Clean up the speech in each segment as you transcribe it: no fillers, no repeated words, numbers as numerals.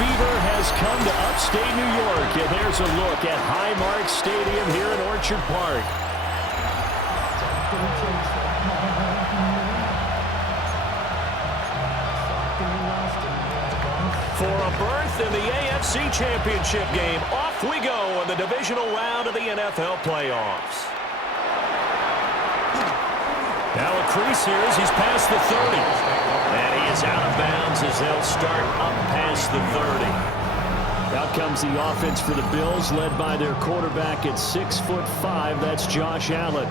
fever has come to upstate New York, and there's a look at Highmark Stadium here in Orchard Park. For a berth in the AFC Championship game, off we go in the divisional round of the NFL playoffs. Now a crease here as he's past the 30. And he is out of bounds as they'll start up past the 30. Out comes the offense for the Bills, led by their quarterback at 6'5". That's Josh Allen.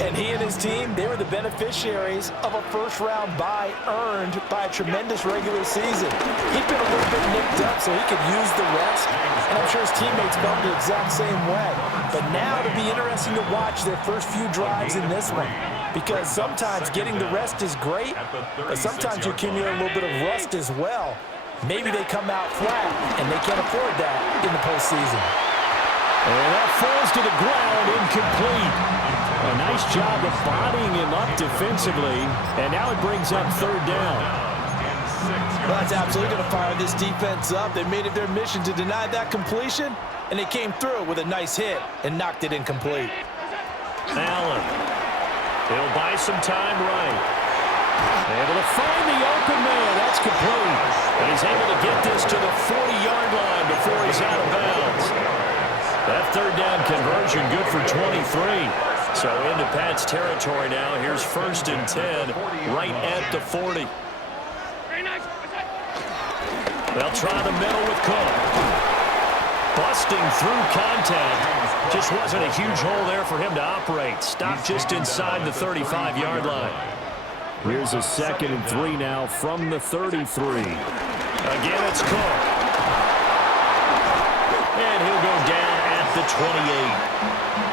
And he and his team, they were the beneficiaries of a first-round bye earned by a tremendous regular season. He'd been a little bit nicked up, so he could use the rest. And I'm sure his teammates felt the exact same way. But now it'll be interesting to watch their first few drives in this one. Because sometimes getting the rest is great, but sometimes you accumulate a little bit of rust as well. Maybe they come out flat, and they can't afford that in the postseason. And that falls to the ground, incomplete. A nice job of bodying him up defensively, and now it brings up third down. Well, that's absolutely going to fire this defense up. They made it their mission to deny that completion, and they came through with a nice hit and knocked it incomplete. Allen. He'll buy some time right. Able to find the open man. That's complete. And he's able to get this to the 40-yard line before he's out of bounds. That third down conversion good for 23. So into Pat's territory now. Here's 1st and 10 right at the 40. They'll try the middle with Cook. Busting through contact. Just wasn't a huge hole there for him to operate. Stopped just inside the 35-yard line. Here's a 2nd and 3 now from the 33. Again, it's Cook. And he'll go down at the 28.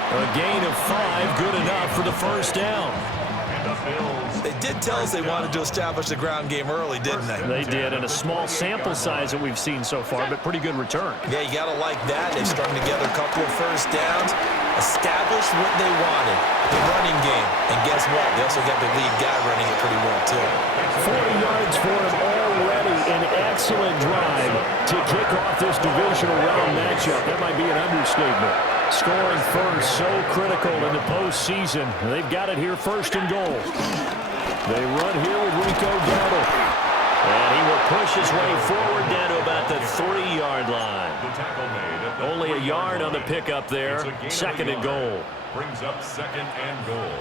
A gain of 5, good enough for the first down. They did tell us they wanted to establish the ground game early, didn't they? They did, and a small sample size that we've seen so far, but pretty good return. Yeah, you got to like that. They've strung together a couple of first downs, established what they wanted, the running game. And guess what? They also got the lead guy running it pretty well, too. 40 yards for him already. An excellent drive to kick off this divisional round matchup. That might be an understatement. Scoring first, so critical in the postseason. They've got it here, 1st and goal. They run here with Rico Dowdle. And he will push his way forward down to about the 3-yard line. Only a yard on the pickup there. 2nd and goal. Brings up 2nd and goal.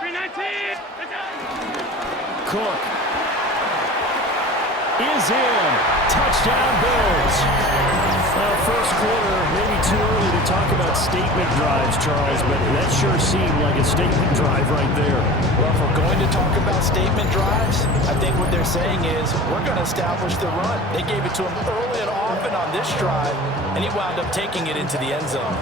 319. Cook is in. Touchdown Bills. First quarter, maybe too early to talk about statement drives, Charles, but that sure seemed like a statement drive right there. Well, if we're going to talk about statement drives, I think what they're saying is we're going to establish the run. They gave it to him early and often on this drive, and he wound up taking it into the end zone.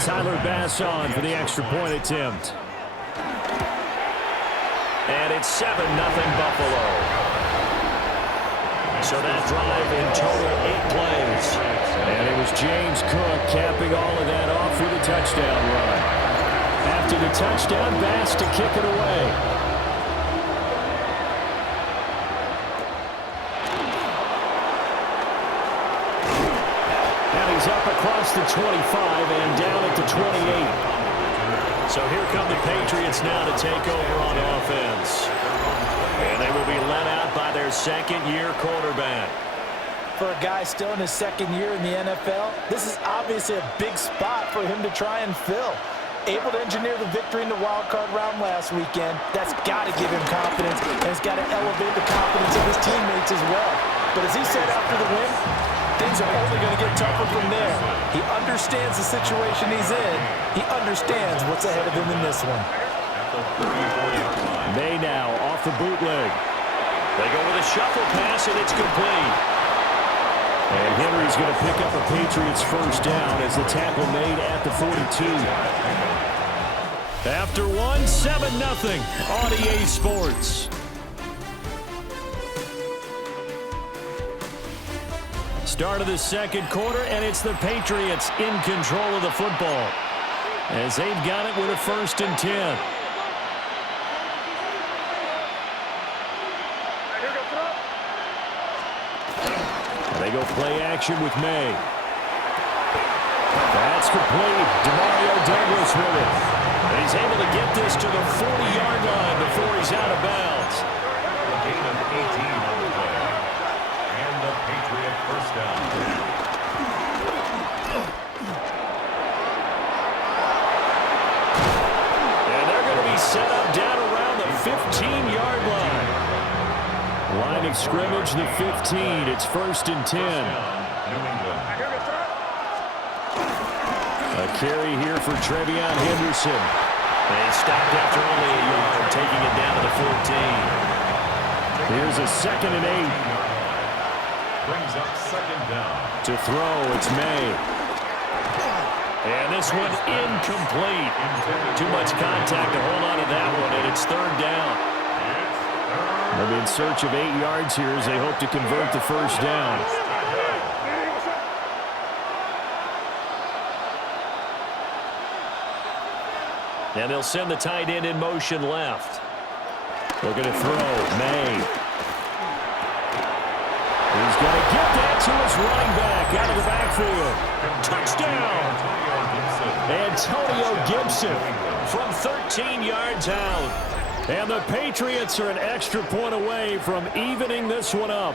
Tyler Bass on for the extra point attempt. And it's 7-0 Buffalo. So that drive in total 8 plays. And it was James Cook capping all of that off with a touchdown run. After the touchdown, Bass to kick it away. He's up across the 25 and down at the 28. So here come the Patriots now to take over on offense. And they will be led out by their second-year quarterback. For a guy still in his second year in the NFL, this is obviously a big spot for him to try and fill. Able to engineer the victory in the wild card round last weekend. That's got to give him confidence, and it's got to elevate the confidence of his teammates as well. But as he said after the win, things are only going to get tougher from there. He understands the situation he's in. He understands what's ahead of him in this one. May now off the bootleg. They go with a shuffle pass, and it's complete. And Henry's going to pick up a Patriots first down as the tackle made at the 42. After one, 7-0 on EA Sports. Start of the second quarter, and it's the Patriots in control of the football as they've got it with a 1st and 10. They go play action with May. That's complete. Demario Douglas with it. And he's able to get this to the 40-yard line before he's out of bounds. A gain of 18 on the play. And the Patriot first down. And they're going to be set up down around the 15-yard line. Line of scrimmage, the 15. It's 1st and 10. A carry here for Trevion Henderson. And he stopped after only a yard, taking it down to the 14. Here's a 2nd and 8. Brings up 2nd down. To throw, it's May. And this one incomplete. Too much contact to hold on to that one, and it's 3rd down. They'll be in search of 8 yards here as they hope to convert the first down. And they'll send the tight end in motion left. Looking to throw, May. He's going to get that to his running back out of the backfield. Touchdown! Antonio Gibson from 13 yards out. And the Patriots are an extra point away from evening this one up.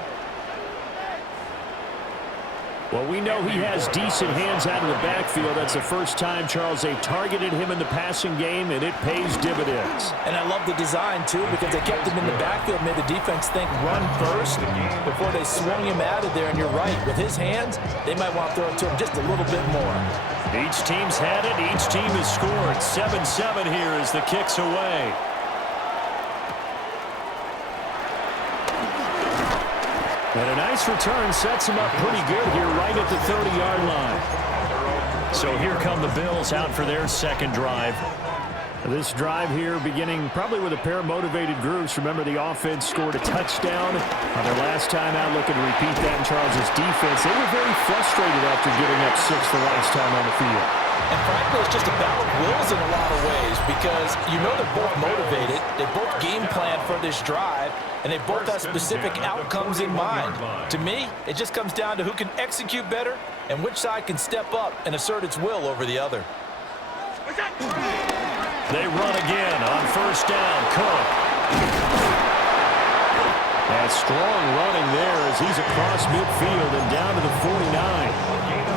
Well, we know he has decent hands out of the backfield. That's the first time, Charles, they've targeted him in the passing game, and it pays dividends. And I love the design, too, because they kept him in the backfield, made the defense think run first before they swung him out of there. And you're right, with his hands, they might want to throw it to him just a little bit more. Each team's had it. Each team has scored. 7-7 here as the kick's away. And a nice return sets him up pretty good here right at the 30-yard line. So here come the Bills out for their second drive. This drive here beginning probably with a pair of motivated groups. Remember, the offense scored a touchdown on their last time out. Looking to repeat that in Charles's defense. They were very frustrated after giving up 6 the last time on the field. And frankly, it's just a battle of wills in a lot of ways because you know they're both motivated. They both game plan for this drive, and they both have specific outcomes in mind. To me, it just comes down to who can execute better and which side can step up and assert its will over the other. They run again on first down. Cook. And strong running there as he's across midfield and down to the 49.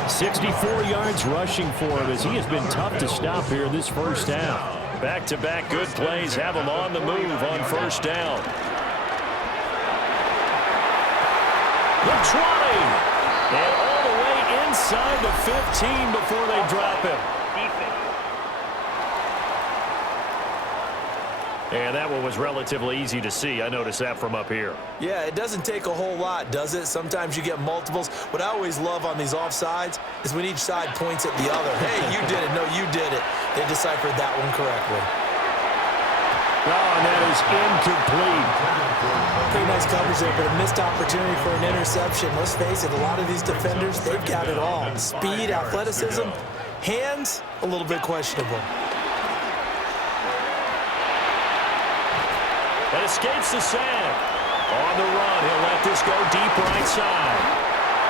64 yards rushing for him as he has been tough to stop here in this first half. Back-to-back good plays have him on the move on first down. The 20. And all the way inside the 15 before they drop him. And that one was relatively easy to see. I noticed that from up here. Yeah, it doesn't take a whole lot, does it? Sometimes you get multiples. What I always love on these offsides is when each side points at the other. Hey, you did it. No, you did it. They deciphered that one correctly. Oh, and that is incomplete. Pretty nice coverage there, but a missed opportunity for an interception. Let's face it, a lot of these defenders, they've got it all. Speed, athleticism, hands, a little bit questionable. And escapes the sack. On the run, he'll let this go deep right side.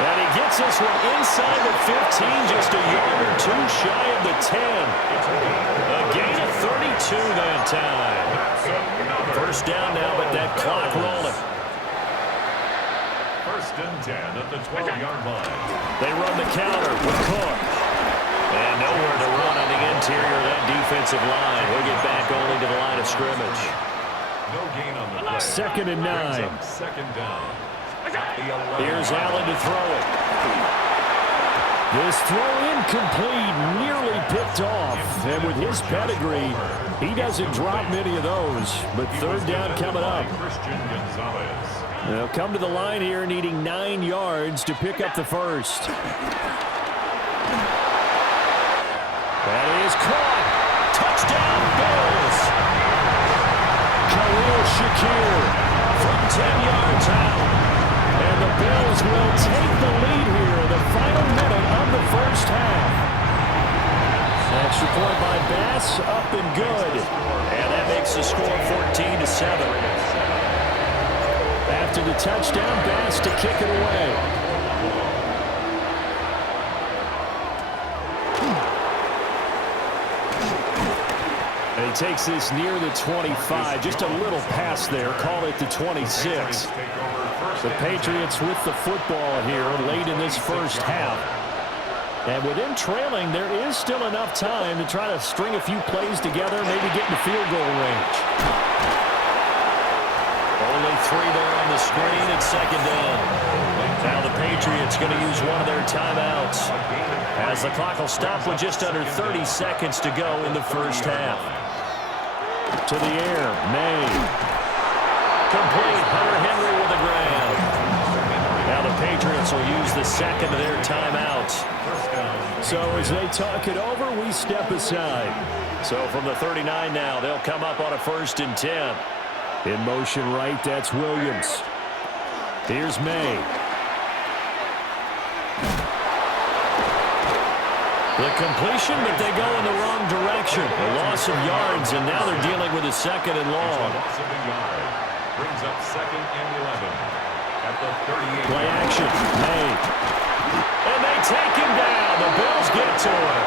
And he gets this one inside the 15, just a yard or two shy of the 10. A gain of 32 that time. First down now, but that clock rolling. First and 10 at the 12-yard line. They run the counter with Cook. And nowhere to run on the interior of that defensive line. He'll get back only to the line of scrimmage. No gain on the play. Second and 9. Second down. Here's Allen to throw it. This throw incomplete, nearly picked off. And with his pedigree, he doesn't drop many of those. But third down coming up. They'll come to the line here needing 9 yards to pick up the first. That is caught. Touchdown, Bills. Khalil Shakir from 10 yards out. And the Bills will take the lead here in the final minute of the first half. Extra point by Bass, up and good. And that makes the score 14-7. After the touchdown, Bass to kick it away. And he takes this near the 25, just a little pass there, call it the 26. The Patriots with the football here late in this first half. And with them trailing, there is still enough time to try to string a few plays together, maybe get in the field goal range. Only 3 there on the screen at second down. Now the Patriots going to use one of their timeouts as the clock will stop with just under 30 seconds to go in the first half. To the air, May. Complete, Hunter Henry with the grab. Now the Patriots will use the second of their timeouts. So as they talk it over, we step aside. So from the 39 now, they'll come up on a 1st and 10. In motion right, that's Williams. Here's May. The completion, but they go in the wrong direction. A loss of yards, and now they're dealing with a 2nd and long. Brings up 2nd and 11 at the 38. Play action, May. And they take him down. The Bills get to him.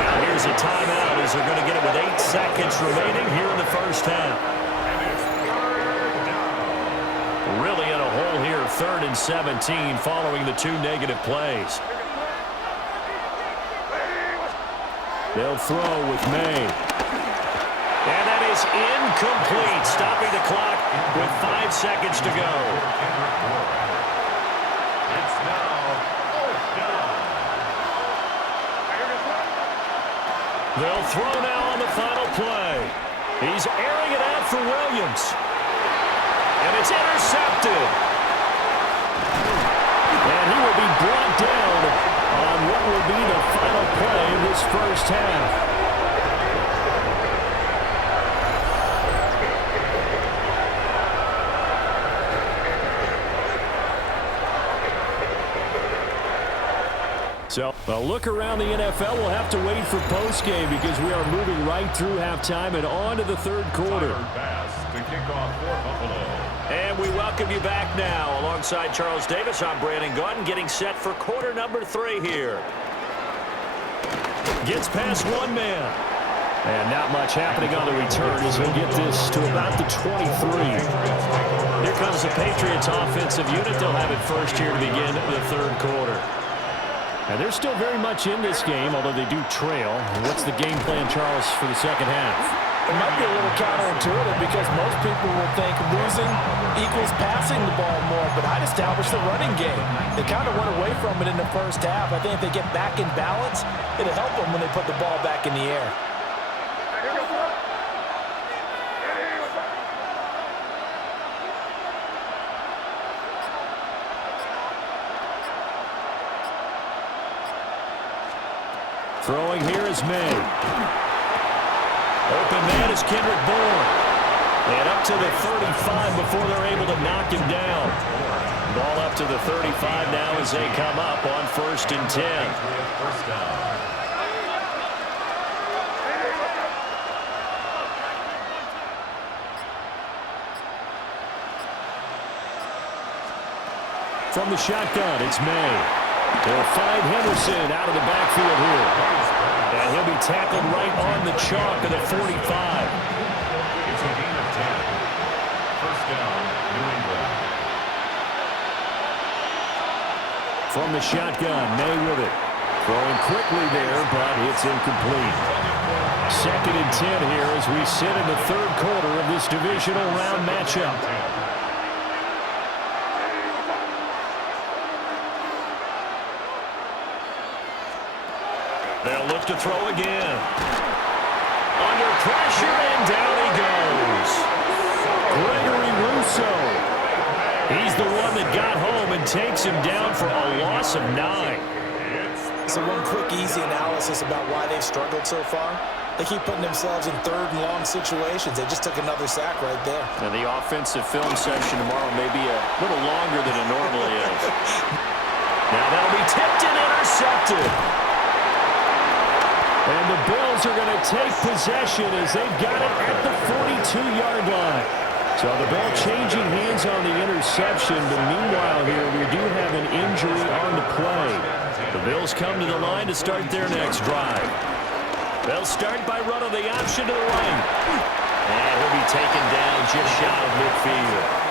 Now here's a timeout as they're going to get it with 8 seconds remaining here in the first half. Really in a hole here, 3rd and 17 following the 2 negative plays. They'll throw with May. And that is incomplete, stopping the clock with 5 seconds to go. It's now 4th down. They'll throw now on the final play. He's airing it out for Williams. And it's intercepted. And he will be brought down on what will be the final play of this first half. So a look around the NFL. We'll have to wait for postgame because we are moving right through halftime and on to the 3rd quarter. Pass to kick off for Buffalo. And we welcome you back now. Alongside Charles Davis, I'm Brandon Gunn, getting set for quarter number 3 here. Gets past 1 man. And not much happening on the return as he'll get this to about the 23. Here comes the Patriots offensive unit. They'll have it first here to begin the 3rd quarter. And they're still very much in this game, although they do trail. What's the game plan, Charles, for the second half? It might be a little counterintuitive because most people will think losing equals passing the ball more, but I'd establish the running game. They kind of went away from it in the first half. I think if they get back in balance, it'll help them when they put the ball back in the air. Throwing here is May. Open man is Kendrick Bourne. And up to the 35 before they're able to knock him down. Ball up to the 35 now as they come up on 1st and 10. First down. From the shotgun, it's May. They'll find Henderson out of the backfield here. And he'll be tackled right on the chalk of the 45. It's a gain of 10. First down, New England. from the shotgun. May with it. Throwing quickly there, but it's incomplete. 2nd and 10 here as we sit in the 3rd quarter of this divisional round matchup. They'll look to throw again. Under pressure, and down he goes. Gregory Rousseau. He's the one that got home and takes him down for a loss of 9. So one quick, easy analysis about why they've struggled so far. They keep putting themselves in 3rd and long situations. They just took another sack right there. And the offensive film session tomorrow may be a little longer than it normally is. Now that'll be tipped and intercepted. And the Bills are going to take possession as they've got it at the 42-yard line. So the ball changing hands on the interception, but meanwhile here we do have an injury on the play. The Bills come to the line to start their next drive. They'll start by running the option to the right. And he'll be taken down just shy of midfield.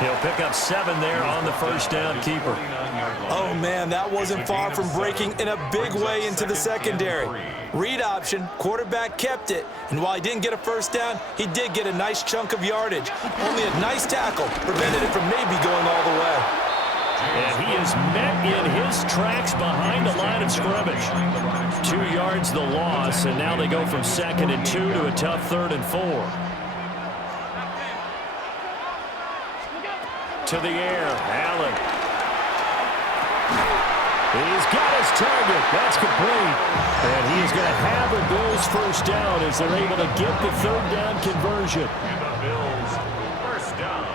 He'll pick up 7 there on the first down keeper. Oh, man, that wasn't far from breaking in a big way into the secondary. Read option, quarterback kept it, and while he didn't get a first down, he did get a nice chunk of yardage. Only a nice tackle prevented it from maybe going all the way. And he is met in his tracks behind the line of scrimmage. 2 yards the loss, and now they go from 2nd and 2 to a tough 3rd and 4. To the air, Allen. He's got his target. That's complete. And he is going to have a Bills first down as they're able to get the 3rd down conversion. And the Bills first down.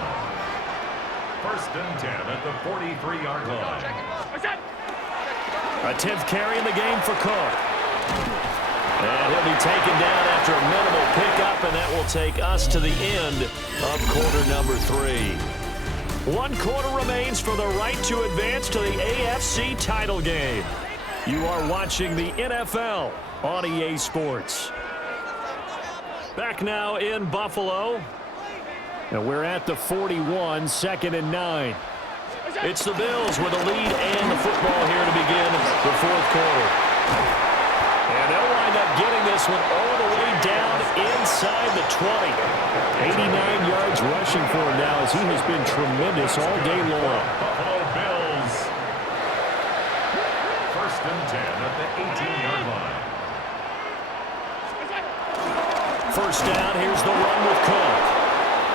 1st and 10 at the 43-yard line. A 10th carry in the game for Cook. And he'll be taken down after a minimal pickup, and that will take us to the end of quarter number 3. 1 quarter remains for the right to advance to the AFC title game. You are watching the NFL on EA Sports. Back now in Buffalo. And we're at the 41, 2nd and 9. It's the Bills with a lead and the football here to begin the 4th quarter. And they'll wind up getting this one all the way down inside the 20. 89 yards rushing for him now as he has been tremendous all day long. Buffalo Bills. 1st and 10 at the 18-yard line. First down, here's the run with Cook.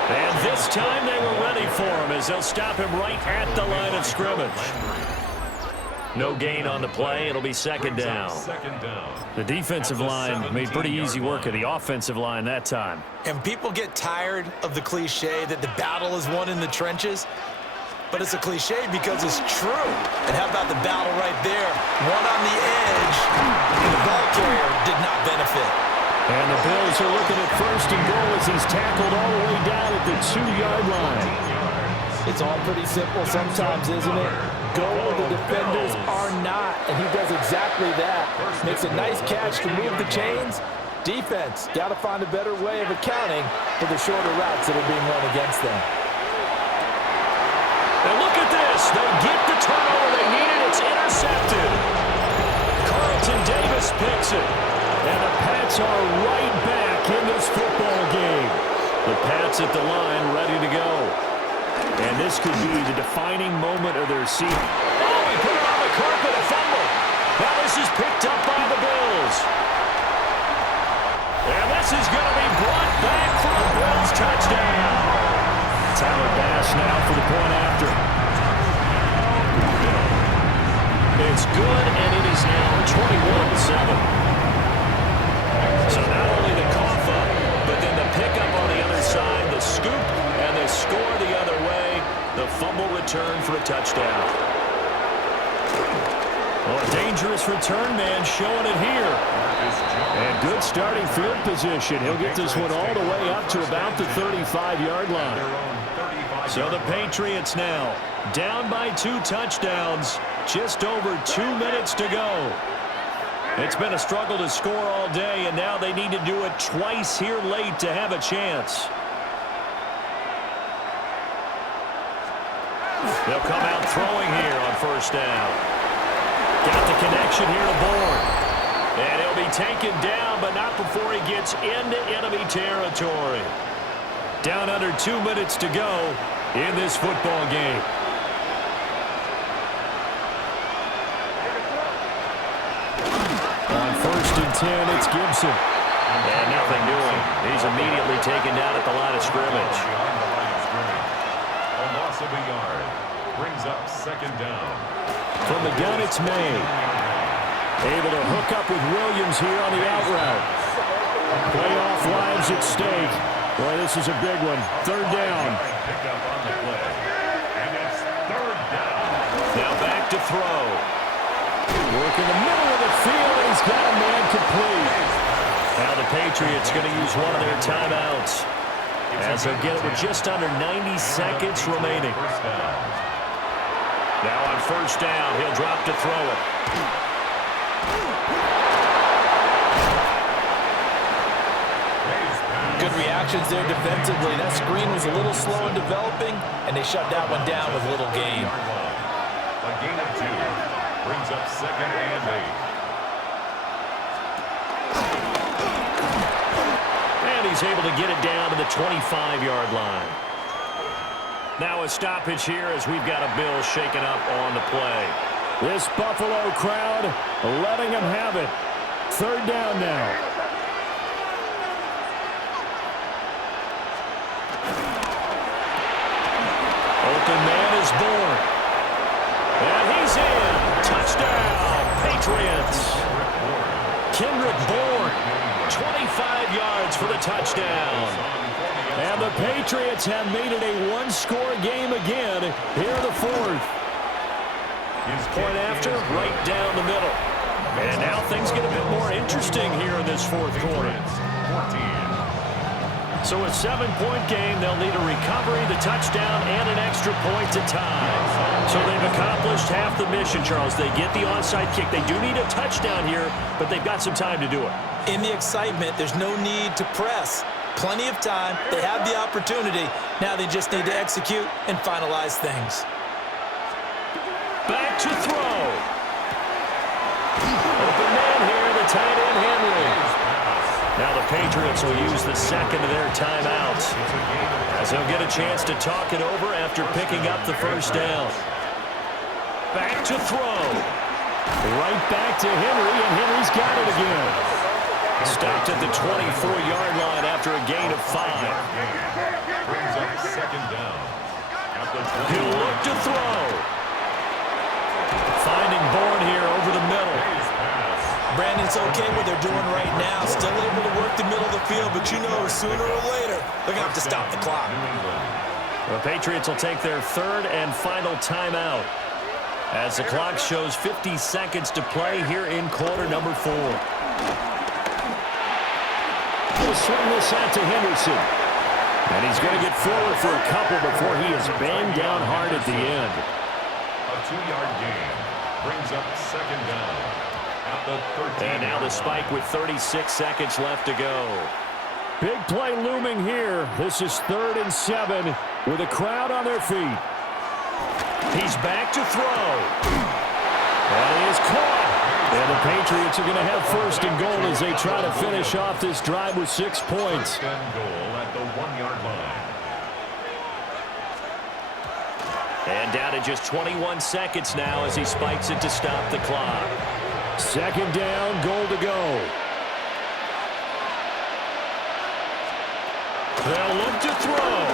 And this time they were ready for him as they'll stop him right at the line of scrimmage. No gain on the play. It'll be 2nd down. The defensive line made pretty easy work of the offensive line that time. And people get tired of the cliche that the battle is won in the trenches. But it's a cliche because it's true. And how about the battle right there? One on the edge, and the ball carrier did not benefit. And the Bills are looking at 1st and goal as he's tackled all the way down at the 2-yard line. It's all pretty simple sometimes, isn't it? Go where the defenders are not, and he does exactly that. Makes a nice catch to move the chains. Defense, got to find a better way of accounting for the shorter routes that are being run against them. And look at this. They get the turnover they needed. It's intercepted. Carlton Davis picks it. And the Pats are right back in this football game. The Pats at the line ready to go. And this could be the defining moment of their season. Oh, he put it on the carpet, a fumble. Now this is picked up by the Bills. And this is going to be brought back for a Bills touchdown. Tyler Bass now for the point after. It's good, and it is now 21-7. So not only the cough up, but then the pickup on the other side, the scoop, and the score the other way, the fumble return for a touchdown. Well, a dangerous return man showing it here. And good starting field position. He'll get this one all the way up to about the 35-yard line. So the Patriots now down by 2 touchdowns, just over 2 minutes to go. It's been a struggle to score all day, and now they need to do it twice here late to have a chance. They'll come out throwing here on first down. Got the connection here to Bourne. And he'll be taken down, but not before he gets into enemy territory. Down under 2 minutes to go in this football game. On first and 10, it's Gibson. And nothing doing. He's immediately taken down at the line of scrimmage. A loss of a yard. Brings up second down. From the gun, it's May. Able to hook up with Williams here on the out route. Playoff lives at stake. Boy, this is a big one. Third down. Pick up on the play. And it's third down. Now back to throw. Work in the middle of the field, and he's got a man complete. Now the Patriots going to use one of their timeouts, as they'll get it with just under 90 seconds remaining. Now on first down, he'll drop to throw it. Good reactions there defensively. That screen was a little slow in developing, and they shut that one down with little gain. A gain of 2. Brings up second and 8. And he's able to get it down to the 25-yard line. Now a stoppage here as we've got a Bill shaken up on the play. This Buffalo crowd letting them have it. Third down now. Open man is Bourne. And he's in. Touchdown, Patriots. Kendrick Bourne, 25 yards for the touchdown. And the Patriots have made it a one-score game again here in the fourth. Point after, right down the middle. And now things get a bit more interesting here in this fourth quarter. So a 7-point game, they'll need a recovery, the touchdown, and an extra point to tie. So they've accomplished half the mission, Charles. They get the onside kick. They do need a touchdown here, but they've got some time to do it. In the excitement, there's no need to press. Plenty of time. They have the opportunity. Now they just need to execute and finalize things. Back to throw. Open man here, the tight end Henry. Now the Patriots will use the second of their timeouts, as they'll get a chance to talk it over after picking up the first down. Back to throw. Right back to Henry, and Henry's got it again. Stopped at the 24-yard line after a gain of 5. Brings up second down. He'll look to throw. Finding Bourne here over the middle. Brandon, it's okay what they're doing right now. Still able to work the middle of the field, but you know sooner or later they're going to have to stop the clock. The Patriots will take their third and final timeout, as the clock shows 50 seconds to play here in quarter number 4. He'll swing this out to Henderson. And he's going to get forward for a couple before he is banged down hard at the end. A 2-yard gain brings up second down at the 13. And now the spike with 36 seconds left to go. Big play looming here. This is 3rd and 7 with a crowd on their feet. He's back to throw. And he is caught. And the Patriots are going to have first and goal as they try to finish off this drive with 6 points. First and goal at the 1-yard line. And down to just 21 seconds now as he spikes it to stop the clock. Second down, goal to go. They'll look to throw.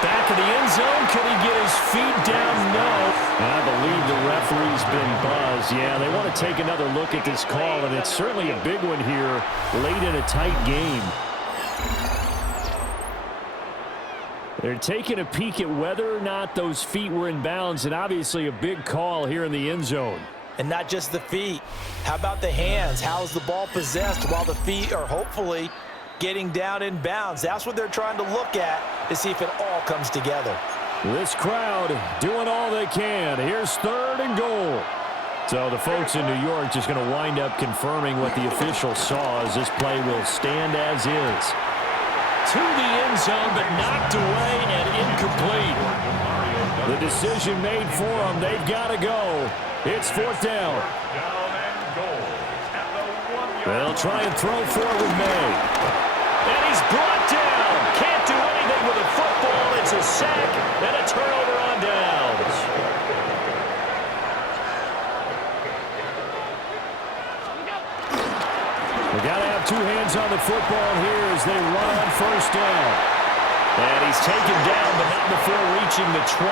Back of the end zone. Can he get his feet down? No. And I believe the referee's been buzzed. Yeah, they want to take another look at this call, and it's certainly a big one here late in a tight game. They're taking a peek at whether or not those feet were in bounds, and obviously a big call here in the end zone. And not just the feet. How about the hands? How's the ball possessed while the feet are hopefully getting down in bounds? That's what they're trying to look at to see if it all comes together. This crowd doing all they can. Here's 3rd and goal. So the folks in New York just going to wind up confirming what the official saw, as this play will stand as is. To the end zone, but knocked away and incomplete. The decision made for them. They've got to go. It's fourth down. Down and goal at the 1 yard. They'll try and throw forward May. And he's brought down. Can't do anything with a football. It's a sack and a turnover on downs. We got to have two hands on the football here as they run on first down. And he's taken down, but not before reaching the 20.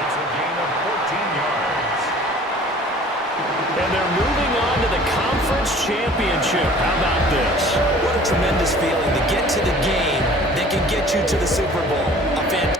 It's a gain of 14 yards. And they're moving on to the conference championship. How about this? What a tremendous feeling to get to the game that can get you to the Super Bowl. A fantastic.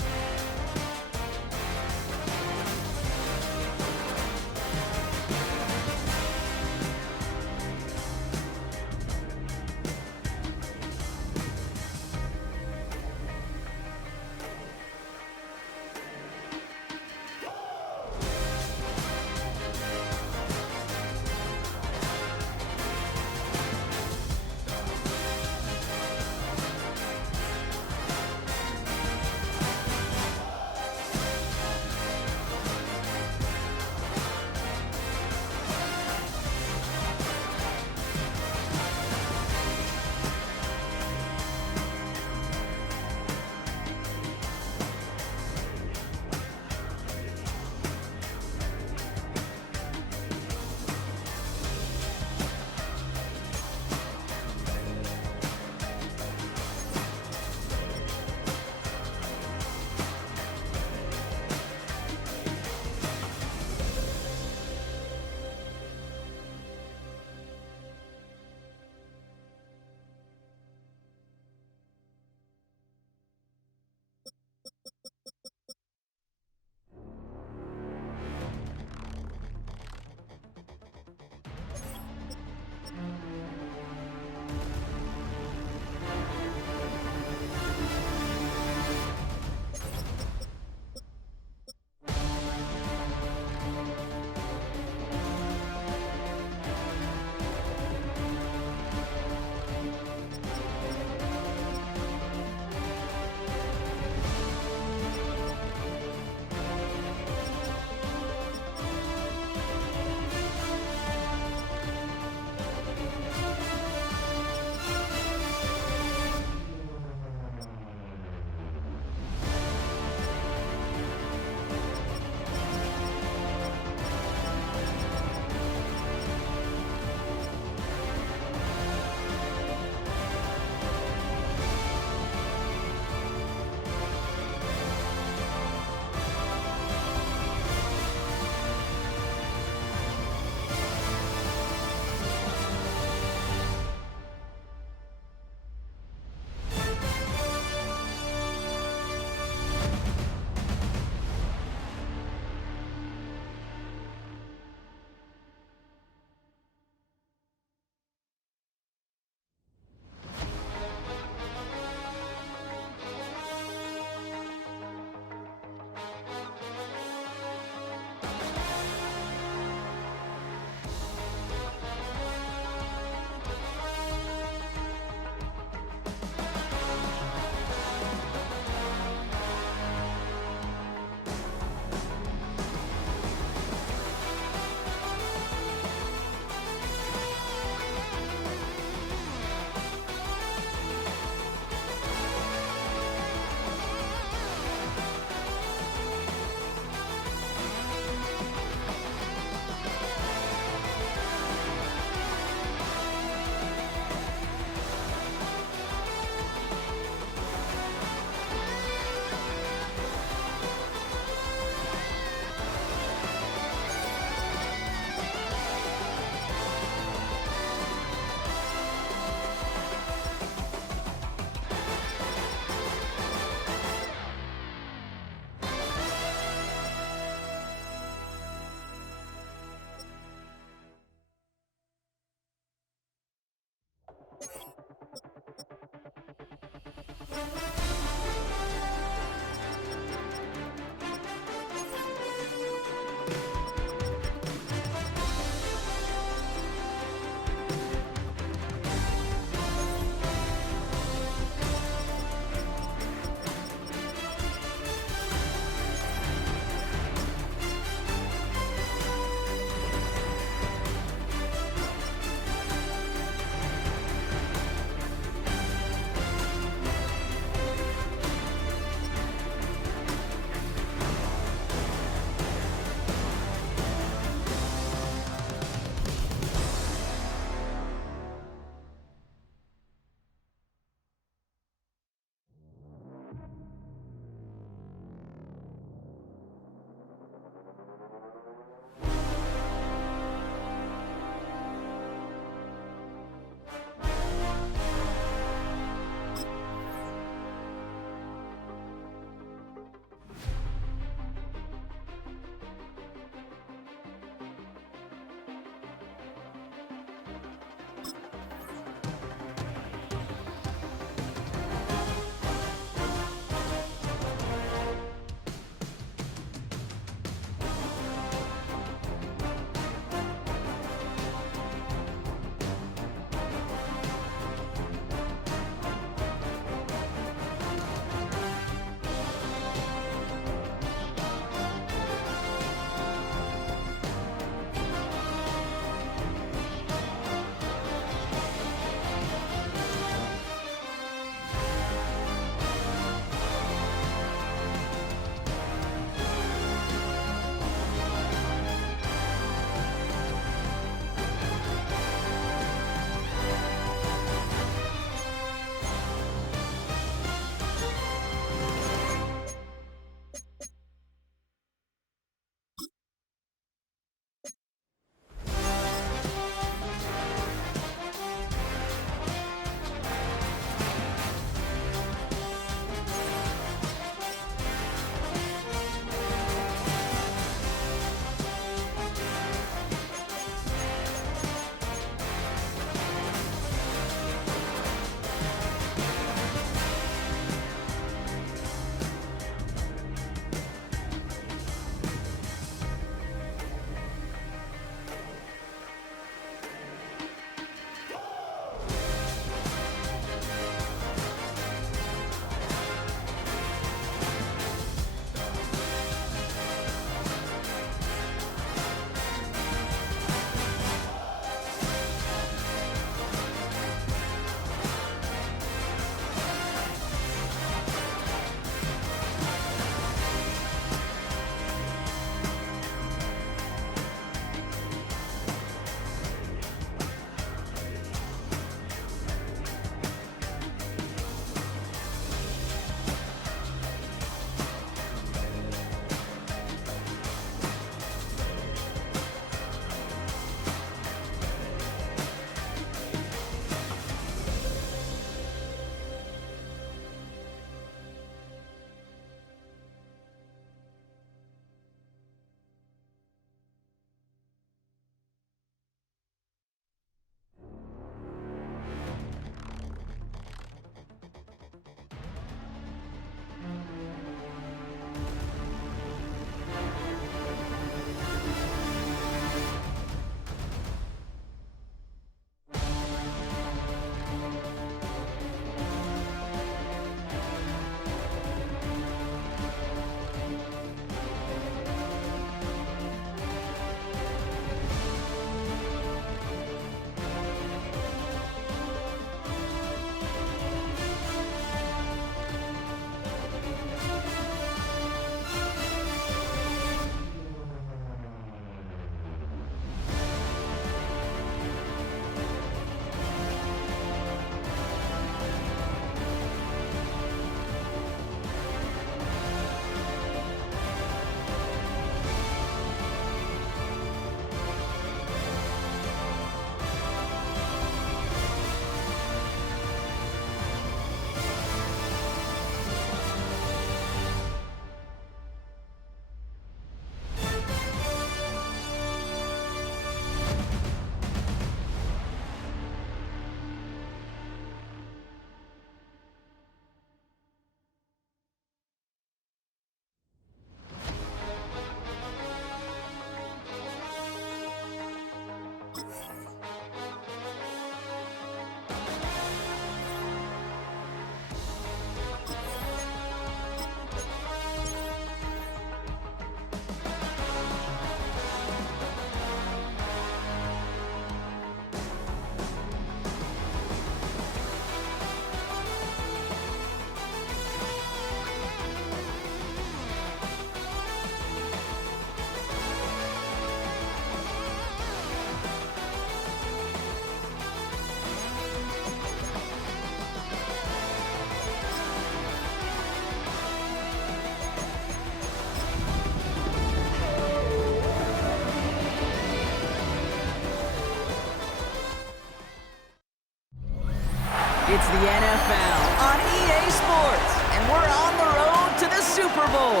It's the NFL on EA Sports, and we're on the road to the Super Bowl.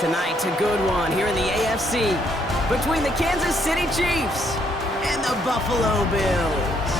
Tonight's a good one here in the AFC between the Kansas City Chiefs and the Buffalo Bills.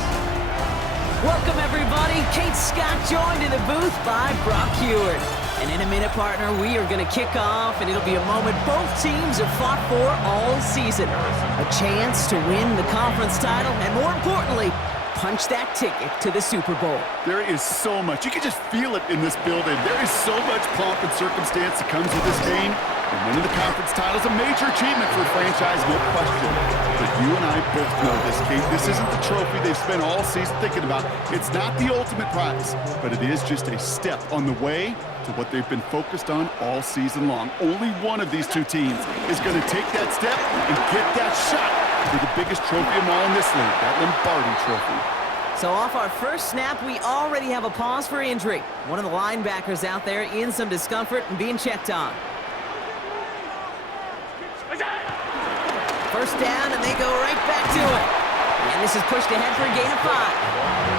Welcome, everybody. Kate Scott joined in the booth by Brock Hewitt. And in a minute, partner, we are going to kick off, and it'll be a moment both teams have fought for all season. A chance to win the conference title, and more importantly, punch that ticket to the Super Bowl. There is so much. You can just feel it in this building. There is so much pomp and circumstance that comes with this game. And winning the conference title is a major achievement for a franchise, no question. But you and I both know this, Kate. This isn't the trophy they've spent all season thinking about. It's not the ultimate prize, but it is just a step on the way to what they've been focused on all season long. Only one of these two teams is going to take that step and get that shot for the biggest trophy of all in this league, that Lombardi trophy. So off our first snap, we already have a pause for injury. One of the linebackers out there in some discomfort and being checked on. First down, and they go right back to it. And this is pushed ahead for a gain of 5.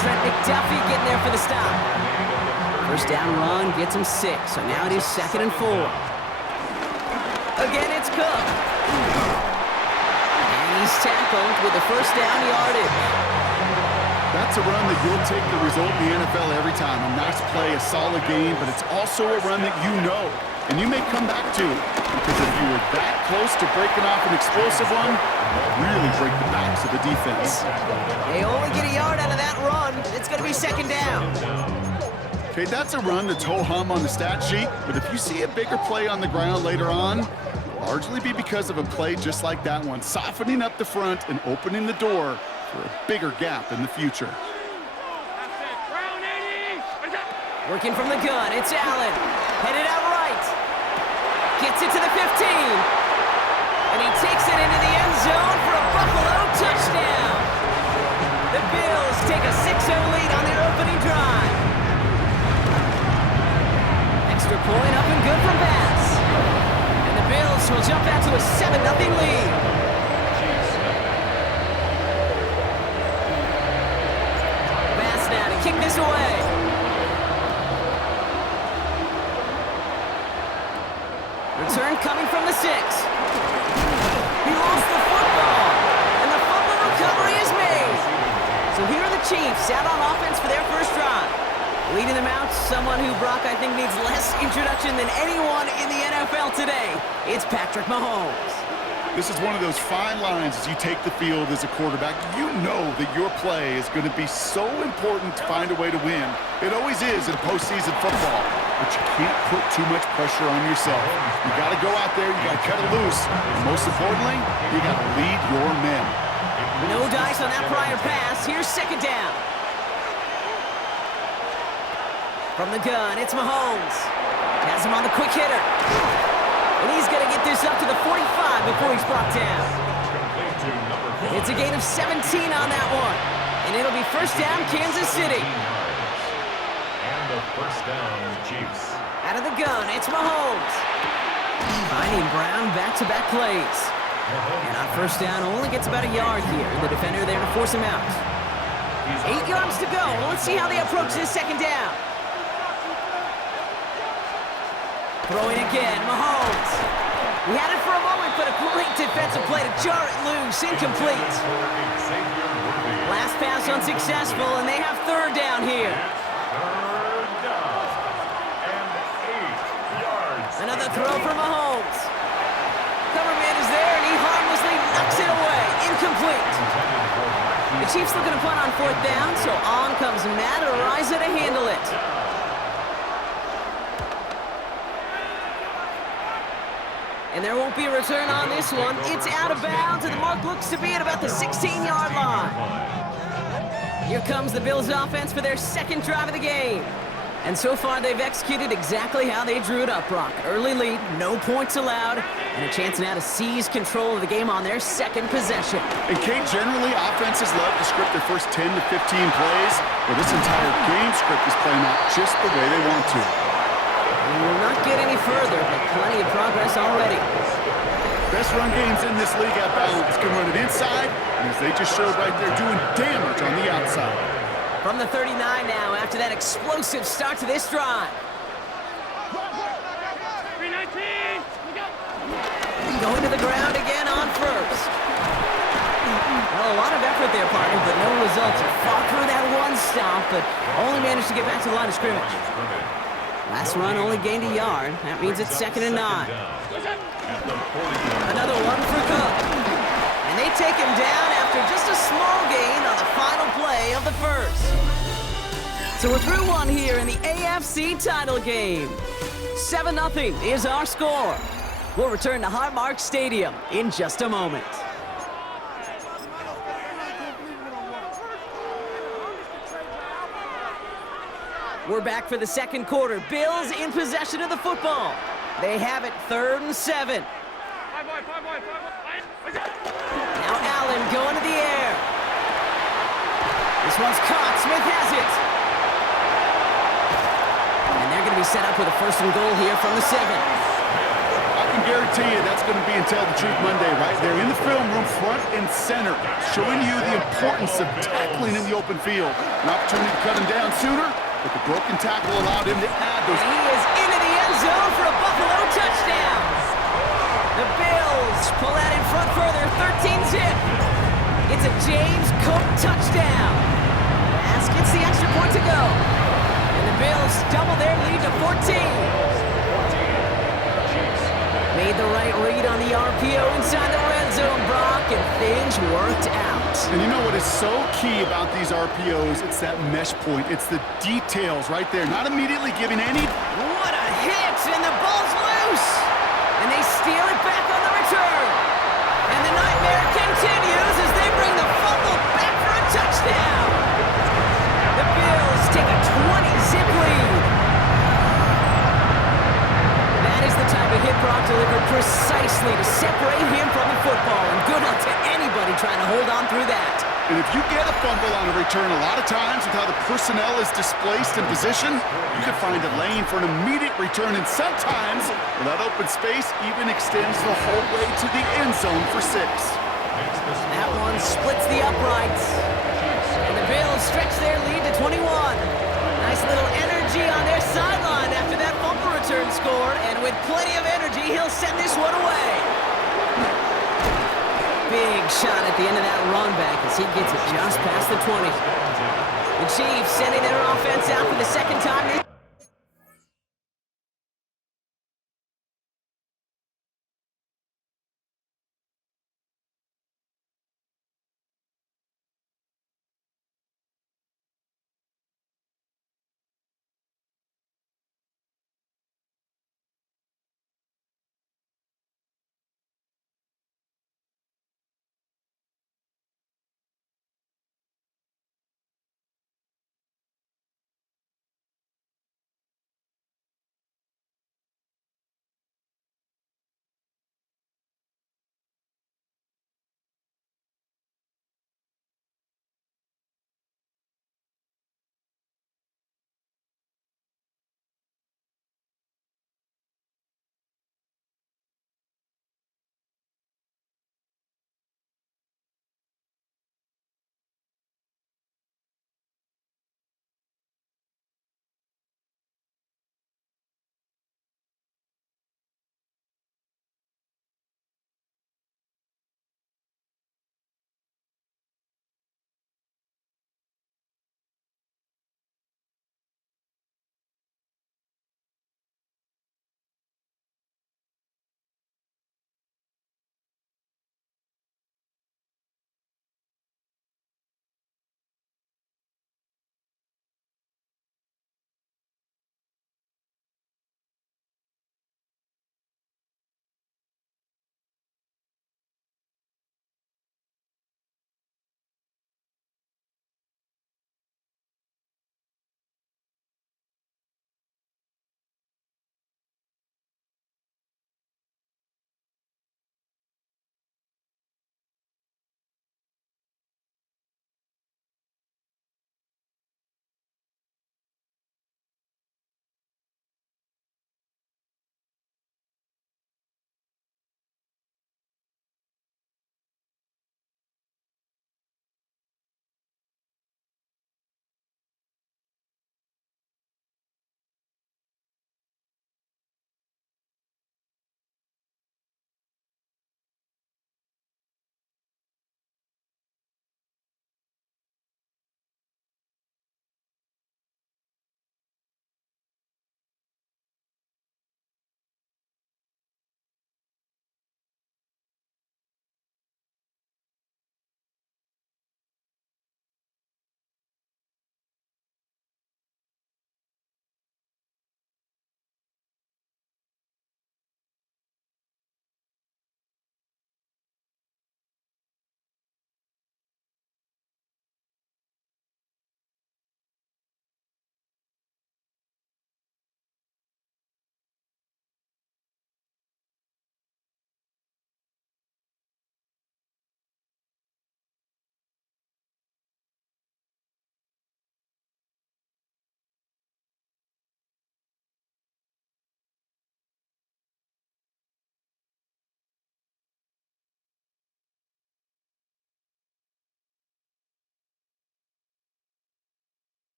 Trent McDuffie getting there for the stop. First down run gets him 6, so now it is 2nd and 4. Again, it's Cook. And he's tackled with the first down yardage. That's a run that you'll take the result in the NFL every time. A nice play, a solid game, but it's also a run that you know, and you may come back to, because if you were that close to breaking off an explosive one, really break the backs of the defense. They only get a yard out of that run. It's going to be 2nd down. Okay, that's a run that's ho-hum on the stat sheet, but if you see a bigger play on the ground later on, it'll largely be because of a play just like that one, softening up the front and opening the door for a bigger gap in the future. Working from the gun, it's Allen. Headed out right. Gets it to the 15. And he takes it into the end zone for a Buffalo touchdown. The Bills take a 6-0 lead on their opening drive. Extra point up and good from Bass. And the Bills will jump out to a 7-0 lead. Bass now to kick this away. Return coming from the 6. He lost the football, and the fumble recovery is made. So here are the Chiefs out on offense for their first drive. Leading them out, someone who, Brock, I think needs less introduction than anyone in the NFL today. It's Patrick Mahomes. This is one of those fine lines as you take the field as a quarterback. You know that your play is going to be so important to find a way to win. It always is in postseason football, but you can't put too much pressure on yourself. You got to go out there, you got to cut it loose, and most importantly, you got to lead your men. No dice on that prior pass. Here's 2nd down. From the gun, it's Mahomes. Has him on the quick hitter. And he's going to get this up to the 45 before he's brought down. It's a gain of 17 on that one. And it'll be first down, Kansas City. And the first down, Chiefs. Out of the gun, it's Mahomes. Finding Brown back-to-back plays. And on first down, only gets about a yard here. The defender there to force him out. 8 yards to go. Let's see how they approach this 2nd down. Throwing again, Mahomes. We had it for a moment, but a great defensive play to jar it loose. Incomplete. Last pass unsuccessful, and they have 3rd down here. Another throw for Mahomes. Coverman is there, and he harmlessly knocks it away. Incomplete. The Chiefs looking to punt on 4th down, so on comes Matt Araiza to handle it. And there won't be a return on this one. It's out of bounds, and the mark looks to be at about the 16-yard line. Here comes the Bills offense for their 2nd drive of the game. And so far, they've executed exactly how they drew it up, Brock. Early lead, no points allowed, and a chance now to seize control of the game on their 2nd possession. And Kate, generally, offenses love to script their first 10 to 15 plays, but this entire game script is playing out just the way they want to. We will not get any further, but plenty of progress already. Best run games in this league at balance can run it inside, and as they just showed right there, doing damage on the outside. From the 39 now after that explosive start to this drive. 319. Going to the ground again on first. Well, a lot of effort there, partner, but no results. He fought through that one stop, but only managed to get back to the line of scrimmage. Last run only gained a yard. That means it's 2nd and 9. Another one for Cook. And they take him down after just a small gain on the final play of the first. So we're through one here in the AFC title game. 7-0 is our score. We'll return to Highmark Stadium in just a moment. We're back for the second quarter. Bills in possession of the football. They have it 3rd and 7. Now Allen going to the air. This one's caught. Smith has it. And they're going to be set up with a 1st and goal here from the 7. I can guarantee you that's going to be in Tell the Truth Monday, right? They're in the film room, front and center, showing you the importance of tackling in the open field. An opportunity to cut him down sooner, but the broken tackle allowed him to add those. He is into the end zone for a Buffalo touchdown. The Bills pull that in front further, 13-zip. It's a James Cook touchdown. As gets the extra point to go. And the Bills double their lead to 14. Made the right read on the RPO inside the red zone, Brock, and things worked out. And you know what is so key about these RPOs? It's that mesh point. It's the details right there. Not immediately giving any. What a hit, and the ball's loose. And they steal it back on the return. And the nightmare continues as they bring the fumble back for a touchdown. The Bills take a 20-zip lead. That is the type of hit Brock delivered precisely to separate him from the football. And good luck to anybody trying to hold on through that. And if you get a fumble on a return, a lot of times with how the personnel is displaced in position, you can find a lane for an immediate return. And sometimes, that open space even extends the whole way to the end zone for 6. That one splits the uprights. And the Bills stretch their lead to 21. Nice little energy on their sideline after that fumble return scored. And with plenty of energy, he'll send this one away. Big shot at the end of that run back as he gets it just past the 20. The Chiefs sending their offense out for the second time this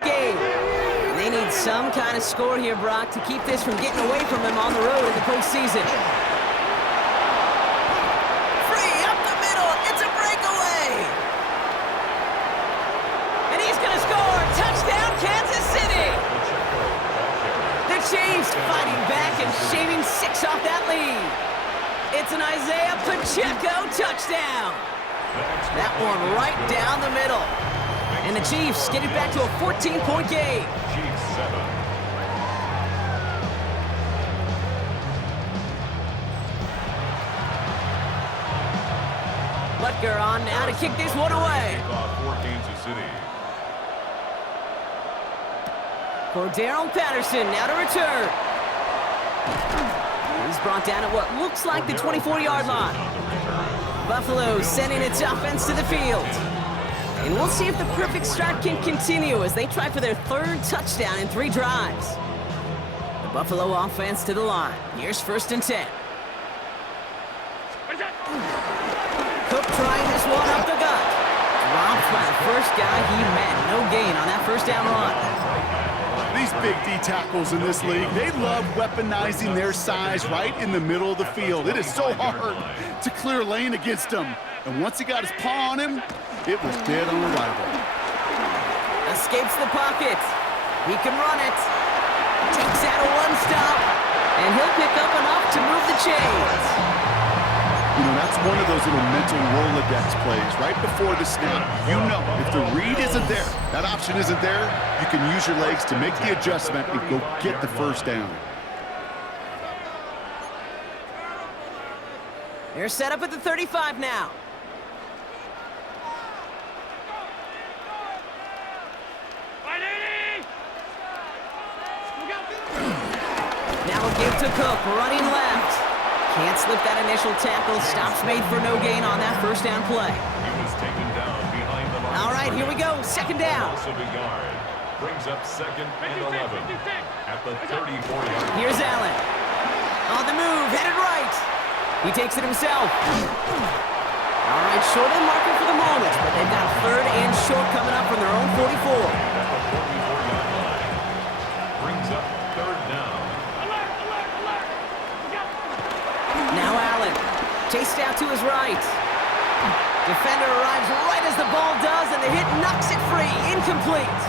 game. And they need some kind of score here, Brock, to keep this from getting away from them on the road in the postseason. Free up the middle. It's a breakaway. And he's going to score. Touchdown, Kansas City. The Chiefs fighting back and shaving 6 off that lead. It's an Isaiah Pacheco touchdown. That one right down the middle. And the Chiefs get it back to a 14-point game. Chiefs 7. Butker on now to kick this one away. Kickoff for Kansas City. For Darrell Patterson now to return. He's brought down at what looks like the 24-yard line. Buffalo sending its offense to the field. And we'll see if the perfect start can continue as they try for their 3rd touchdown in 3 drives. The Buffalo offense to the line. Here's 1st and 10. Cook trying this one up the gut. Dropped by the first guy he met. No gain on that 1st down run. These big D tackles in this league, they love weaponizing their size right in the middle of the field. It is so hard to clear lane against him. And once he got his paw on him, it was dead on arrival. Escapes the pocket. He can run it. Takes out a 1-stop. And he'll pick up enough to move the chains. You know, that's one of those little mental Rolodex plays. Right before the snap, you know, if the read isn't there, that option isn't there, you can use your legs to make the adjustment and go get the 1st down. They're set up at the 35 now. Now a give to Cook, running left. Can't slip that initial tackle. Stops made for no gain on that 1st down play. He was taken down behind the line. All right, here we go. 2nd down. Brings up 2nd and 11 at the 34-yard line. Here's Allen. On the move, headed right. He takes it himself. All right, short end marker for the moment, but they've got 3rd and short coming up from their own 44. At the 44-yard line. Brings up 3rd down. Now Allen, chased out to his right. Defender arrives right as the ball does, and the hit knocks it free. Incomplete.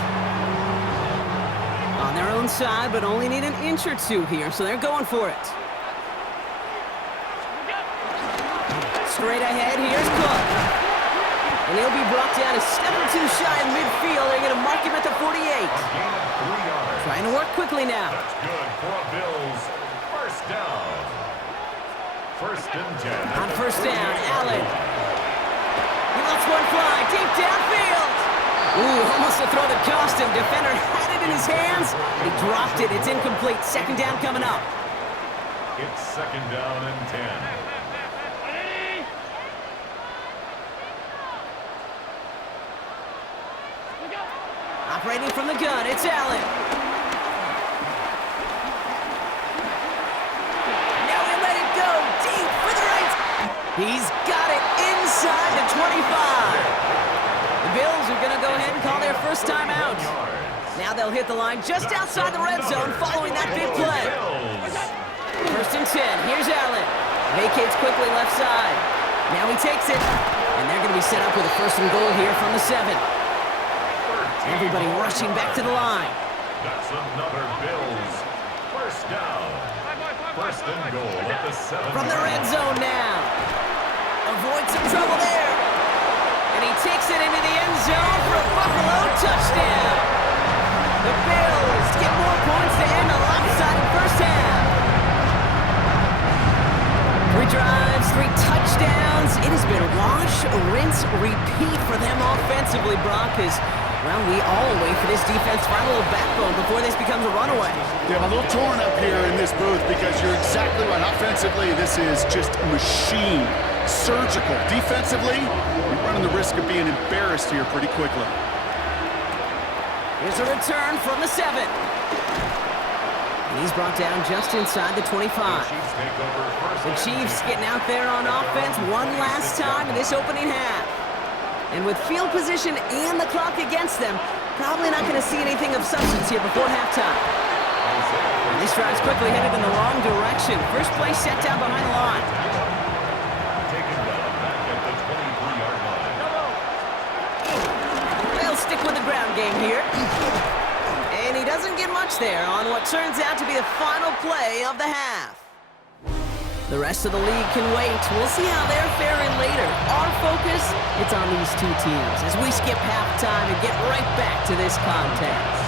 On their own side, but only need an inch or 2 here, so they're going for it. Straight ahead, here's Cook. And he'll be brought down a step or 2 shy in midfield. They're going to mark him at the 48. Trying to work quickly now. That's good for a Bills 1st down. 1st and 10. On 1st down, Allen. He lets one fly deep downfield. Ooh, almost to throw that cost him. Defender had it in his hands. He dropped it. It's incomplete. 2nd down coming up. It's 2nd down and 10. Operating from the gun, it's Allen. Now we let it go deep for the right. He's got it inside the 25. The Bills are going to go ahead and call their 1st time out. Now they'll hit the line just outside the red zone following that big play. 1st and 10, here's Allen. Vacates quickly left side. Now he takes it. And they're going to be set up with a 1st and goal here from the 7. Everybody rushing back to the line. That's another Bills 1st down. 1st and goal at the 7. From the red zone now. Avoids some trouble there. And he takes it into the end zone for a Buffalo touchdown. The Bills get more points to end a lopsided 1st half. 3 drives, 3 touchdowns. It has been wash, rinse, repeat for them offensively, Brock, as well, we all wait for this defense to find a little backbone before this becomes a runaway. Yeah, I'm a little torn up here in this booth because you're exactly right. Offensively, this is just a machine. Surgical. Defensively, we're running the risk of being embarrassed here pretty quickly. Here's a return from the 7. And he's brought down just inside the 25. The Chiefs getting out there on offense one last time in this opening half. And with field position and the clock against them, Probably not going to see anything of substance here before halftime. This drive's quickly headed in the wrong direction. First play set down behind the line. Taken down back at the 23-yard line. They'll stick with the ground game here. And he doesn't get much there on what turns out to be the final play of the half. The rest of the league can wait. We'll see how they're faring later. Our focus, it's on these two teams as we skip halftime and get right back to this contest.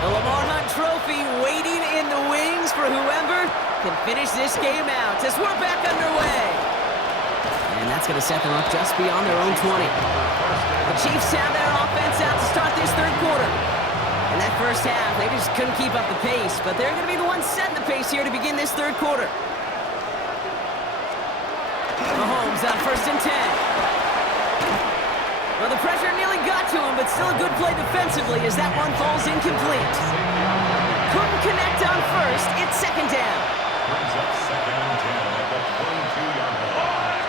The Lamar Hunt Trophy waiting in the wings for whoever can finish this game out as we're back underway. And that's going to set them up just beyond their own 20. The Chiefs have their offense out to start this third quarter. In that first half, they just couldn't keep up the pace, but they're going to be the ones setting the pace here to begin this third quarter. Mahomes on 1st and 10. Well, the pressure nearly got to him, but still a good play defensively as that one falls incomplete. Couldn't connect on first. It's second down. Brings up 2nd and 10 at the 22-yard line.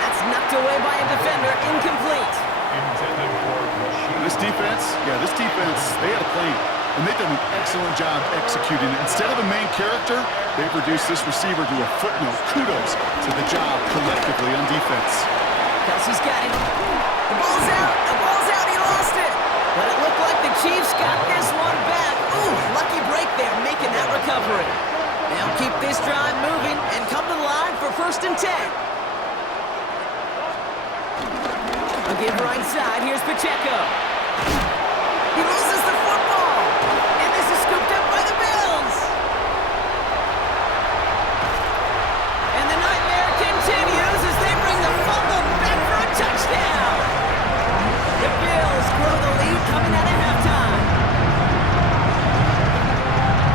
That's knocked away by a defender. Incomplete. Intended for Rashid. This defense, they had a plan. And they've done an excellent job executing it. Instead of a main character, they've reduced this receiver to a footnote. Kudos to the job collectively on defense. Kelsey's got it. The ball's out. He lost it. But it looked like the Chiefs got this one back. Ooh, lucky break there, making that recovery. They'll keep this drive moving and come to the line for 1st and 10. A give right side. Here's Pacheco. He loses the football. And this is scooped up by the Bills. And the nightmare continues as they bring the fumble back for a touchdown. The Bills grow the lead coming out of halftime.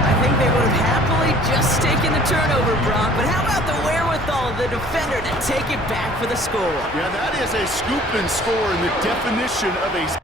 I think they would have happily just taken the turnover, Brock, but how about the wherewithal of the defender to take it back for the score? Yeah, that is a scoop and score in the definition of a...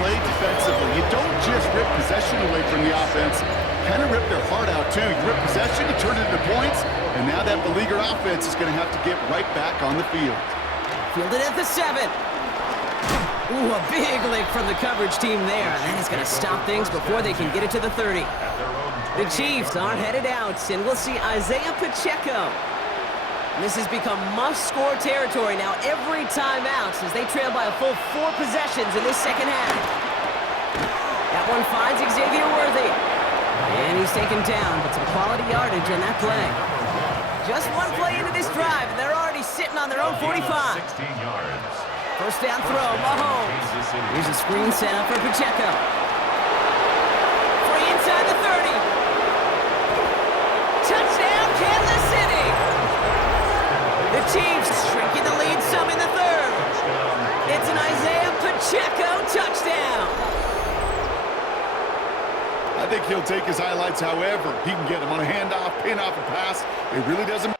Play defensively. You don't just rip possession away from the offense. Kind of rip their heart out, too. You rip possession, you turn it into points, and now that beleaguered offense is going to have to get right back on the field. Fielded at the 7. Ooh, a big lick from the coverage team there. And that is going to stop things before they can get it to the 30. The Chiefs are headed out, and we'll see Isaiah Pacheco. This has become must-score territory now every time out as they trail by a full 4 possessions in this second half. That one finds Xavier Worthy. And he's taken down, but some quality yardage on that play. Just one play into this drive, and they're already sitting on their own 45. 16 yards. First down throw, Mahomes. Here's a screen set up for Pacheco. Free inside the 30. Touchdown, Kansas City. The Chiefs shrinking the lead some in the third. It's an Isaiah Pacheco touchdown. I think he'll take his highlights however he can get them on a handoff, pin off, a pass. It really doesn't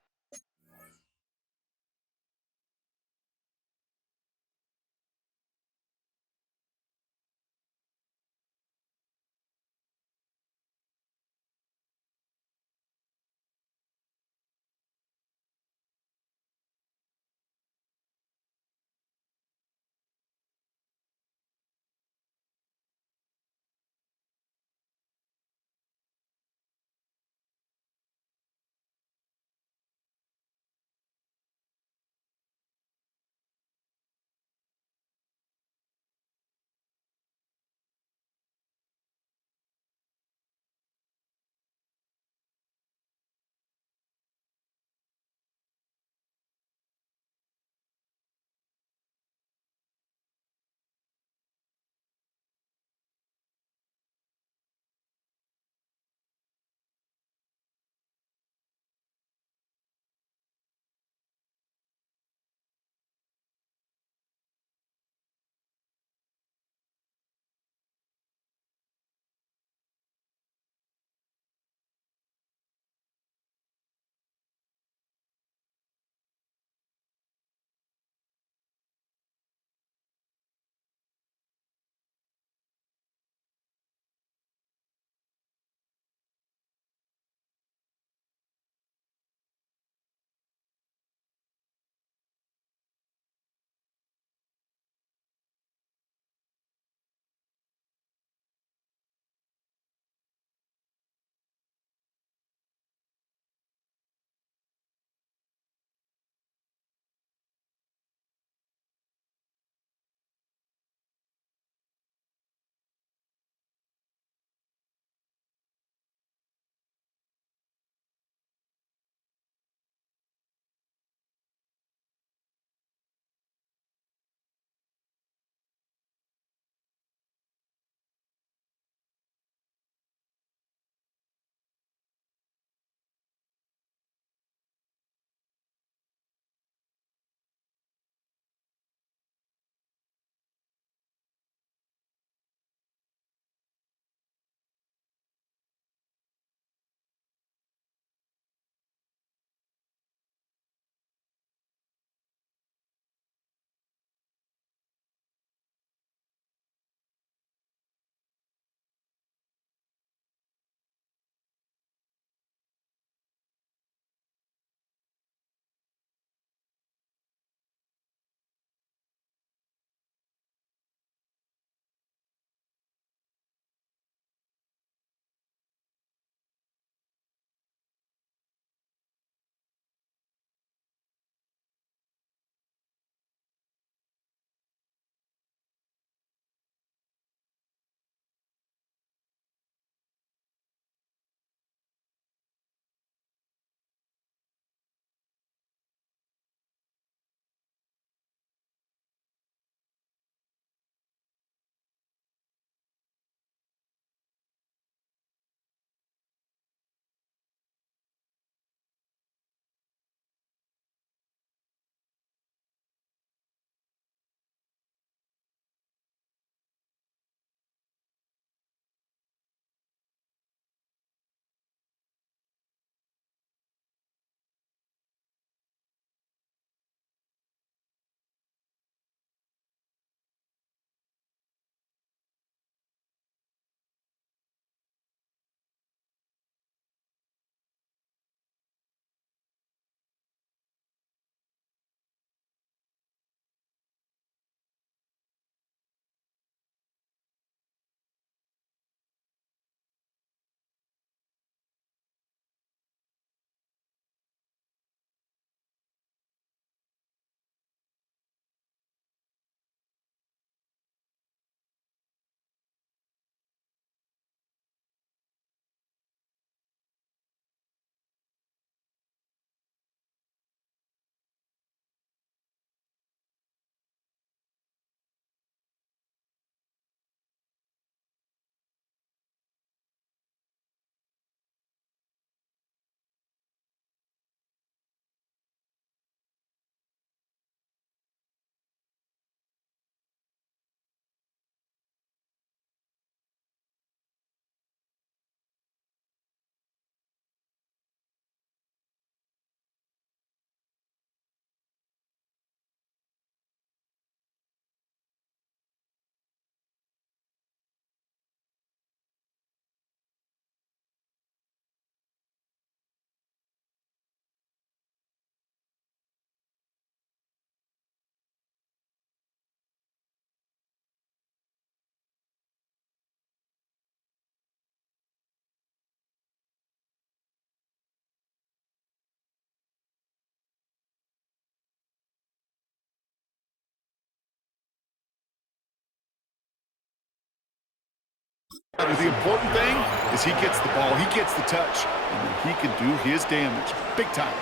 The important thing is he gets the ball, he gets the touch, and then he can do his damage. Big time.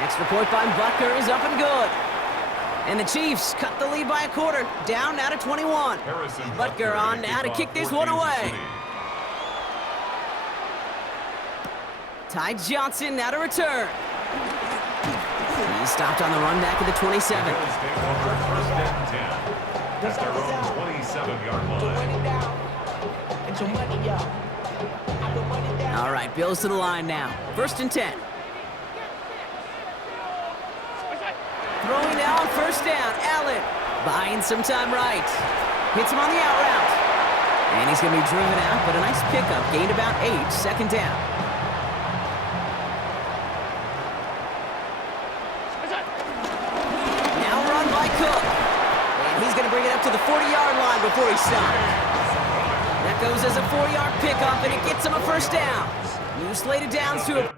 Extra point by Butker is up and good. And the Chiefs cut the lead by a quarter, down now to 21. Butker on now to kick this one away. Ty Johnson now to return. He's stopped on the run back at the 27. Bills take over first and 10. That's their own 27-yard line. All right, Bills to the line now. First and 10. Throwing now on first down, Allen. Buying some time right. Hits him on the out route. And he's going to be driven out, but a nice pickup. Gained about 8, second down. Now run by Cook. And he's going to bring it up to the 40-yard line before he stops. That goes as a 4-yard pickup, and it gets him a first down. New slated downs to a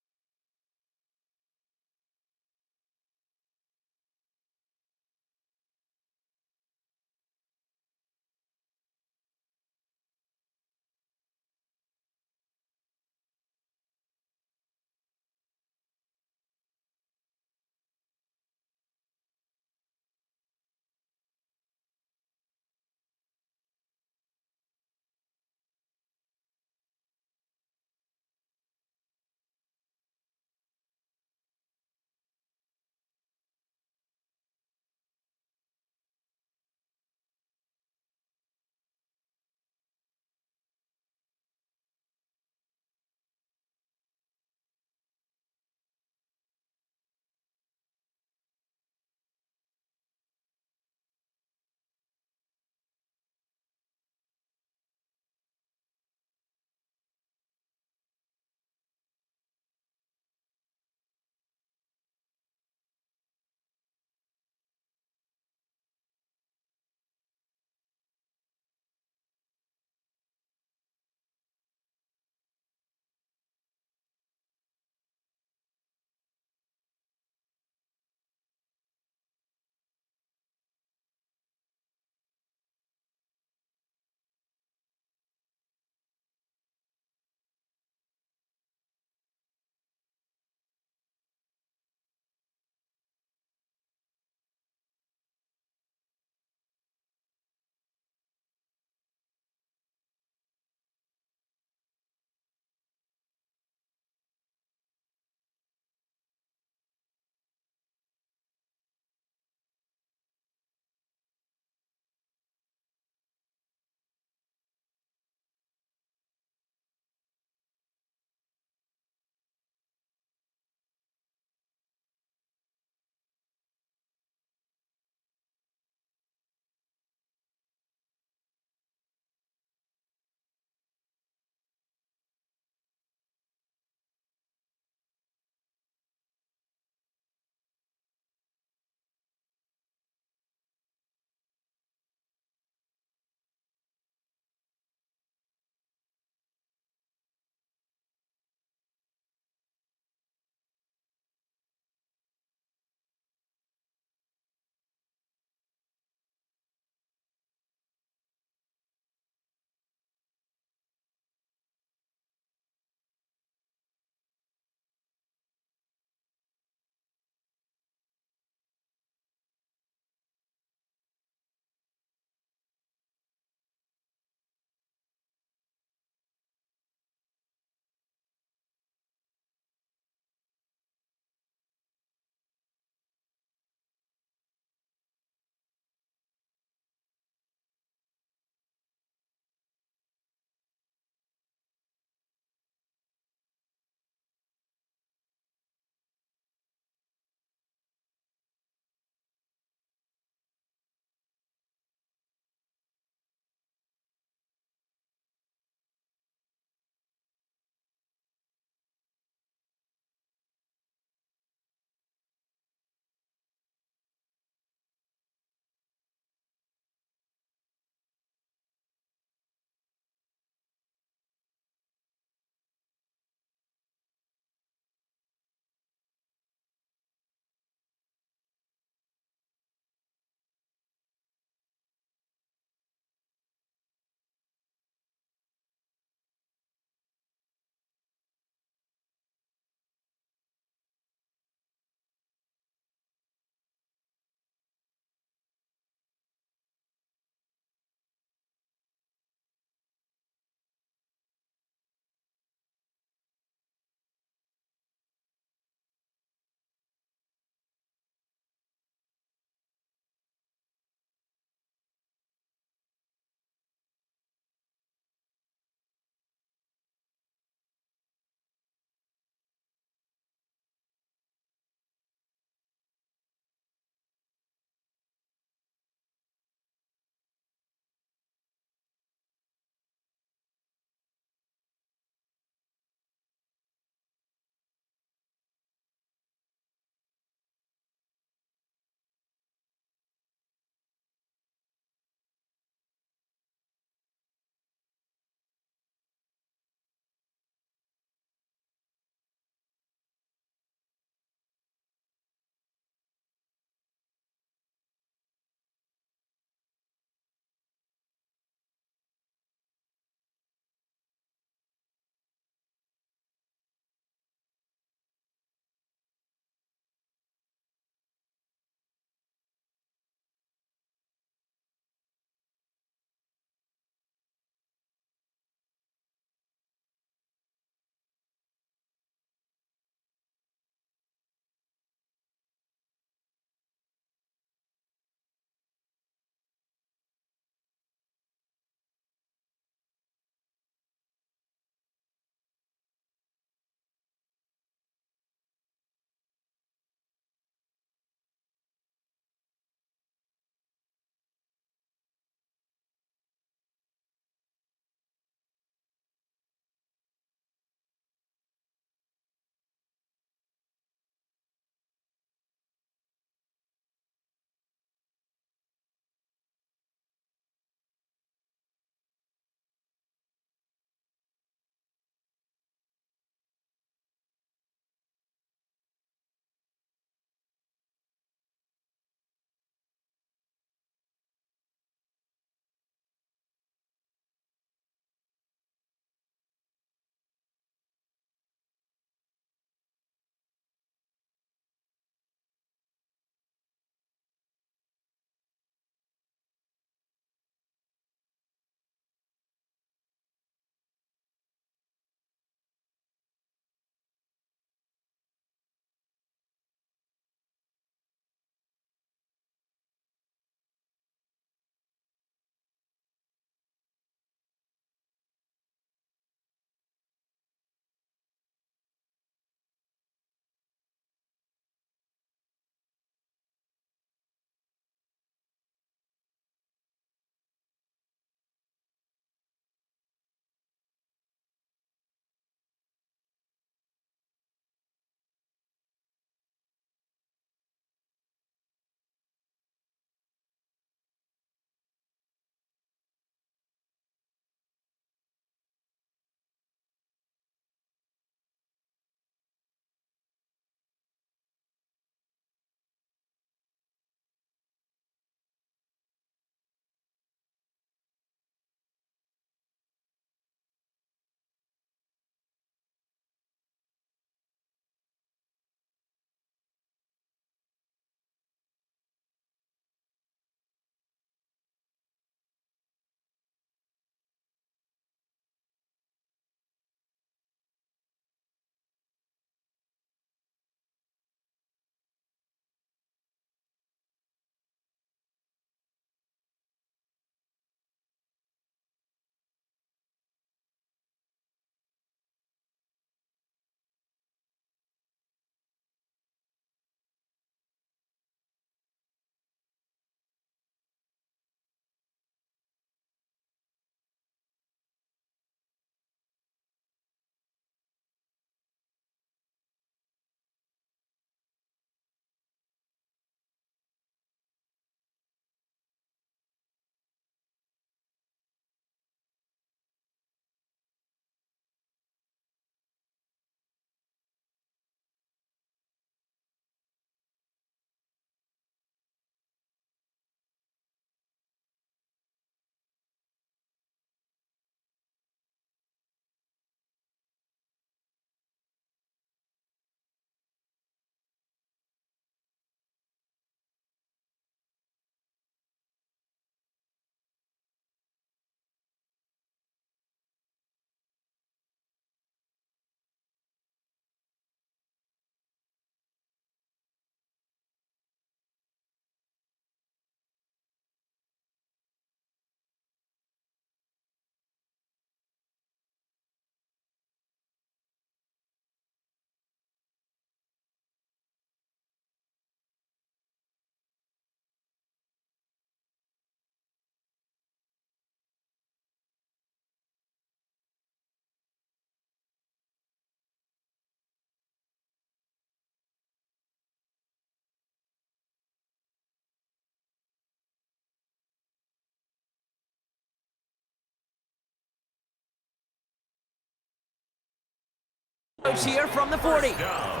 Coach here from the 40. First down.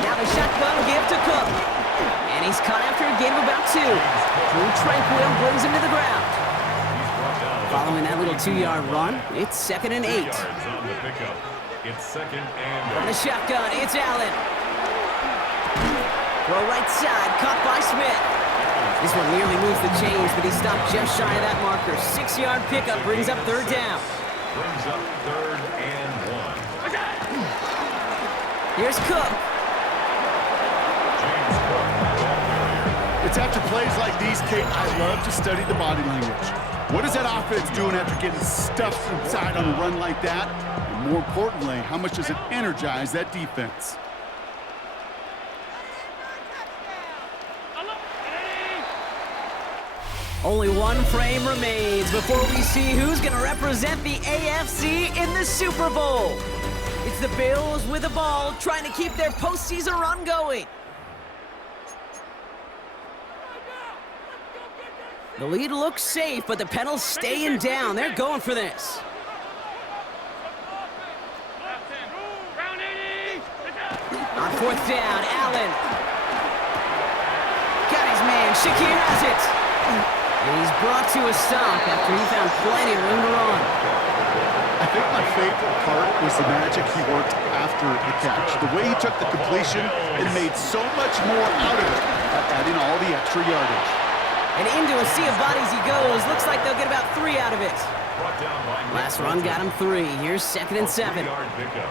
Now the shotgun give to Cook. And he's caught after a gain of about 2. Drew Tranquil brings him to the ground. Following that little 2-yard run, it's 2nd and 8. 3 yards on the pickup. It's 2nd and On 8. the shotgun, it's Allen. Throw right side, caught by Smith. This one nearly moves the chains, but he stopped just shy of that marker. 6-yard pickup brings up 3rd down. Brings up 3rd and 1. Here's Cook. James Cook, ball carrier. It's after plays like these, Kate, I love to study the body language. What is that offense doing after getting stuffed inside on a run like that? And more importantly, how much does it energize that defense? Only one frame remains before we see who's going to represent the AFC in the Super Bowl. It's the Bills with the ball, trying to keep their postseason run going. The lead looks safe, but the Penals staying down. They're going for this. On 4th down, Allen. Got his man, Shakir has it. And he's brought to a stop after he found plenty of room to run. I think my favorite part was the magic he worked after the catch. The way he took the completion and made so much more out of it, adding all the extra yardage. And into a sea of bodies he goes. Looks like they'll get about 3 out of it. Brought down by Last run got him 3. Here's 2nd and 7. 3-yard pickup.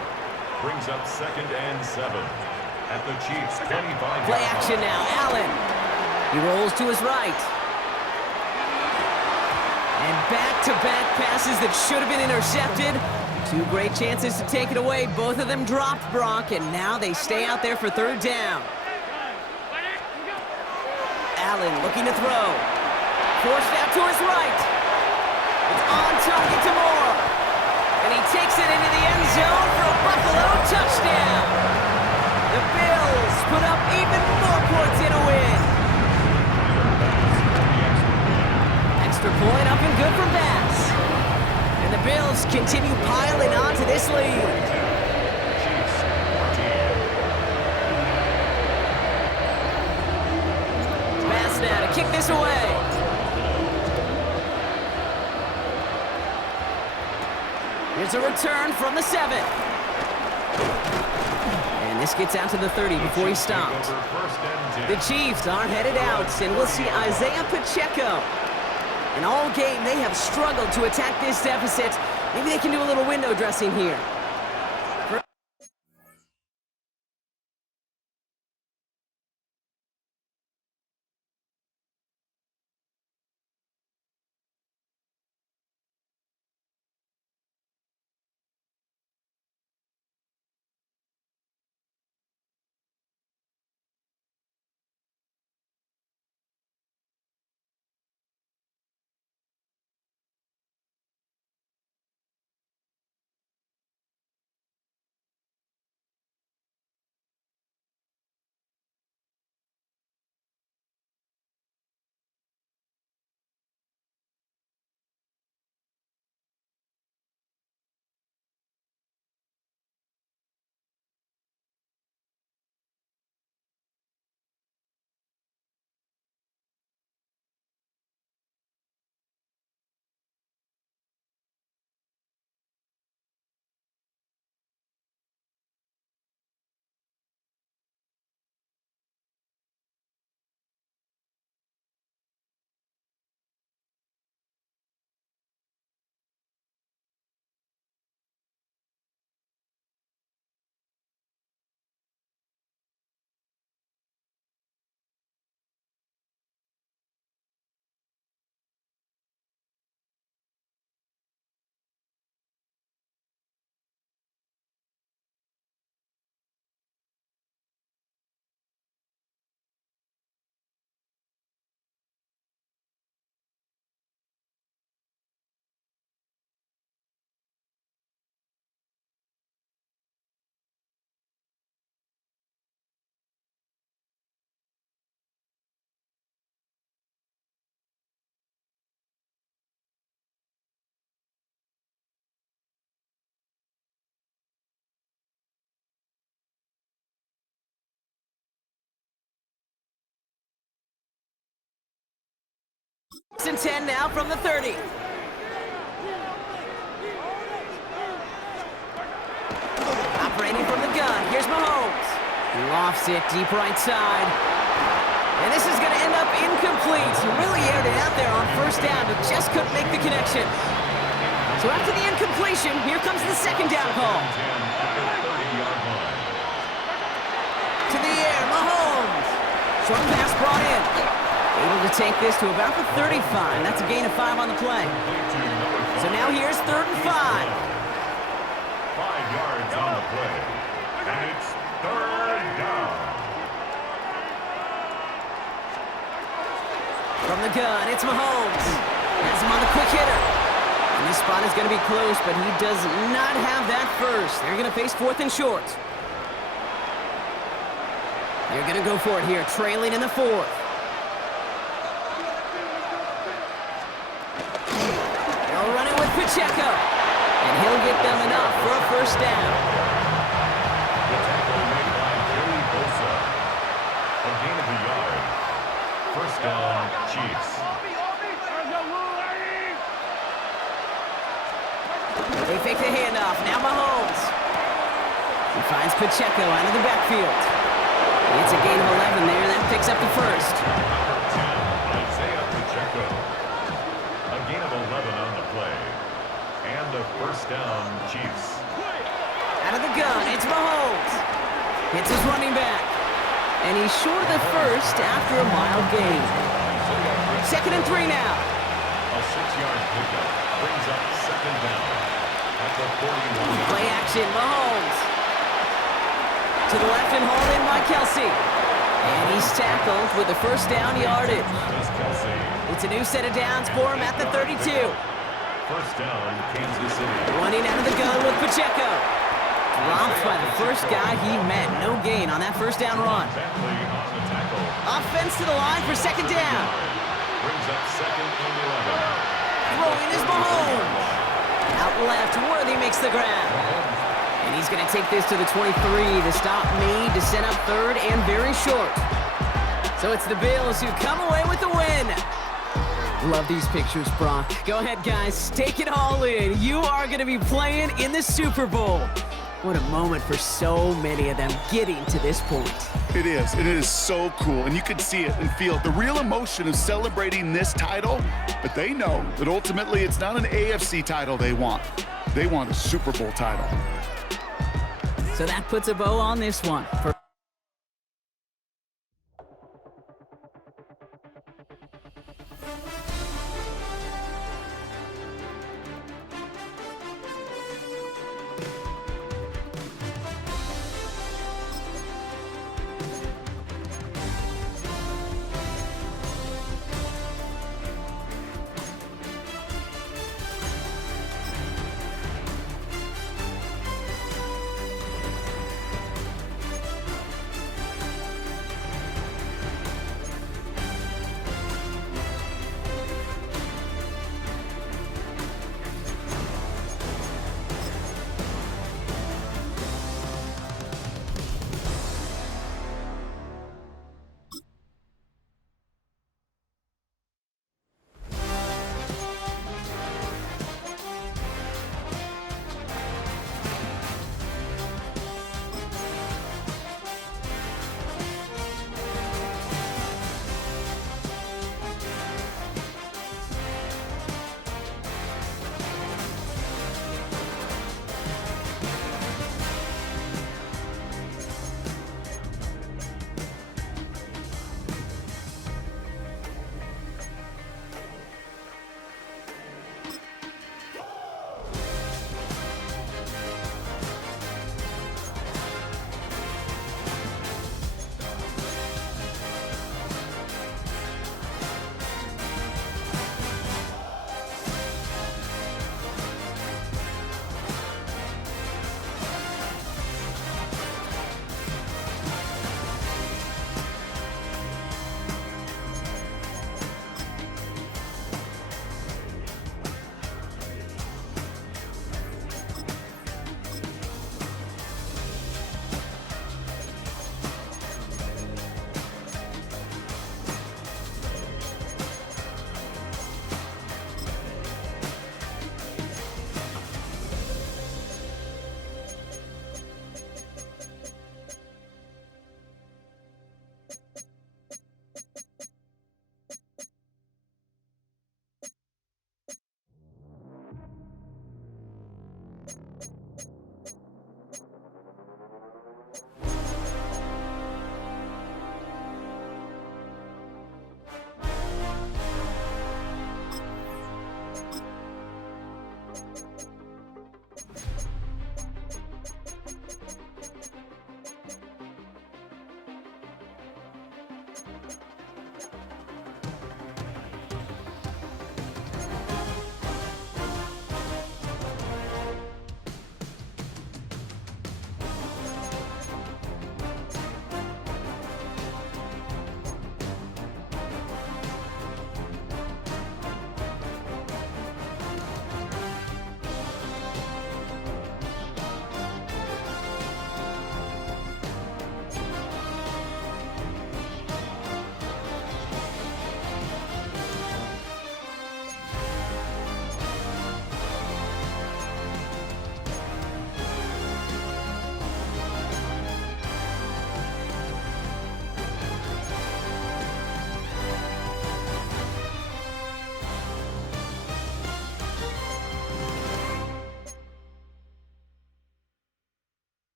Brings up 2nd and 7. At the Chiefs' 25. Play action now, Allen. He rolls to his right. And back-to-back passes that should have been intercepted. 2 great chances to take it away. Both of them dropped, Brock, and now they stay out there for 3rd down. Allen looking to throw. Forced out to his right. It's on target to Moore. And he takes it into the end zone for a Buffalo touchdown. The Bills put up even more points in a win. Extra point up and good for Bass. And the Bills continue piling on to this lead. Chiefs 14. Bass now to kick this away. Here's a return from the 7. And this gets out to the 30 before he stopped. Over 1st and 10. The Chiefs are headed out, and we'll see Isaiah Pacheco. And all game, they have struggled to attack this deficit. Maybe they can do a little window dressing here. And 10 now from the 30. Operating from the gun. Here's Mahomes. Lofts it deep right side. And this is going to end up incomplete. He really aired it out there on first down, but just couldn't make the connection. So after the incompletion, here comes the second down call. To the air, Mahomes. Short pass brought in. Able to take this to about the 35. That's a gain of 5 on the play. So now here's 3rd and 5. 5 yards on the play. And it's 3rd down. From the gun, it's Mahomes. Has him on a quick hitter. And this spot is going to be close, but he does not have that first. They're going to face 4th and short. They're going to go for it here, trailing in the 4th. They'll run it with Pacheco. And he'll get them enough for a first down. The tackle made by Joey Bosa. A gain of a yard. First down, Chiefs. They fake the handoff. Now Mahomes. He finds Pacheco out of the backfield. It's a gain of 11 there. That picks up the first. Number 10, Isaiah Pacheco. A gain of 11 on the play. And a first down, Chiefs. Out of the gun, it's Mahomes. Hits his running back. And he's short of the first after a mild gain. 2nd and 3 now. A 6-yard pickup brings up 2nd down at the 41. Play action, Mahomes. To the left and hauled in by Kelsey. And he's tackled with the first down yardage. It's a new set of downs for him at the 32. First down, Kansas City. Running out of the gun with Pacheco. Dropped by the first guy he met. No gain on that first down run. Bentley on the tackle. Offense to the line for 2nd down. Brings up 2nd and 11. Throwing is Mahomes. Out left, Worthy makes the grab. And he's going to take this to the 23 to stop Meade to set up 3rd and very short. So it's the Bills who come away with the win. Love these pictures, Brock. Go ahead, guys. Take it all in. You are going to be playing in the Super Bowl. What a moment for so many of them getting to this point. It is. It is so cool. And you can see it and feel the real emotion of celebrating this title. But they know that ultimately it's not an AFC title they want. They want a Super Bowl title. So that puts a bow on this one.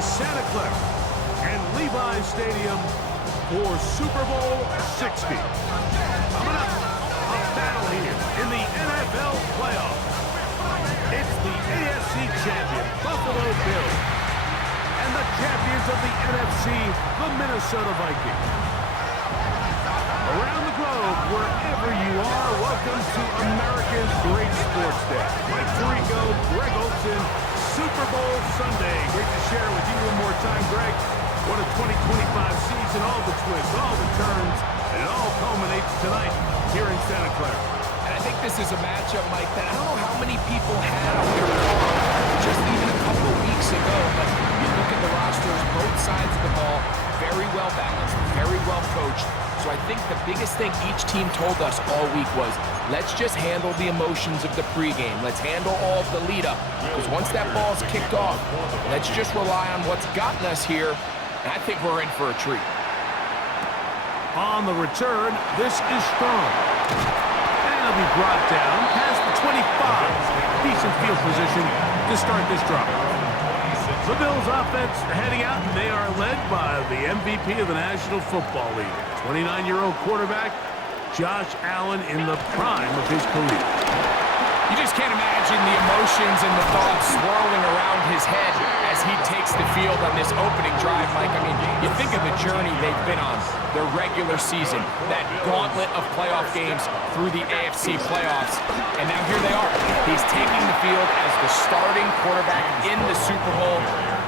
Santa Clara and Levi's Stadium for Super Bowl 60. Coming up, a battle here in the NFL playoffs. It's the AFC champion, Buffalo Bills, and the champions of the NFC, the Minnesota Vikings. Around the globe, wherever you are, welcome to America's great sports day. Mike Tirico, Greg Olson, Super Bowl Sunday. Great to share with you one more time, Greg. What a 2025 season, all the twists, all the turns, and it all culminates tonight here in Santa Clara. And I think this is a matchup, Mike, that I don't know how many people had on their radar just even a couple of weeks ago, but you look at the rosters, both sides of the ball, very well balanced, very well coached. So I think the biggest thing each team told us all week was, let's just handle the emotions of the pregame. Let's handle all of the lead-up. Because once that ball's kicked off, let's just rely on what's gotten us here. And I think we're in for a treat. On the return, this is strong. And it'll be brought down past the 25. Decent field position to start this drive. The Bills offense heading out, and they are led by the MVP of the National Football League, 29-year-old quarterback, Josh Allen, in the prime of his career. You just can't imagine the emotions and the thoughts swirling around his head as he takes the field on this opening drive, Mike. I mean, you think of the journey they've been on, their regular season, that gauntlet of playoff games through the AFC playoffs, and now here they are. He's taking the field as the starting quarterback in the Super Bowl,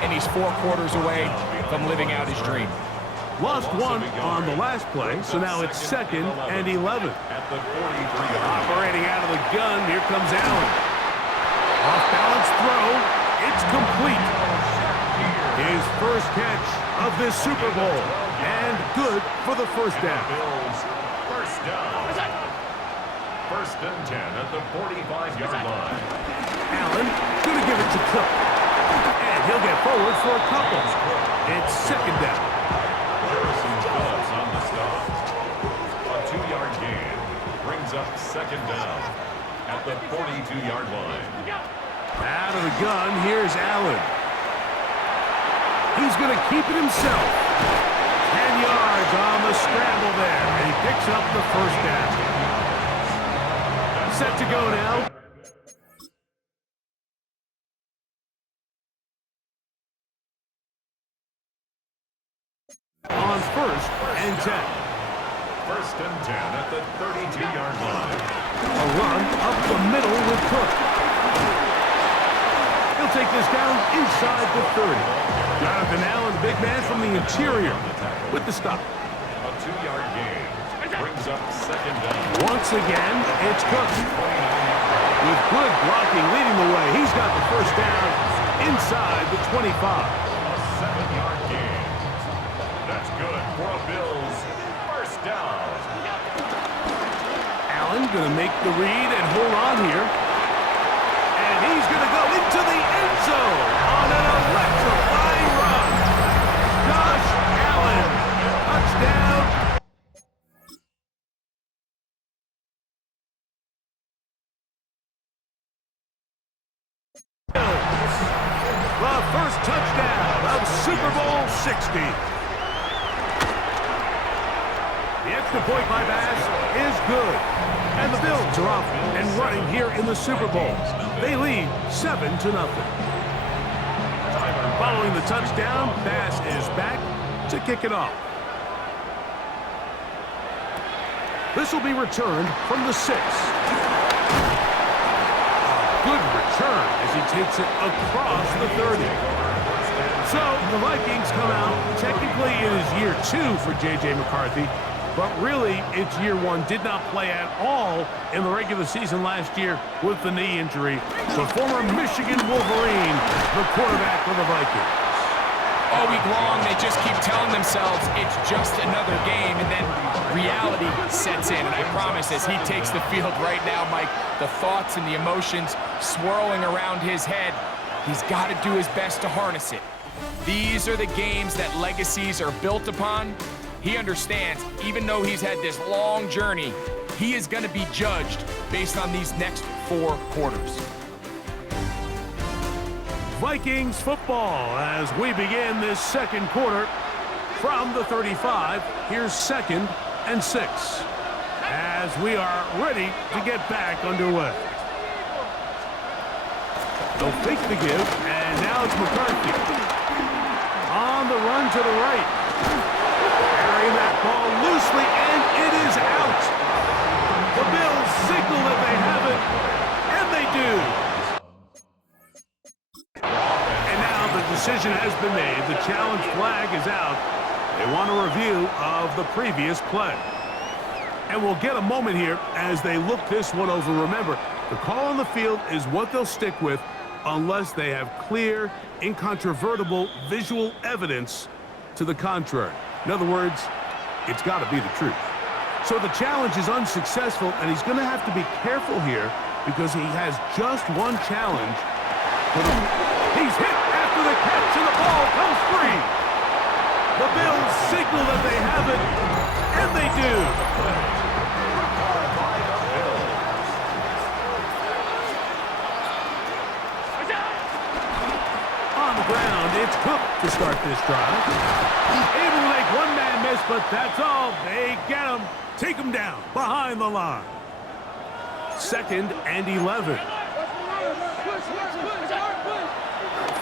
and he's 4 quarters away from living out his dream. Lost one on the last play, so now it's 2nd and 11. Operating out of the gun, here comes Allen. Off-balance throw, it's complete. His first catch of this Super Bowl, and good for the first down. First down. First and 10 at the 45-yard line. Allen gonna give it to Cook, and he'll get forward for a couple. It's 2nd down. Phillips on the stop. A 2-yard gain brings up 2nd down at the 42-yard line. Out of the gun, here's Allen. He's going to keep it himself. 10 yards on the scramble there, and he picks up the first down. Set to go now. On 1st and 10. First and 10 at the 32-yard line. A run up the middle with Cook. He'll take this down inside the 30. Jonathan Allen, big man from the interior, with the stop. A 2-yard gain brings up second down. Once again, it's Cook. With good blocking leading the way, he's got the first down inside the 25. A 7-yard gain. That's good for a Bills first down. Allen going to make the read and hold on here. And he's going to go into the end zone on an electrifying run. Josh Allen, touchdown. The first touchdown of Super Bowl 60. The extra point by Bass is good. And the Bills are off and running here in the Super Bowl. They lead 7-0. Following the touchdown, Bass is back to kick it off. This will be returned from the 6. Good return as he takes it across the 30. So the Vikings come out. Technically it is year 2 for J.J. McCarthy, but really it's year 1. Did not play at all in the regular season last year with the knee injury. The former Michigan Wolverine, the quarterback for the Vikings. All week long, they just keep telling themselves it's just another game, and then reality sets in. And I promise, as he takes the field right now, Mike, the thoughts and the emotions swirling around his head, he's got to do his best to harness it. These are the games that legacies are built upon. He understands, even though he's had this long journey, he is going to be judged based on these next 4 quarters. Vikings football as we begin this second quarter from the 35. Here's 2nd and 6 as we are ready to get back underway. They'll fake the give, and now it's McCarthy. On the run to the right. Carrying that ball loosely, and it is out. The Bills signal that they have it, and they do. The decision has been made. The challenge flag is out. They want a review of the previous play. And we'll get a moment here as they look this one over. Remember, the call on the field is what they'll stick with unless they have clear, incontrovertible visual evidence to the contrary. In other words, it's got to be the truth. So the challenge is unsuccessful, and he's going to have to be careful here because he has just one challenge. He's hit after the catch, and the ball comes free. The Bills signal that they have it, and they do. On the ground, it's Cook to start this drive. Able to make one man miss, but that's all. They get him, take him down behind the line. 2nd and 11.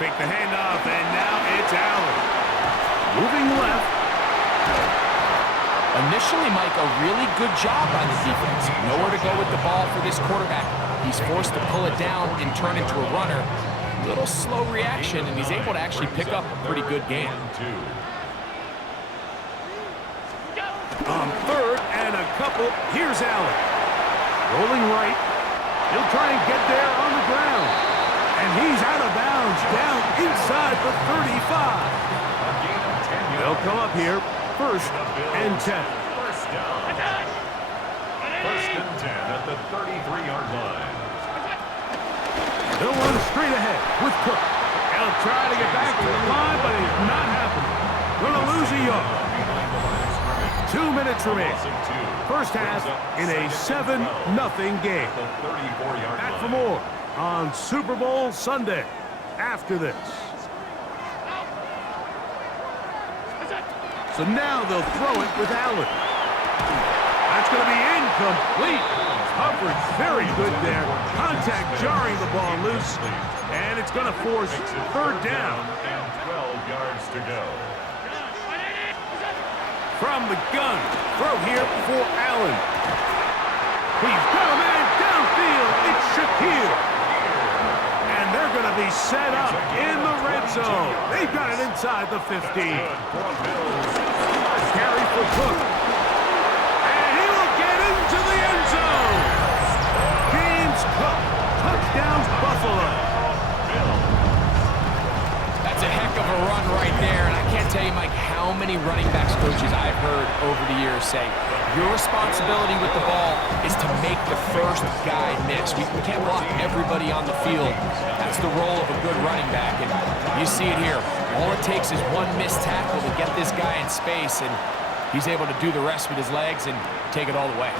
Fake the handoff, and now it's Allen. Moving left. Initially, Mike, a really good job by the defense. Nowhere to go with the ball for this quarterback. He's forced to pull it down and turn into a runner. Little slow reaction, and he's able to actually pick up a pretty good game. On 3rd and a couple, here's Allen. Rolling right. He'll try and get there on the ground. And he's out of bounds, down inside the 35. They'll come up here, 1st and 10. First down. 1st and 10 at the 33-yard line. They'll run straight ahead with Cook. He'll try to get back to the line, but it's not happening. Going to lose a yard. 2 minutes remain. First half in a 7-0 game. Back for more on Super Bowl Sunday after this. So now they'll throw it with Allen. That's going to be incomplete. Coverage very good there. Contact jarring the ball loose. And it's going to force 3rd down. And 12 yards to go. From the gun, throw here for Allen. He's got a man downfield. It's Shakir. And they're going to be set up in the red zone. They've got it inside the 15. Carry for Cook. And he will coaches I've heard over the years say, your responsibility with the ball is to make the first guy miss. We can't block everybody on the field. That's the role of a good running back, and you see it here. All it takes is one missed tackle to get this guy in space, and he's able to do the rest with his legs and take it all the way.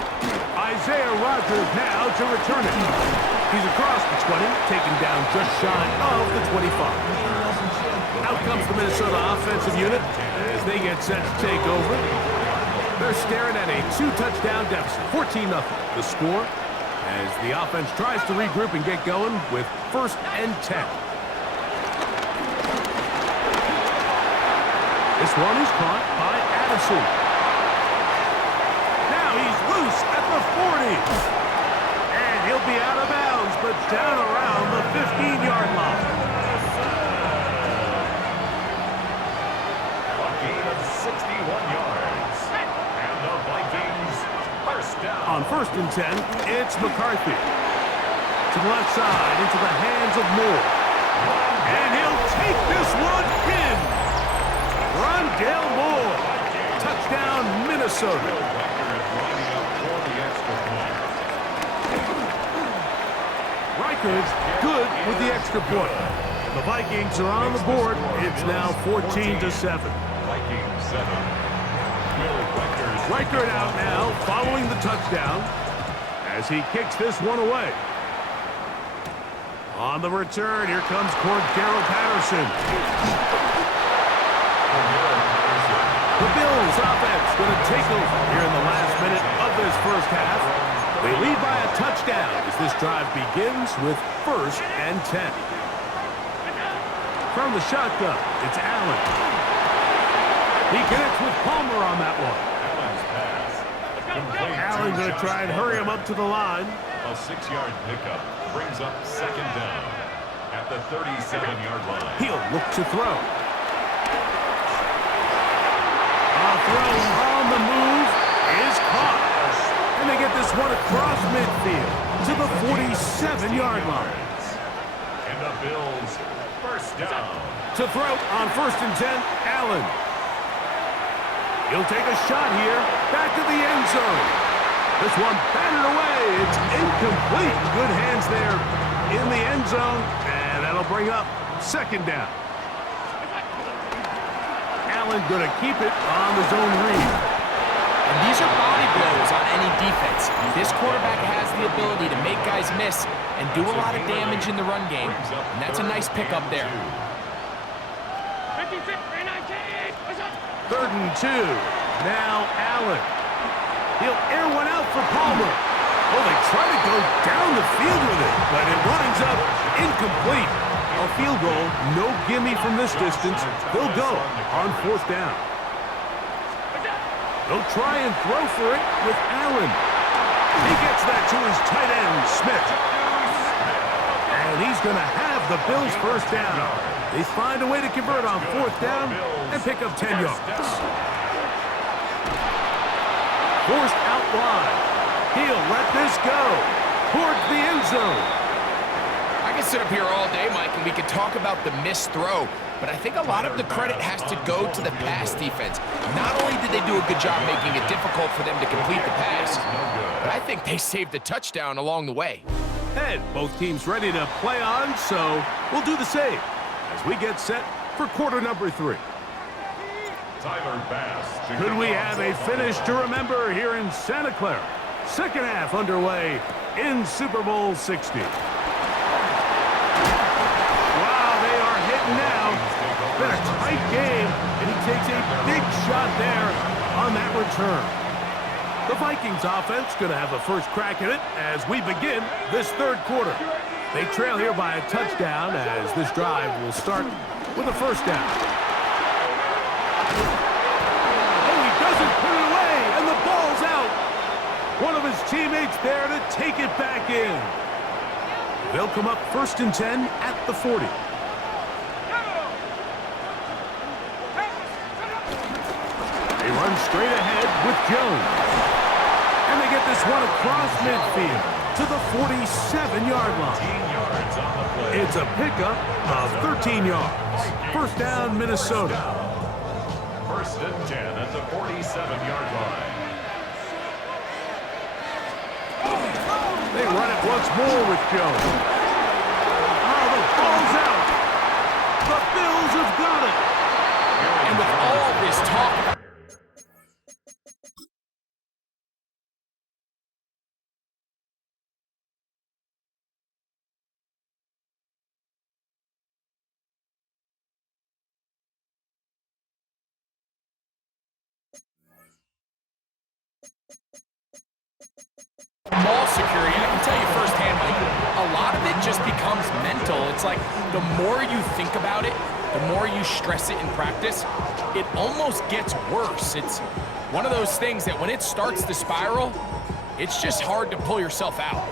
Isaiah Rodgers now to return it. He's across the 20, taken down just shy of the 25. Out comes the Minnesota offensive unit as they get set to take over. They're staring at a 2-touchdown deficit, 14-0. The score as the offense tries to regroup and get going with 1st and 10. This one is caught by Addison. Now he's loose at the 40. And he'll be out of bounds, but down around the 15-yard line. A gain of 61 yards. And the Vikings first down. On 1st and 10, it's McCarthy. To the left side, into the hands of Moore. And he'll take this one in. Rondale Moore. Touchdown, Minnesota. Reichard's good with the extra point. And the Vikings are on the board. It's now 14-7. Vikings 7. Reichard out now, following the touchdown, as he kicks this one away. On the return, here comes Cordero Patterson. The Bills offense going to take over here in the last minute of this first half. They lead by a touchdown as this drive begins with 1st and 10. From the shotgun, it's Allen. He connects with Palmer on that one. Allen going to try and hurry him up to the line. A 6-yard pickup brings up 2nd down at the 37-yard line. He'll look to throw. A throw on the move is caught. And they get this one across midfield to the 47-yard line. And the Bills first down. To throw on 1st and 10, Allen. He'll take a shot here, back to the end zone. This one batted away. It's incomplete. Good hands there in the end zone, and that'll bring up 2nd down. Allen going to keep it on the zone read. And these are body blows on any defense. This quarterback has the ability to make guys miss and do a lot of damage in the run game, and that's a nice pickup there. 3rd and 2. Now Allen. He'll air one out for Palmer. Oh, they try to go down the field with it, but it winds up incomplete. A field goal, no gimme from this distance. They'll go on 4th down. They'll try and throw for it with Allen. He gets that to his tight end, Smith. And he's going to have the Bills first down. They find a way to convert on 4th down and pick up 10 yards. Forced out wide. He'll let this go towards the end zone. I can sit up here all day, Mike, and we can talk about the missed throw, but I think a lot of the credit has to go to the pass defense. Not only did they do a good job making it difficult for them to complete the pass, but I think they saved the touchdown along the way. And both teams ready to play on, so we'll do the same as we get set for quarter number 3. Tyler Bass. Could we have a finish to remember here in Santa Clara? 2nd half underway in Super Bowl 60. Now, been a tight game, and he takes a big shot there on that return. The Vikings offense going to have a first crack at it as we begin this 3rd quarter. They trail here by a touchdown as this drive will start with a 1st down. Oh, he doesn't put it away, and the ball's out. One of his teammates there to take it back in. They'll come up 1st and 10 at the 40. They run straight ahead with Jones. And they get this one across midfield to the 47-yard line. It's a pickup of 13 yards. First down, Minnesota. First and 10 at the 47-yard line. They run it once more with Jones. Oh, the ball's out. The Bills have got it. And with all this talk about ball security, I can tell you firsthand, Mike, a lot of it just becomes mental. It's like the more you think about it, the more you stress it in practice, it almost gets worse. It's one of those things that when it starts to spiral, it's just hard to pull yourself out.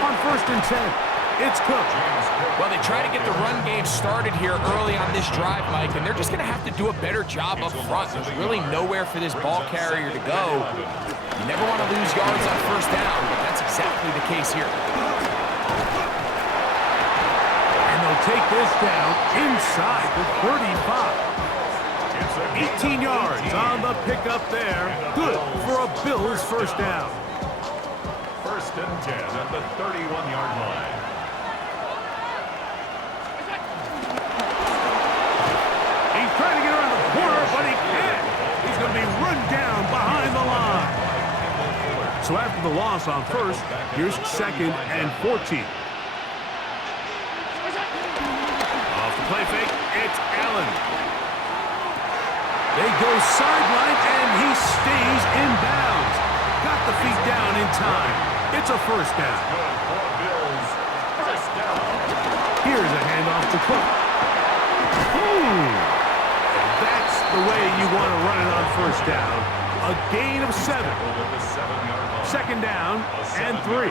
On first and 10, it's Cook. Well, they try to get the run game started here early on this drive, Mike, and they're just going to have to do a better job up front. There's really nowhere for this ball carrier to go. You never want to lose yards on first down, but that's exactly the case here. And they'll take this down inside the 35. 18 yards on the pickup there. Good for a Bills first down. First and 10 at the 31-yard line. He's trying to get around the corner, but he can't. He's going to be run down behind the line. So after the loss on first, here's second and 14. Off the play fake, it's Allen. They go sideline, and he stays in bounds. Got the feet down in time. It's a first down. Here's a handoff to Cook. That's the way you want to run it on first down. A gain of 7. Second down and 3.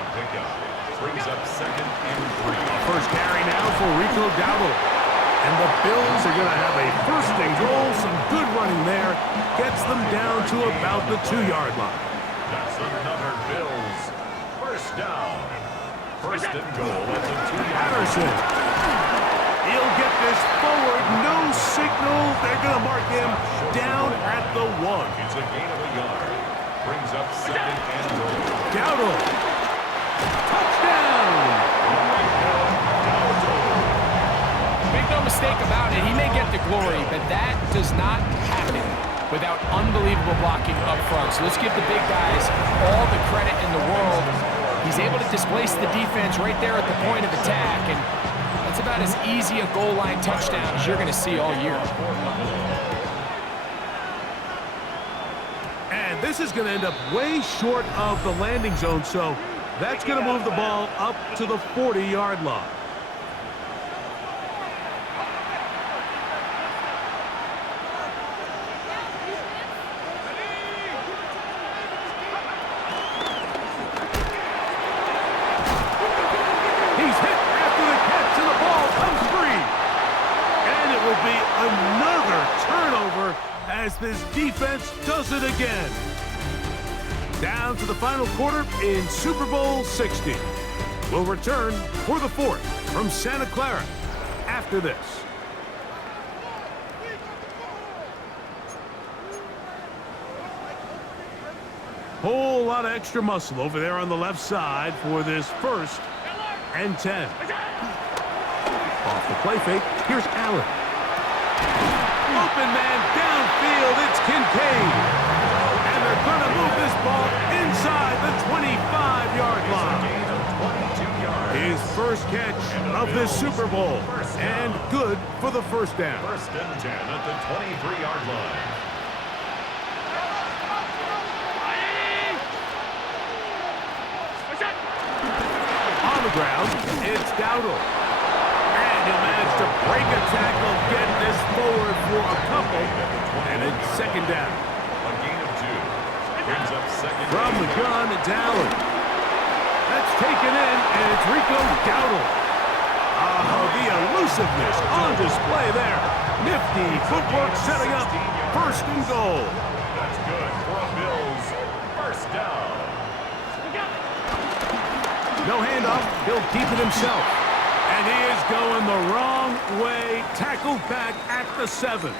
Brings up second and 3. First carry now for Rico Dowdle. And the Bills are going to have a first and goal. Some good running there. Gets them down to about the 2-yard line. That's another Bills first down. First and goal at the 2-yard line. Patterson. He'll get this forward. No signal. They're going to mark him down at the 1. It's a gain of a yard. Brings up second and goal. Dowdle. Touchdown. Make no mistake about it, he may get the glory, but that does not happen without unbelievable blocking up front. So let's give the big guys all the credit in the world. He's able to displace the defense right there at the point of attack, and that's about as easy a goal line touchdown as you're going to see all year. And this is going to end up way short of the landing zone, so that's going to move the ball up to the 40-yard line. As this defense does it again. Down to the final quarter in Super Bowl 60. We'll return for the 4th from Santa Clara after this. Whole lot of extra muscle over there on the left side for this first and 10. Off the play fake, here's Allen. Open man downfield, it's Kincaid. And they're going to move this ball inside the 25-yard line. His first catch of this Super Bowl, and good for the first down. First and 10 at the 23-yard line. On the ground, it's Dowdle. And he'll manage to break a tackle, get this forward for a couple, and it's second down. A gain of 2. Brings up second. From the gun, it's Allen. That's taken in, and it's Rico Dowdle. Oh, the elusiveness on display there. Nifty footwork setting up First and goal. That's good for a Bills first down. No handoff. He'll keep it himself. And he is going the wrong way. Tackled back at the 7.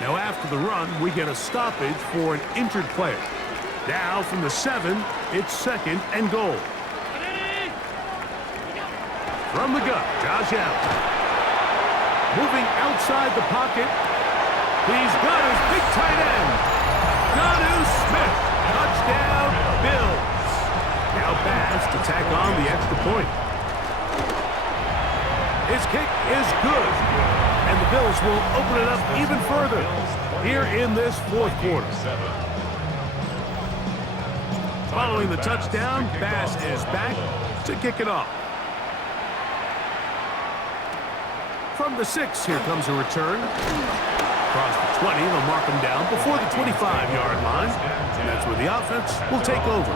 Now after the run, we get a stoppage for an injured player. Now from the 7, it's second and goal. From the gun, Josh Allen. Moving outside the pocket. He's got his big tight end. Jonnu Smith. Touchdown, Bills. Now Bass to tack on the extra point. His kick is good. And the Bills will open it up even further here in this fourth quarter. Following the touchdown, Bass is back to kick it off. From the 6, here comes a return. Across the 20, they'll mark him down before the 25-yard line. And that's where the offense will take over.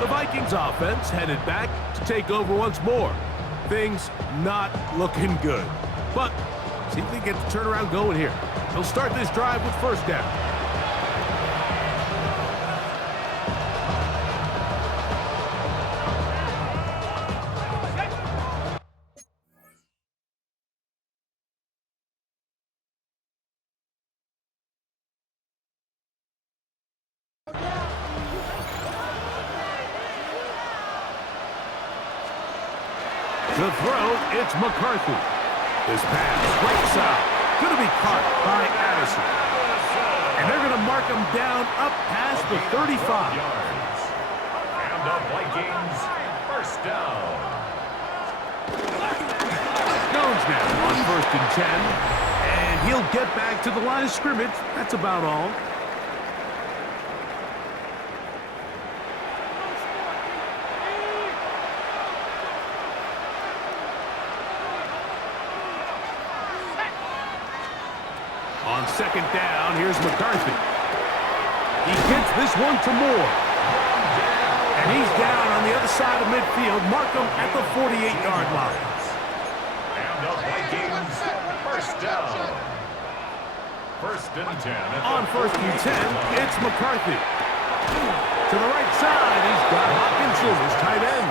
The Vikings offense headed back to take over once more. Things not looking good. But see if they get the turnaround going here. They'll start this drive with first down. To throw, it's McCarthy. This pass, right side, going to be caught by Addison. And they're going to mark him down up past the 35. And the Vikings first down. Jones now on first and 10. And he'll get back to the line of scrimmage. That's about all. On second down, here's McCarthy. He gets this one to Moore. And he's down on the other side of midfield. Mark him at the 48-yard line. And the Vikings first down. First and 10. On first and 10, it's McCarthy. To the right side, he's got Hawkinson, his tight end.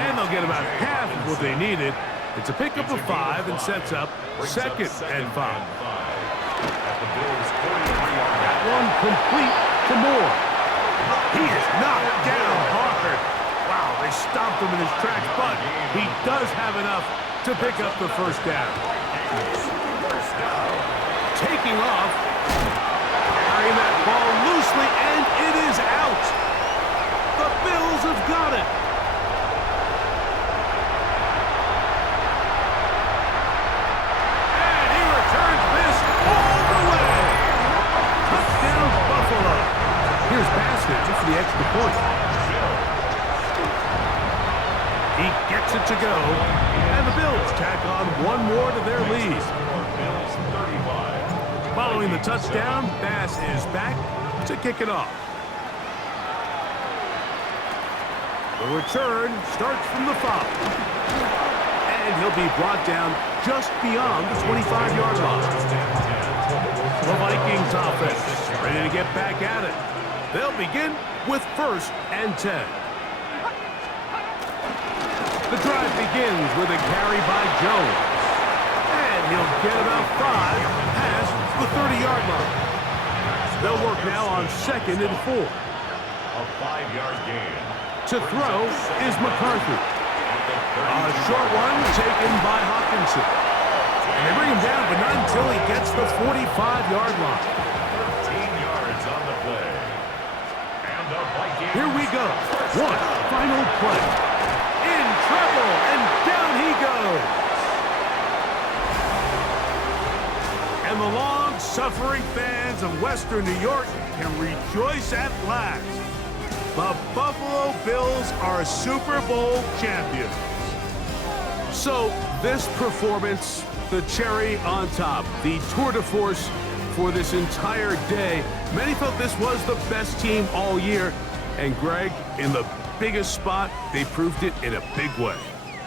And they'll get about half of what they needed. It's a pickup of 5 and sets up second and 5. That one complete to Moore. He is knocked down hard. Wow, they stopped him in his tracks, but he does have enough to pick up the first down. Taking off, carrying that ball loosely, and it is out. The Bills have got it. And he returns this all the way. Touchdown, Buffalo. Here's Bassett for the extra point. He gets it to go, and the Bills tack on one more to their lead. Following the touchdown, Bass is back to kick it off. The return starts from the 5. And he'll be brought down just beyond the 25-yard line. The Vikings offense ready to get back at it. They'll begin with first and 10. The drive begins with a carry by Jones. And he'll get about 5 past the 30-yard line. They'll work now on second and 4. A 5-yard gain. To throw is McCarthy. A short one taken by Hawkinson. And they bring him down, but not until he gets the 45-yard line. 13 yards on the play. And the Vikings. Here we go. One final play. In trouble, and down he goes. And the long-suffering fans of Western New York can rejoice at last. The Buffalo Bills are Super Bowl champions. So this performance, the cherry on top, the tour de force for this entire day. Many felt this was the best team all year. And Greg, in the biggest spot, they proved it in a big way.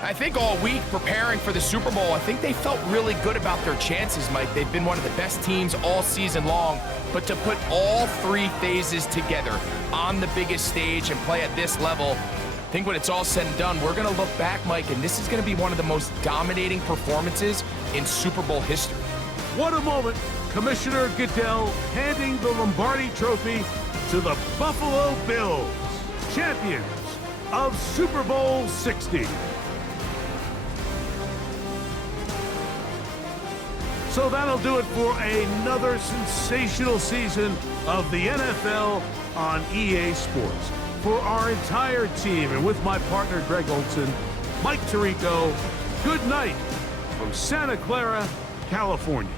I think all week preparing for the Super Bowl, I think they felt really good about their chances, Mike. They've been one of the best teams all season long, but to put all three phases together on the biggest stage and play at this level, I think when it's all said and done, we're going to look back, Mike, and this is going to be one of the most dominating performances in Super Bowl history. What a moment. Commissioner Goodell handing the Lombardi Trophy to the Buffalo Bills, champions of Super Bowl 60. So that'll do it for another sensational season of the NFL on EA Sports. For our entire team and with my partner Greg Olson, Mike Tirico, good night from Santa Clara, California.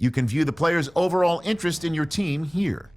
You can view the player's overall interest in your team here.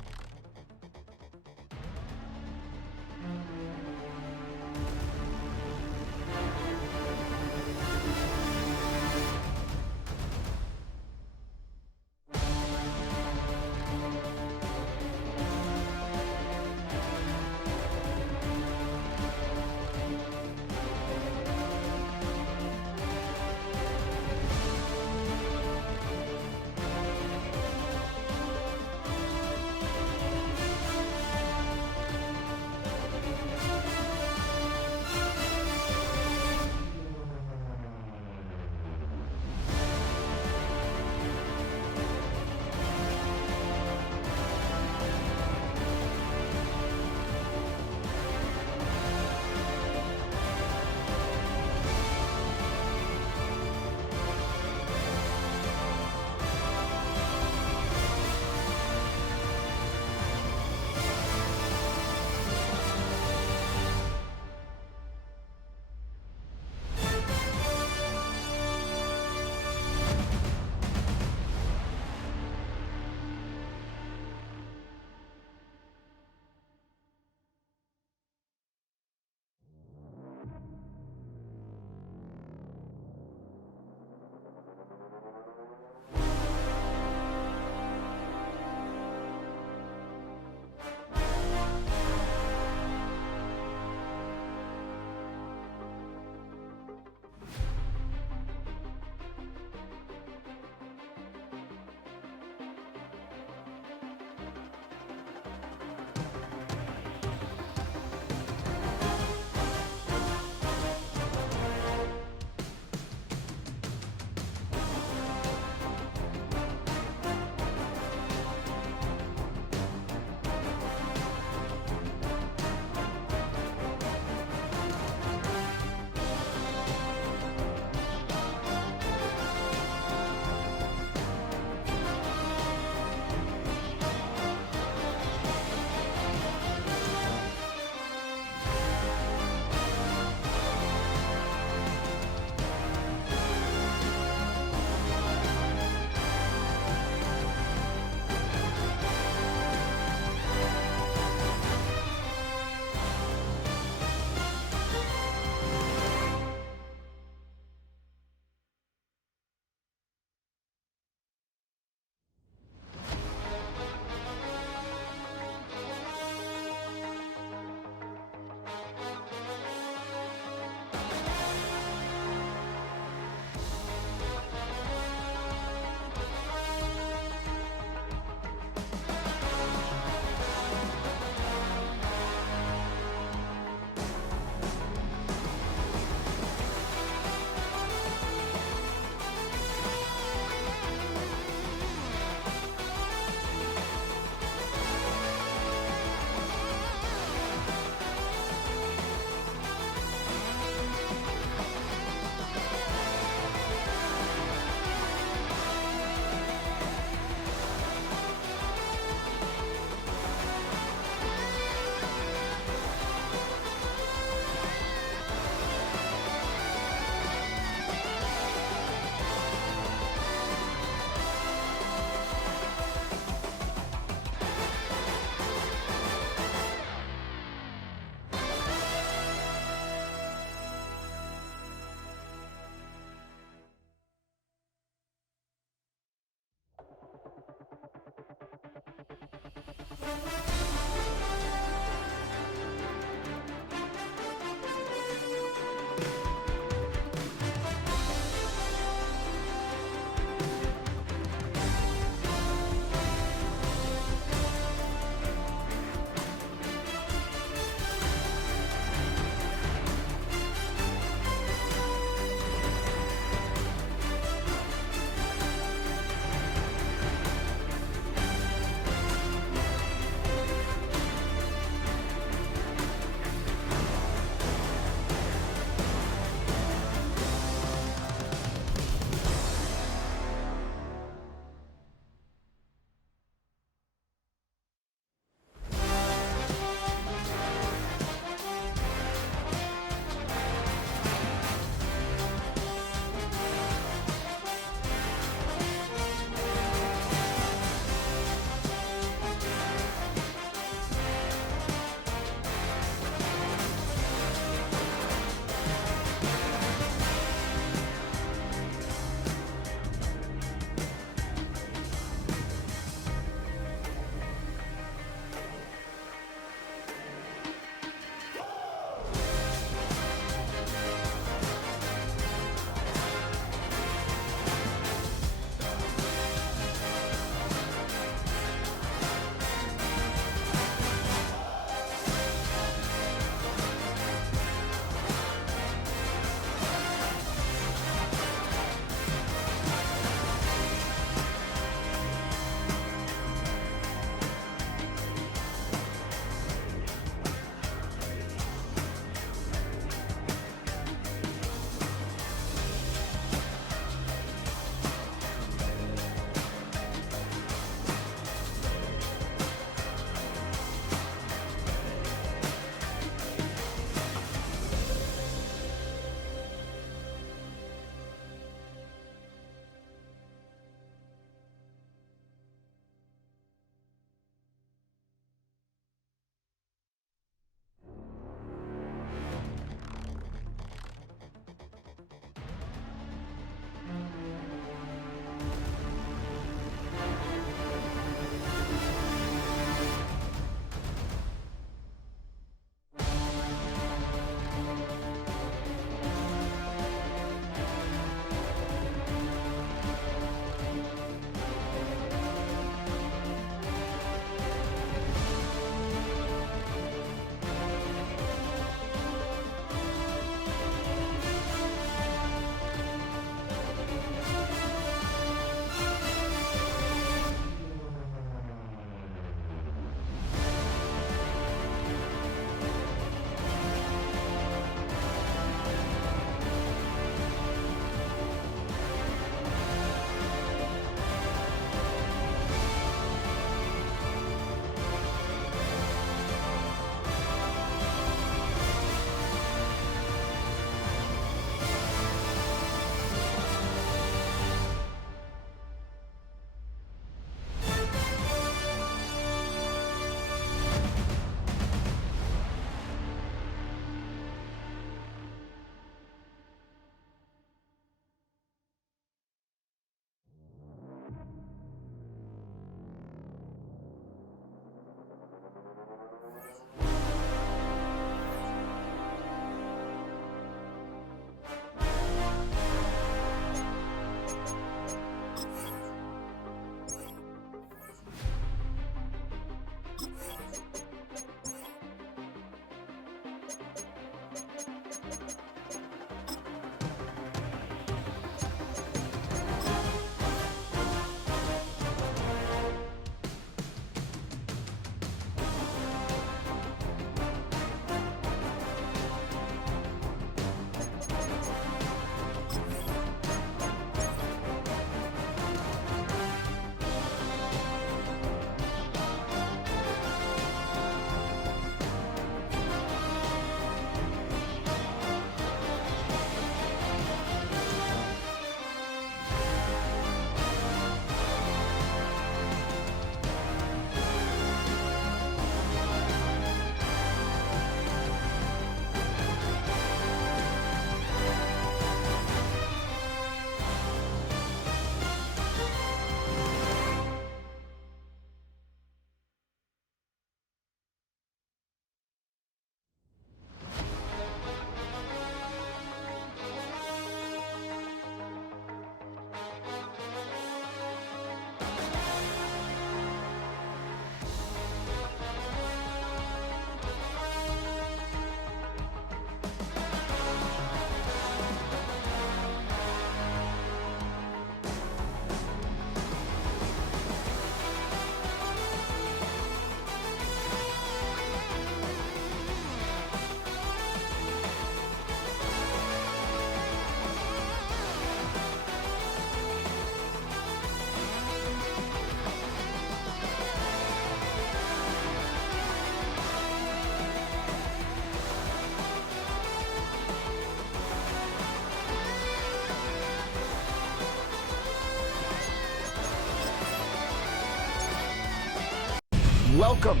Welcome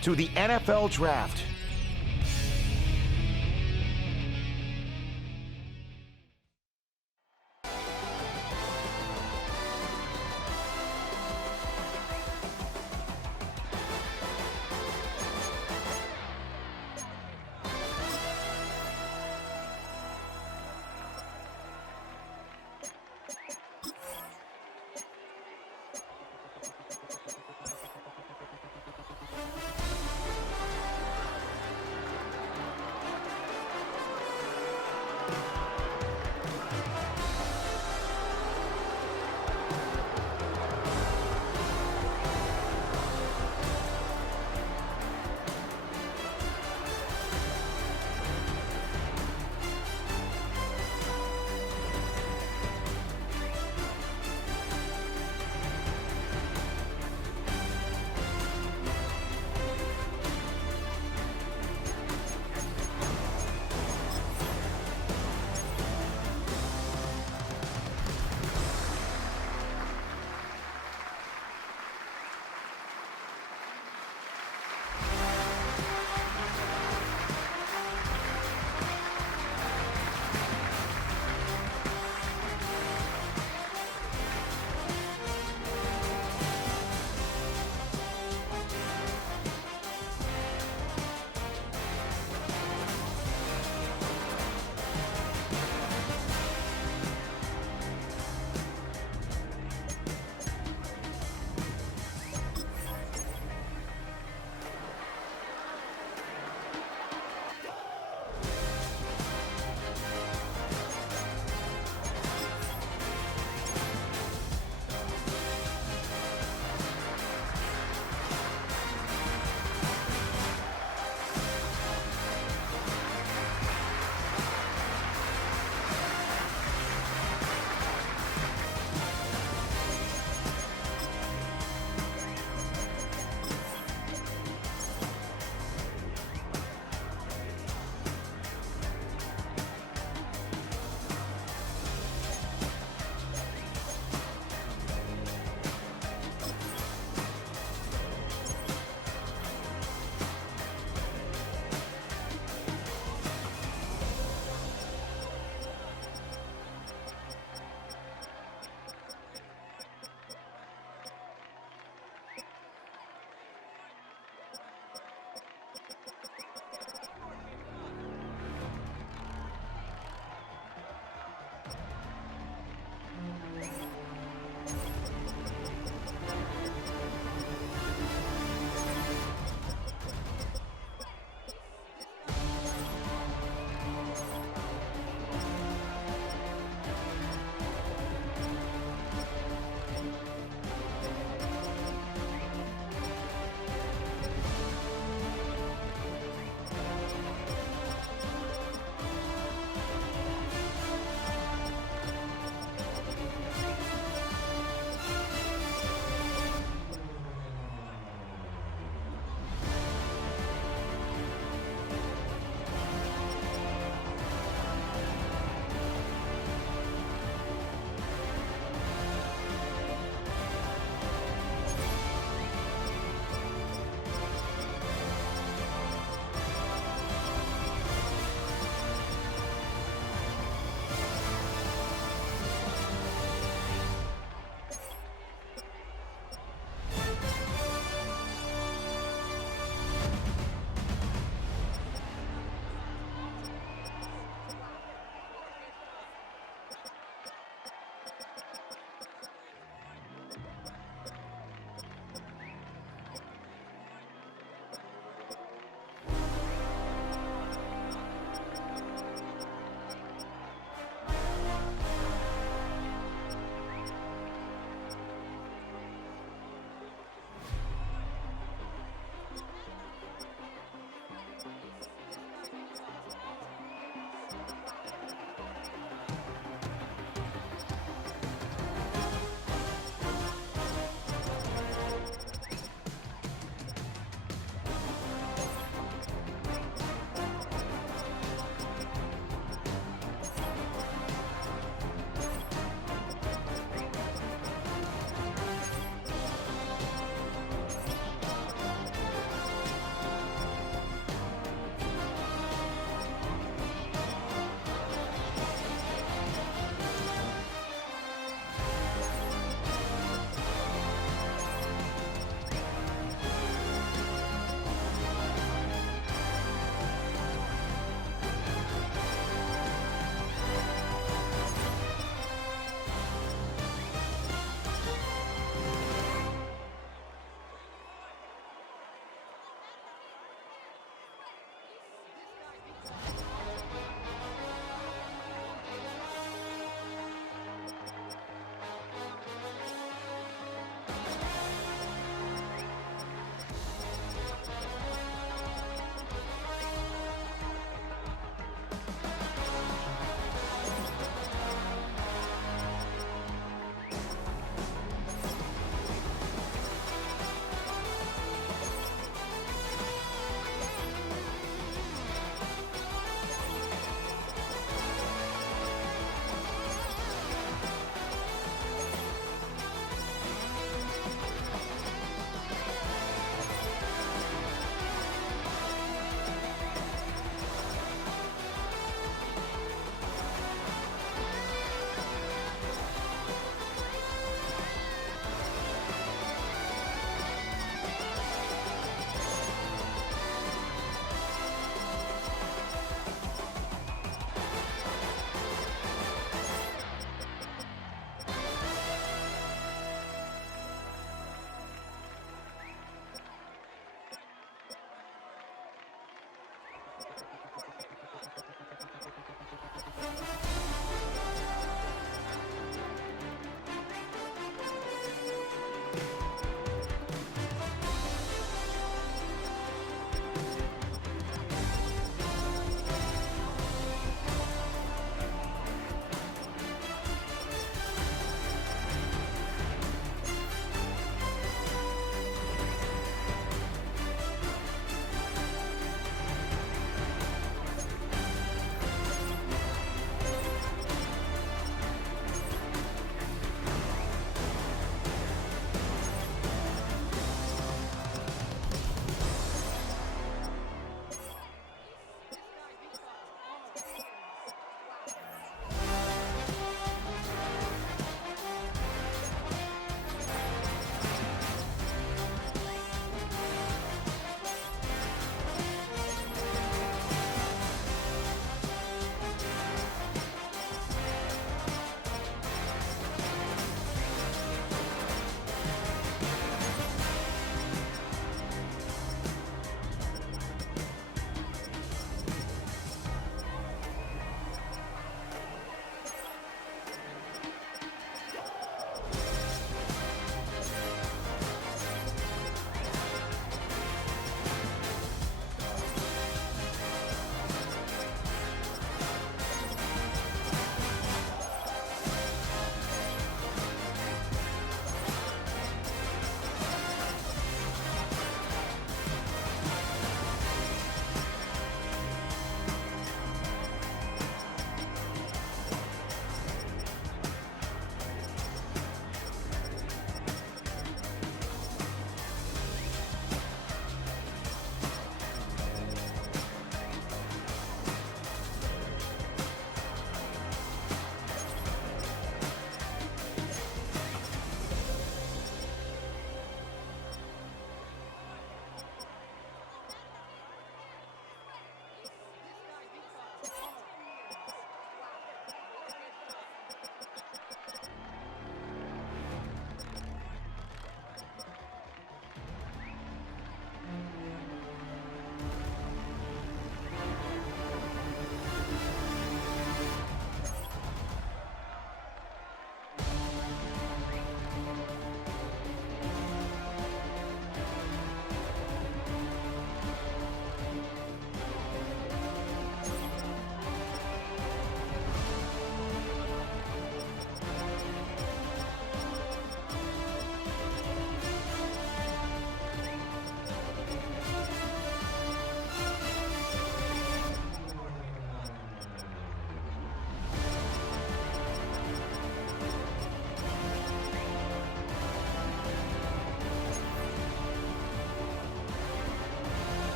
to the NFL Draft.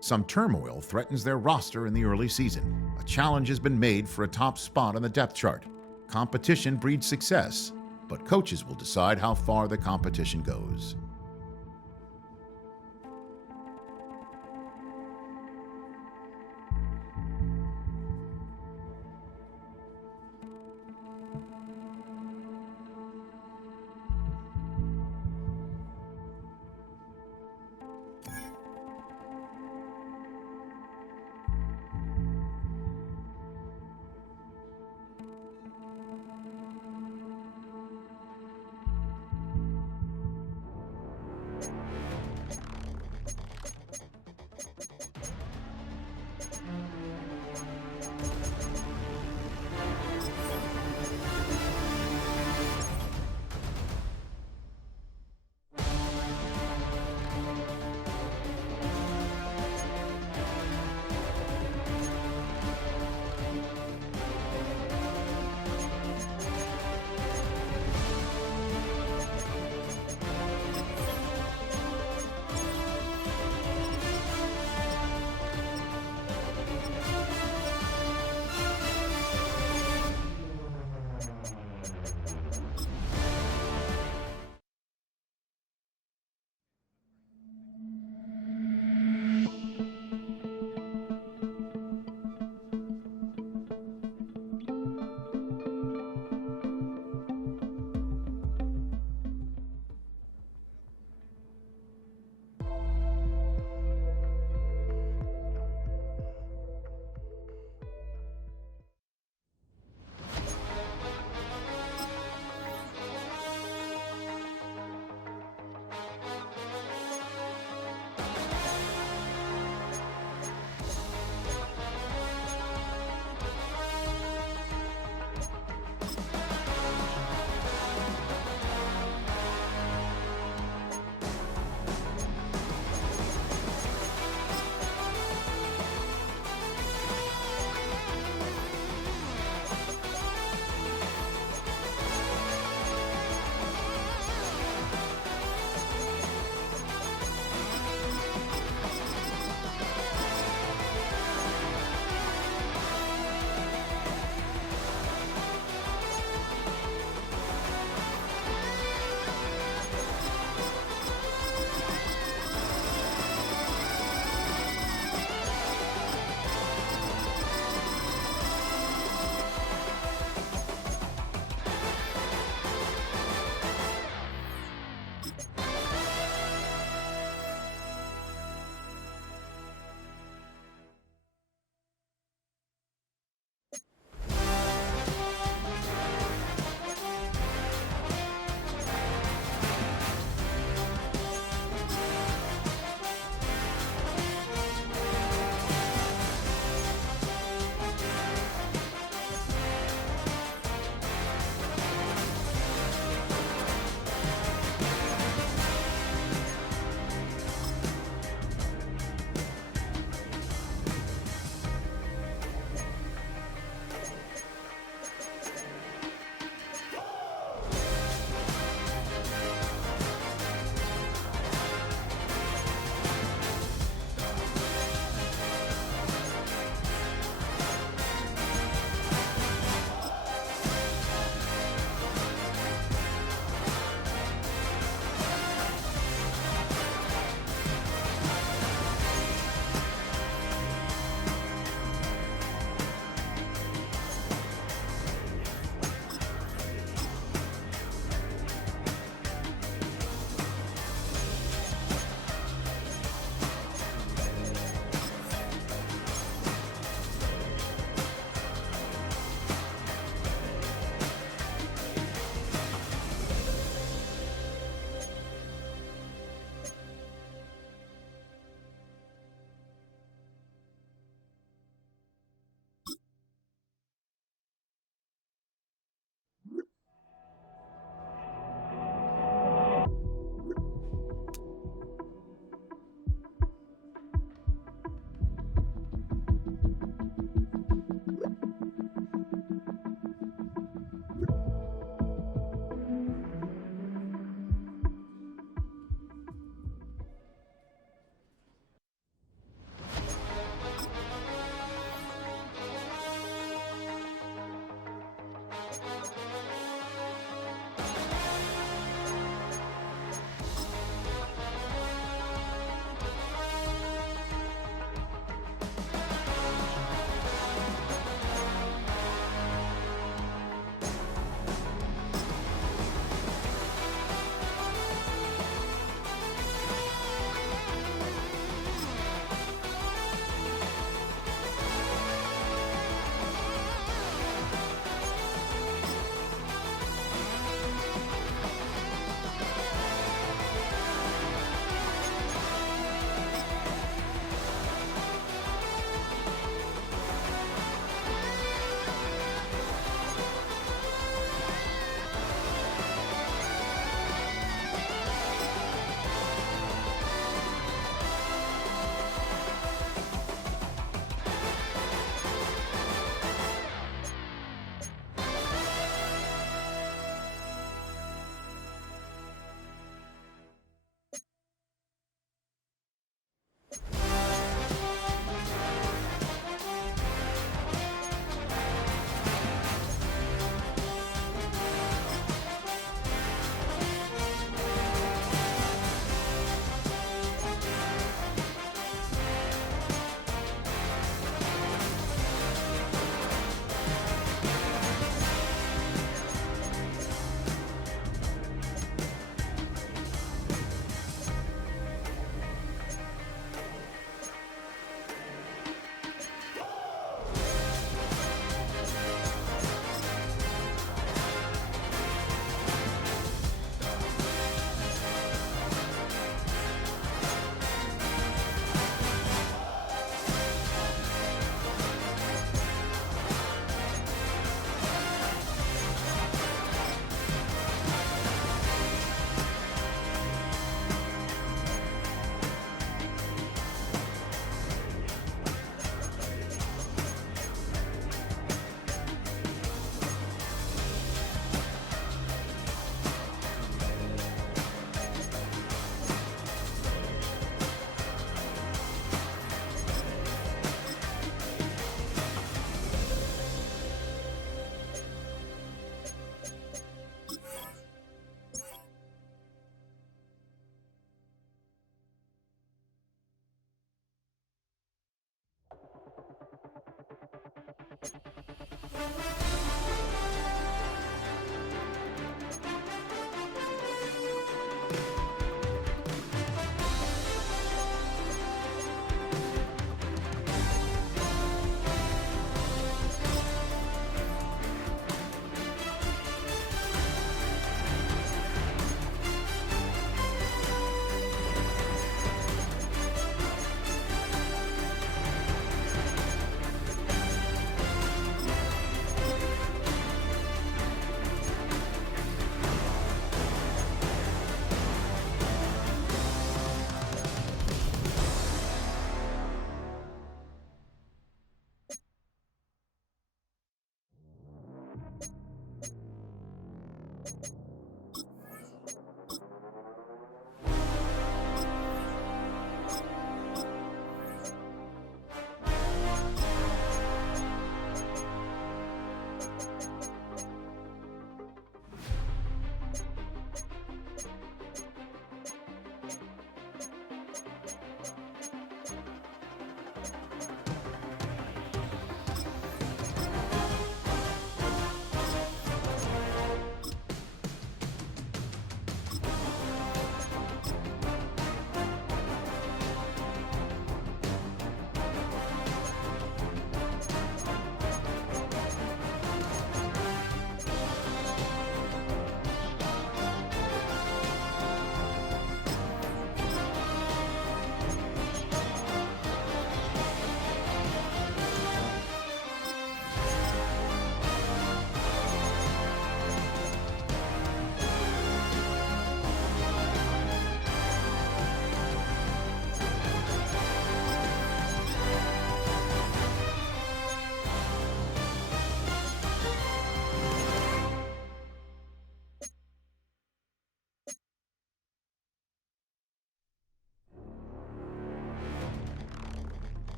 Some turmoil threatens their roster in the early season. A challenge has been made for a top spot on the depth chart. Competition breeds success, but coaches will decide how far the competition goes.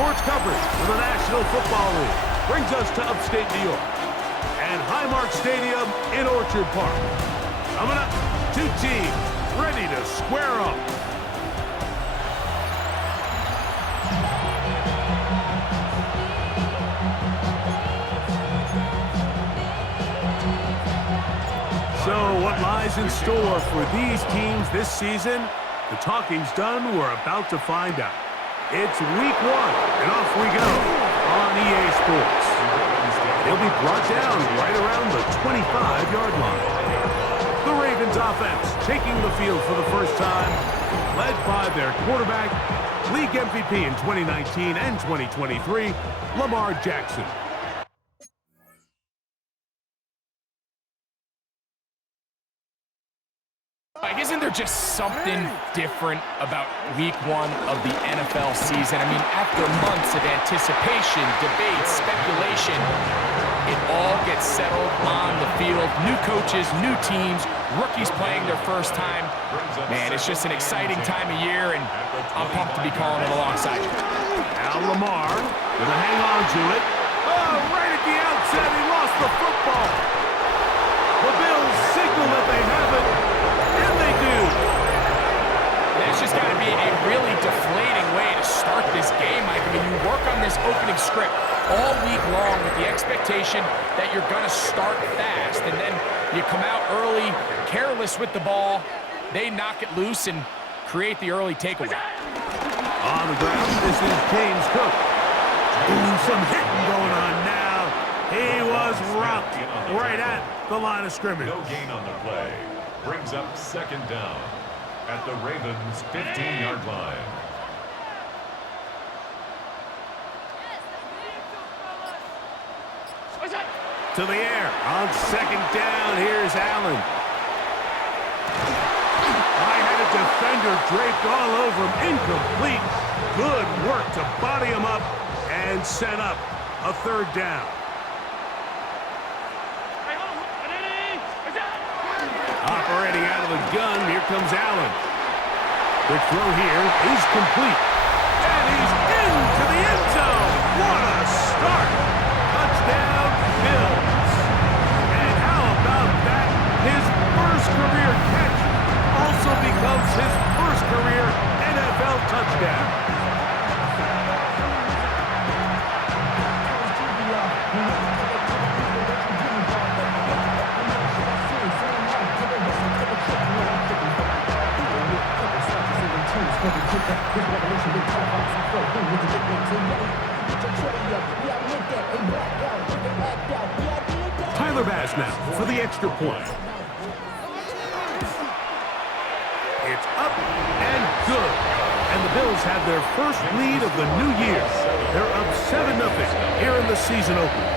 sports coverage for the National Football League brings us to upstate New York and Highmark Stadium in Orchard Park. Coming up, two teams ready to square up. So what lies in store for these teams this season? The talking's done. We're about to find out. It's week 1, and off we go on EA Sports. They'll be brought down right around the 25-yard line. The Ravens offense taking the field for the first time, led by their quarterback, league MVP in 2019 and 2023, Lamar Jackson. Isn't there just something different about week 1 of the NFL season? I mean, after months of anticipation, debate, speculation, it all gets settled on the field. New coaches, new teams, rookies playing their first time. Man, it's just an exciting time of year, and I'm pumped to be calling it alongside you. Now Lamar gonna hang on to it. Oh, right at the outset, he lost the football. The Bills signal that they have it. That's just got to be a really deflating way to start this game, Mike. I mean, you work on this opening script all week long with the expectation that you're going to start fast, and then you come out early, careless with the ball. They knock it loose and create the early takeaway. On the ground, this is James Cook. Ooh, some hitting going on now. He was rocked right at the line of scrimmage. No gain on the play. Brings up second down at the Ravens' 15-yard line. To the air on second down. Here's Allen. I had a defender draped all over him. Incomplete. Good work to body him up and set up a third down. Operating out of the gun, here comes Allen. Quick throw here, he's complete. And he's into the end zone. What a start. Touchdown, Bills. And how about that? His first career catch also becomes his first career NFL touchdown. Tyler Bass now for the extra point. It's up and good. And the Bills have their first lead of the new year. They're up 7-0 here in the season opener.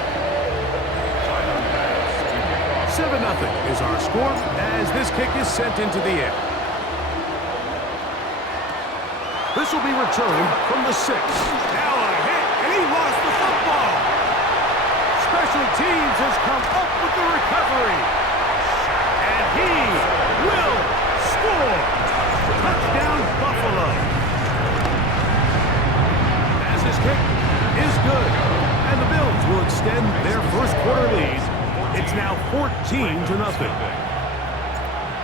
7-0 is our score as this kick is sent into the air. This will be returned from the 6. Now a hit, and he lost the football. Special teams has come up with the recovery. And he will score. Touchdown, Buffalo. As this kick is good, and the Bills will extend their first quarter lead. It's now 14-0.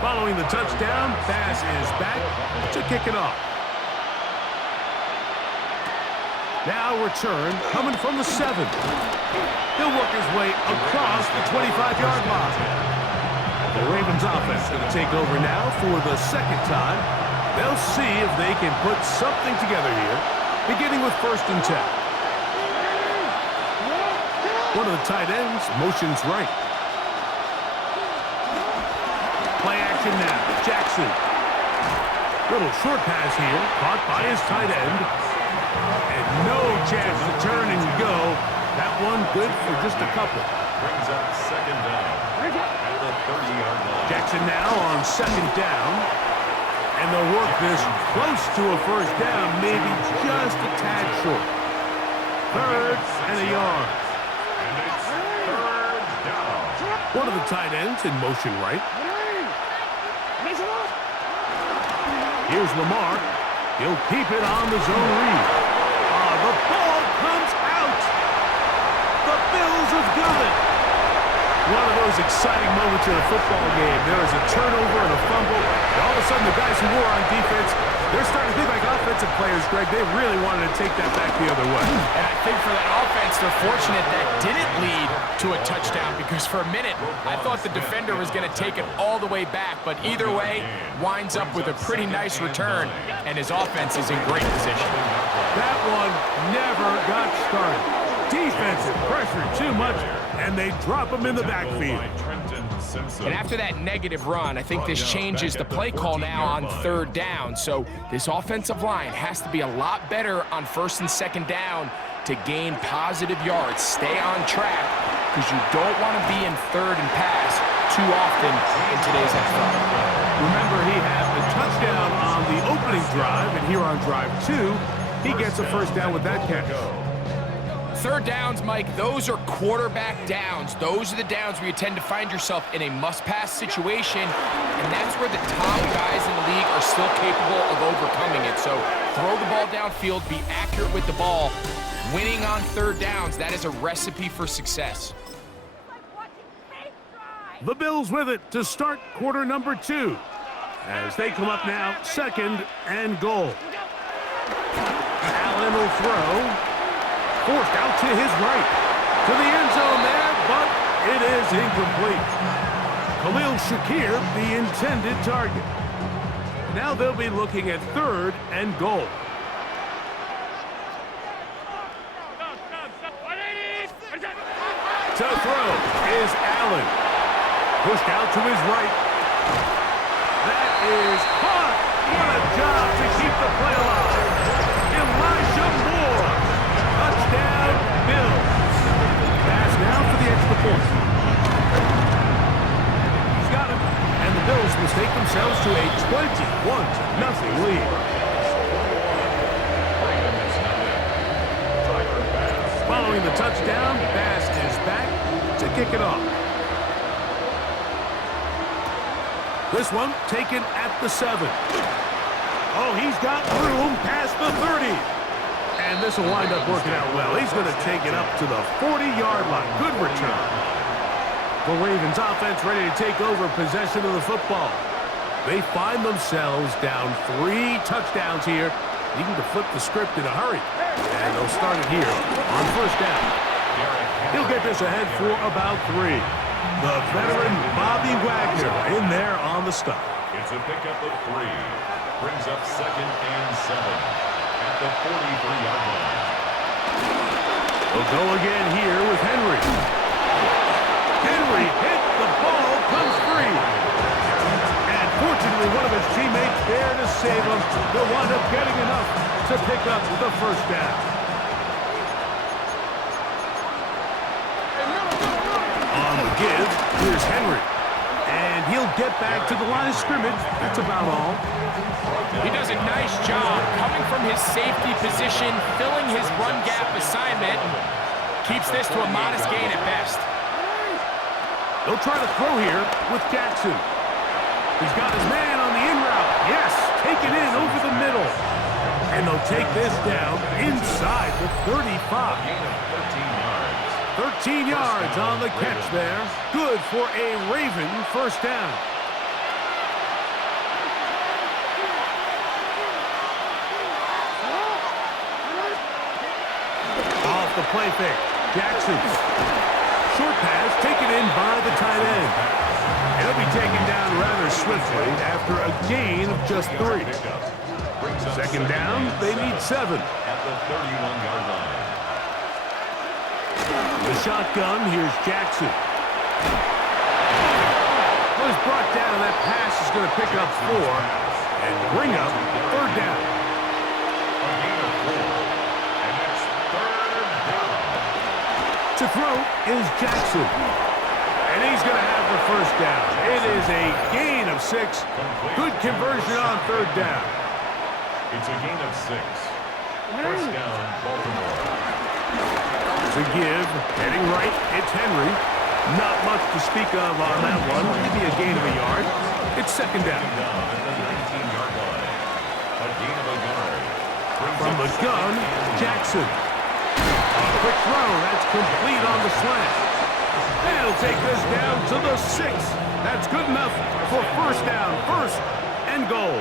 Following the touchdown, Bass is back to kick it off. Now return coming from the 7. He'll work his way across the 25-yard line. The Ravens offense going to take over now for the second time. They'll see if they can put something together here, beginning with 1st and 10. One of the tight ends motions right. Play action now. Jackson. Little short pass here, caught by his tight end. And no chance to turn and go. That one good for just a couple. Brings up second down at the 30-yard line. Jackson now on second down. And they'll work this close to a first down, maybe just a tad short. 3rd and a yard. And it's 3rd down. One of the tight ends in motion right. Here's Lamar. He'll keep it on the zone read. The The ball comes out. The Bills have got it. One of those exciting moments in a football game. There is a turnover and a fumble. And all of a sudden, the guys who were on defense, they're starting to think like offensive players, Greg. They really wanted to take that back the other way. And I think for that offense, they're fortunate that didn't lead to a touchdown, because for a minute, I thought the defender was going to take it all the way back. But either way, winds up with a pretty nice return, and his offense is in great position. That one never got started. Defensive pressure too much, and they drop him in the backfield. And after that negative run, I think this changes the play call now on third down. So this offensive line has to be a lot better on first and second down to gain positive yards. Stay on track, because you don't want to be in third and pass too often in today's NFL. Remember, he had the touchdown on the opening drive, and here on drive 2, he gets a first down with that catch. Third downs, Mike, those are quarterback downs. Those are the downs where you tend to find yourself in a must-pass situation, and that's where the top guys in the league are still capable of overcoming it. So throw the ball downfield, be accurate with the ball. Winning on third downs, that is a recipe for success. The Bills with it to start quarter number 2. As they come up now, second and goal. Allen will throw. Forced out to his right. To the end zone there, but it is incomplete. Khalil Shakir, the intended target. Now they'll be looking at third and goal. To throw is Allen. Pushed out to his right. That is caught. What a job to keep the play alive. Elijah Moore. Touchdown, Bills. Pass now for the extra point. He's got him. And the Bills mistake themselves to a 21-0 lead. Following the touchdown, Bass is back to kick it off. This one taken at the 7. Oh, he's got room past the 30. And this will wind up working out well. He's going to take it up to the 40-yard line. Good return. The Ravens offense ready to take over possession of the football. They find themselves down 3 touchdowns here, needing to flip the script in a hurry. And they'll start it here on first down. He'll get this ahead for about 3. The veteran Bobby Wagner in there on the stop. It's a pickup of 3. Brings up second and 7 at the 43-yard line. They'll go again here with Henry. Henry hit, the ball comes free. And fortunately, one of his teammates there to save him. They'll wind up getting enough to pick up the first down. On the give, here's Henry. And he'll get back to the line of scrimmage. That's about all. He does a nice job coming from his safety position, filling his run gap assignment. Keeps this to a modest gain at best. They'll try to throw here with Jackson. He's got his man on the in route. Yes, taken in over the middle. And they'll take this down inside the 35. 13 yards on the catch there. Good for a Raven first down. Off the play fake. Jackson. Short pass taken in by the tight end. He'll be taken down rather swiftly after a gain of just 3. Second down, they need 7. At the 31-yard line. The shotgun, here's Jackson. Was brought down, that pass is going to pick up 4 and bring up third down. A gain of 4. And it's third down. To throw is Jackson. And he's going to have the first down. It is a gain of 6. Good conversion on third down. It's a gain of 6. First down, Baltimore. To give, heading right, it's Henry. Not much to speak of on that one. Maybe a gain of a yard. It's second down. At the 19-yard line. A gain of a yard. From the gun, Jackson. A quick throw, that's complete on the slant. They'll take this down to the 6. That's good enough for first down, first and goal.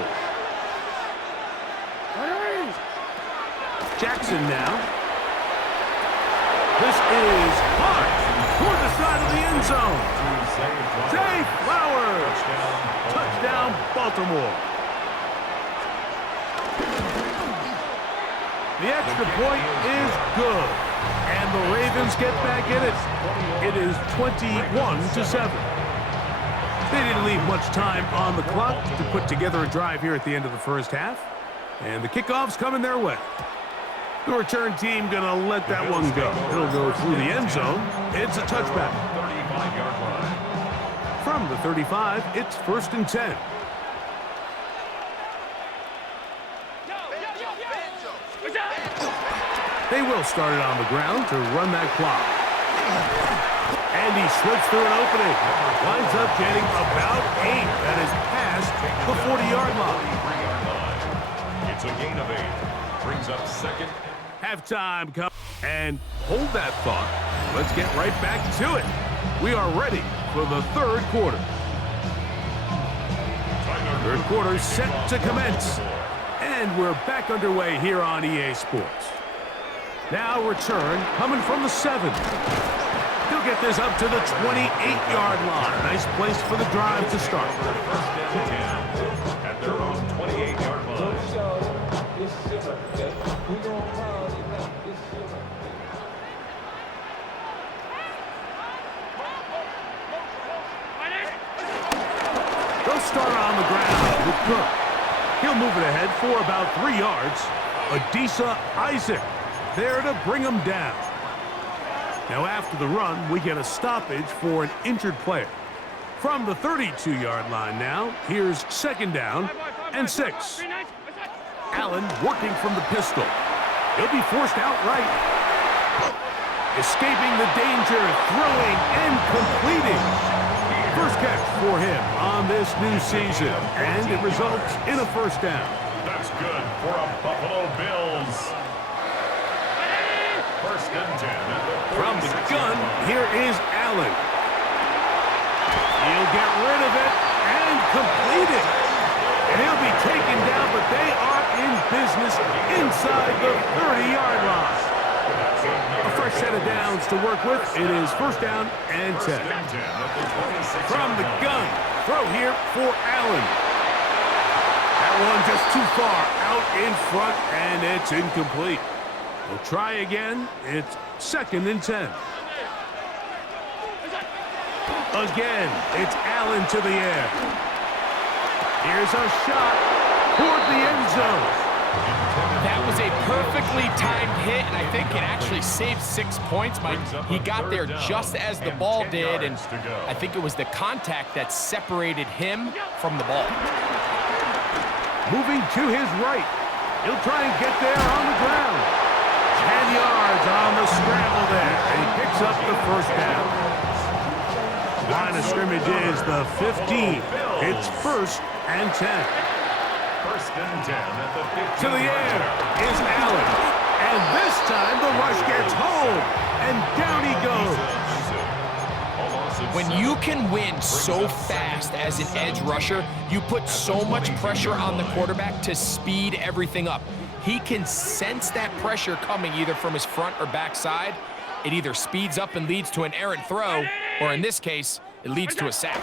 Jackson now. This is hot toward the side of the end zone. Zay Flowers. Touchdown, Baltimore. The extra point is good. And the Ravens get back in it. It is 21-7. They didn't leave much time on the clock to put together a drive here at the end of the first half. And the kickoff's coming their way. The return team going to let that one go. It'll go through the end zone. It's a touchback. 35-yard line. From the 35, it's 1st and 10. They will start it on the ground to run that clock. And he slips through an opening. Winds up getting about 8. That is past the 40-yard line. It's a gain of 8. Brings up second. Halftime come. And hold that thought. Let's get right back to it. We are ready for the third quarter. Third quarter set to commence. And we're back underway here on EA Sports. Now return coming from the 7. He'll get this up to the 28-yard line. Nice place for the drive to start. First down 10 at their own 28-yard line. They'll start on the ground with Cook. He'll move it ahead for about 3 yards. Adisa Isaac there to bring him down. Now after the run, we get a stoppage for an injured player. From the 32-yard line now, here's 2nd down and 6. Allen working from the pistol. He'll be forced out right. Escaping the danger, throwing and completing. First catch for him on this new season, and it results in a first down. That's good for a Buffalo Bills. First and 10 at the From the gun, here is Allen. He'll get rid of it and complete it. And he'll be taken down, but they are in business inside the 30-yard line. A fresh set of downs to work with. It is first down and 10. From the gun, throw here for Allen. That one just too far out in front, and it's incomplete. We'll try again. It's 2nd and 10. Again, it's Allen to the air. Here's a shot toward the end zone. That was a perfectly timed hit, and I think it actually saved 6 points, Mike. He got there just as the ball did, and I think it was the contact that separated him from the ball. Moving to his right. He'll try and get there on the ground. 10 yards on the scramble there, and he picks up the first down. Line of scrimmage is the 15. It's 1st and 10. First and 10 at the 15. To the air is Allen. And this time the rush gets home. And down he goes. When you can win so fast as an edge rusher, you put so much pressure on the quarterback to speed everything up. He can sense that pressure coming either from his front or back side. It either speeds up and leads to an errant throw, or in this case, it leads to a sack.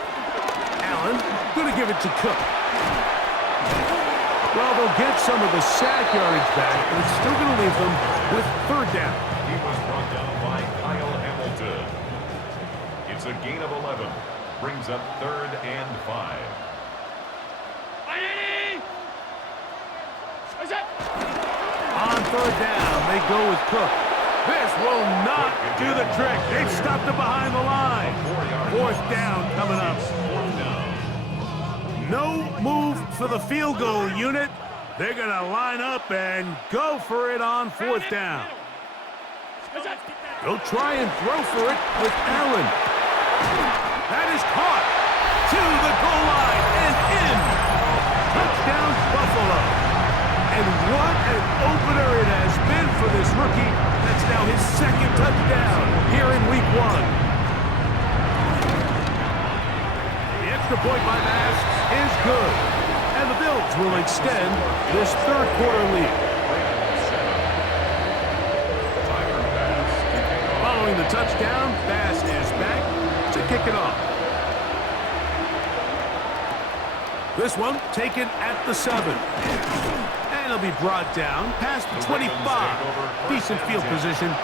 Allen going to give it to Cook. Well, they'll get some of the sack yardage back, but it's still going to leave them with 3rd down. He was brought down by Kyle Hamilton. It's a gain of 11. Brings up 3rd and 5. On 3rd down, they go with Cook. This will not do the trick. They've stopped him behind the line. 4th down coming up. No move for the field goal unit. They're going to line up and go for it on 4th down. They'll try and throw for it with Allen. That is caught to the goal line and in. Touchdown, Buffalo. And what an opening Jags will extend this third-quarter lead. Following the touchdown, Bass is back to kick it off. This one taken at the 7. And it'll be brought down past the 25. Decent field position.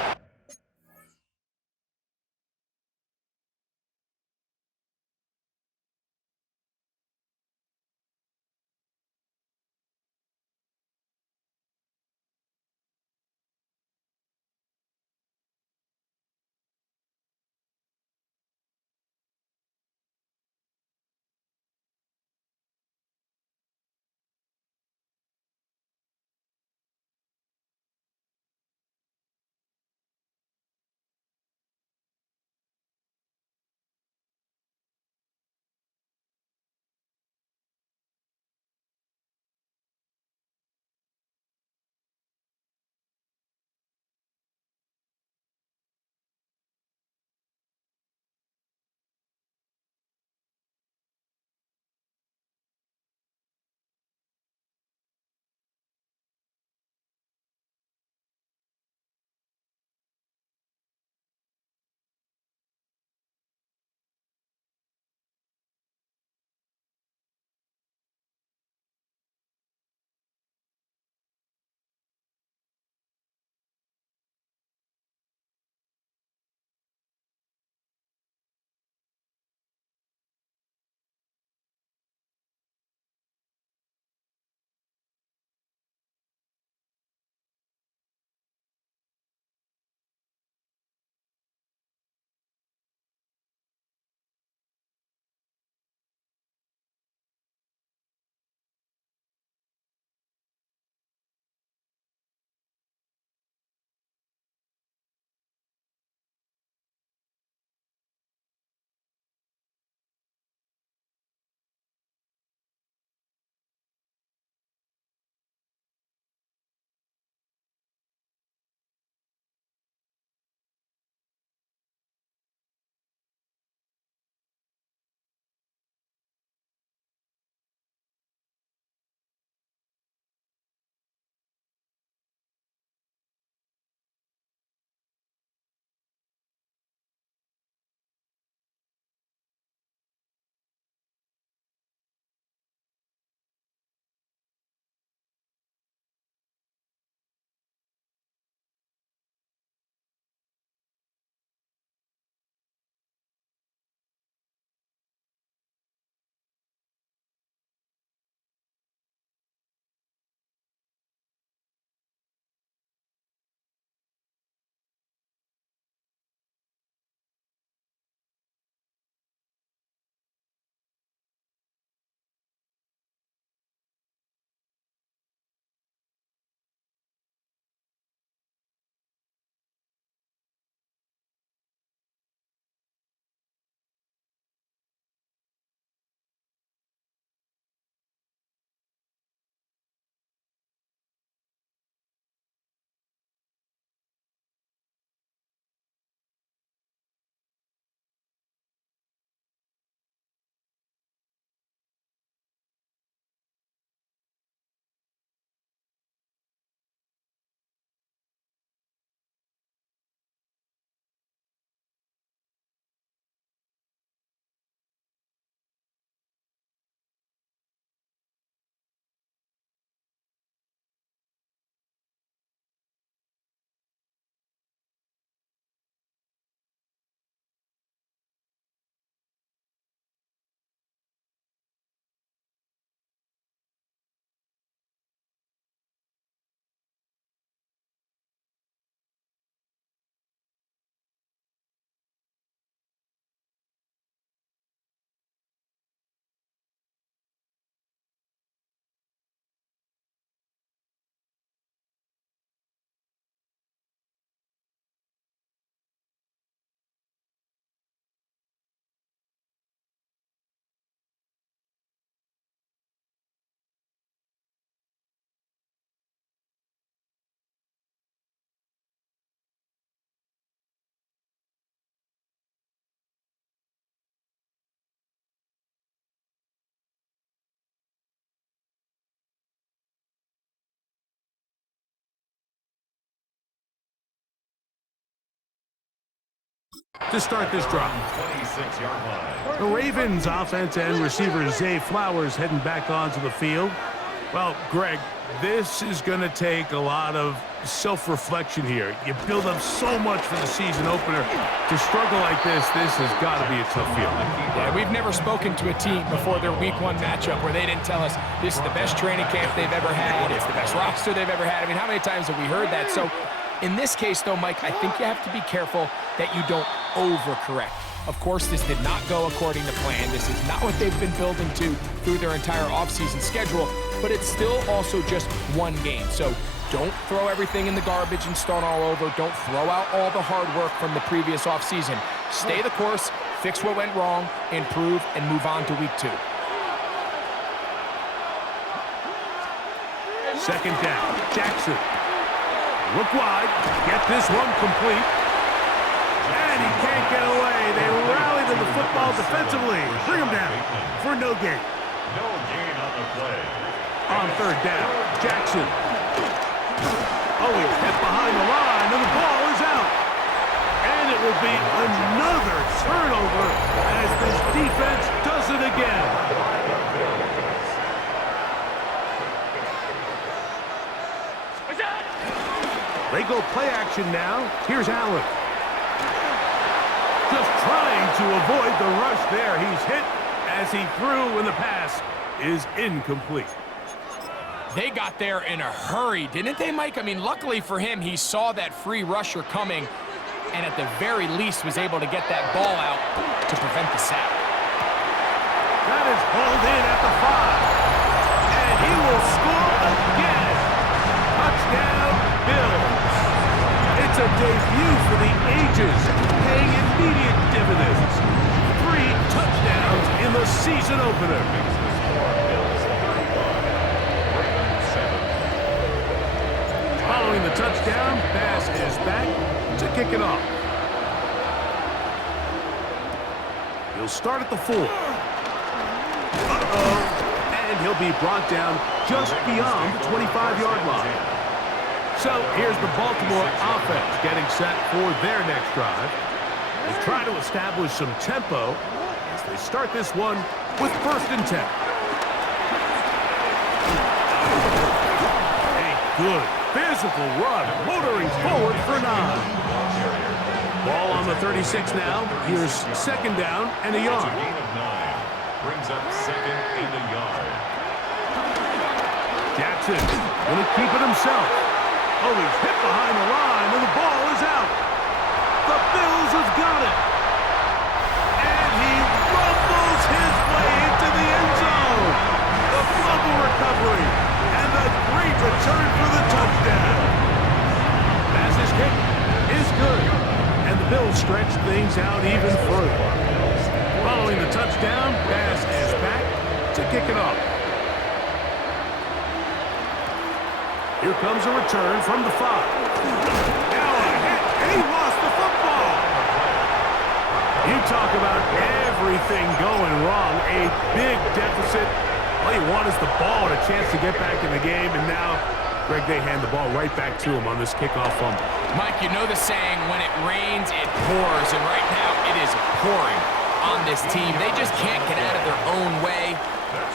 to start this drive. 26-yard line. The Ravens offense and receiver Zay Flowers heading back onto the field. Well, Greg, this is going to take a lot of self-reflection here. You build up so much for the season opener. To struggle like this has got to be a tough feeling. Yeah, we've never spoken to a team before their week 1 matchup where they didn't tell us this is the best training camp they've ever had, it's the best roster they've ever had. I mean, how many times have we heard that? So in this case, though, Mike, I think you have to be careful that you don't overcorrect. Of course, this did not go according to plan. This is not what they've been building to through their entire offseason schedule, but it's still also just one game. So don't throw everything in the garbage and start all over. Don't throw out all the hard work from the previous offseason. Stay the course, fix what went wrong, improve, and move on to week 2. Second down, Jackson. Look wide, get this one complete. And he can't get away. They rally to the football defensively. Bring him down for no gain. No gain on the play. On third down, Jackson. Oh, he's hit behind the line, and the ball is out. And it will be another turnover as this defense does it again. They go play action now. Here's Allen. Just trying to avoid the rush there. He's hit as he threw, and the pass is incomplete. They got there in a hurry, didn't they, Mike? I mean, luckily for him, he saw that free rusher coming and at the very least was able to get that ball out to prevent the sack. That is hauled in at the 5. And he will score again. Touchdown, Bills. It's a debut for the ages, paying immediate dividends. 3 touchdowns in the season opener. Following the touchdown, pass is back to kick it off. He'll start at the 4. And he'll be brought down just beyond the 25-yard line. So here's the Baltimore offense getting set for their next drive. They try to establish some tempo as they start this one with 1st and 10. A good physical run, motoring forward for 9. Ball on the 36 now. Here's 2nd down and a yard. It's a gain of 9. Brings up 2nd and a yard. Jackson going to keep it himself. Oh, he's hit behind the line, and the ball is out. The Bills have got it. And he rumbles his way into the end zone. The fumble recovery, and the great return for the touchdown. Pass is kicked is good, and the Bills stretch things out even further. Following the touchdown, pass is back to kick it off. Here comes a return from the 5. Now a hit, and he lost the football. You talk about everything going wrong. A big deficit. All you want is the ball and a chance to get back in the game, and now, Greg, they hand the ball right back to him on this kickoff fumble. Mike, you know the saying, when it rains, it pours, and right now it is pouring on this team. They just can't get out of their own way.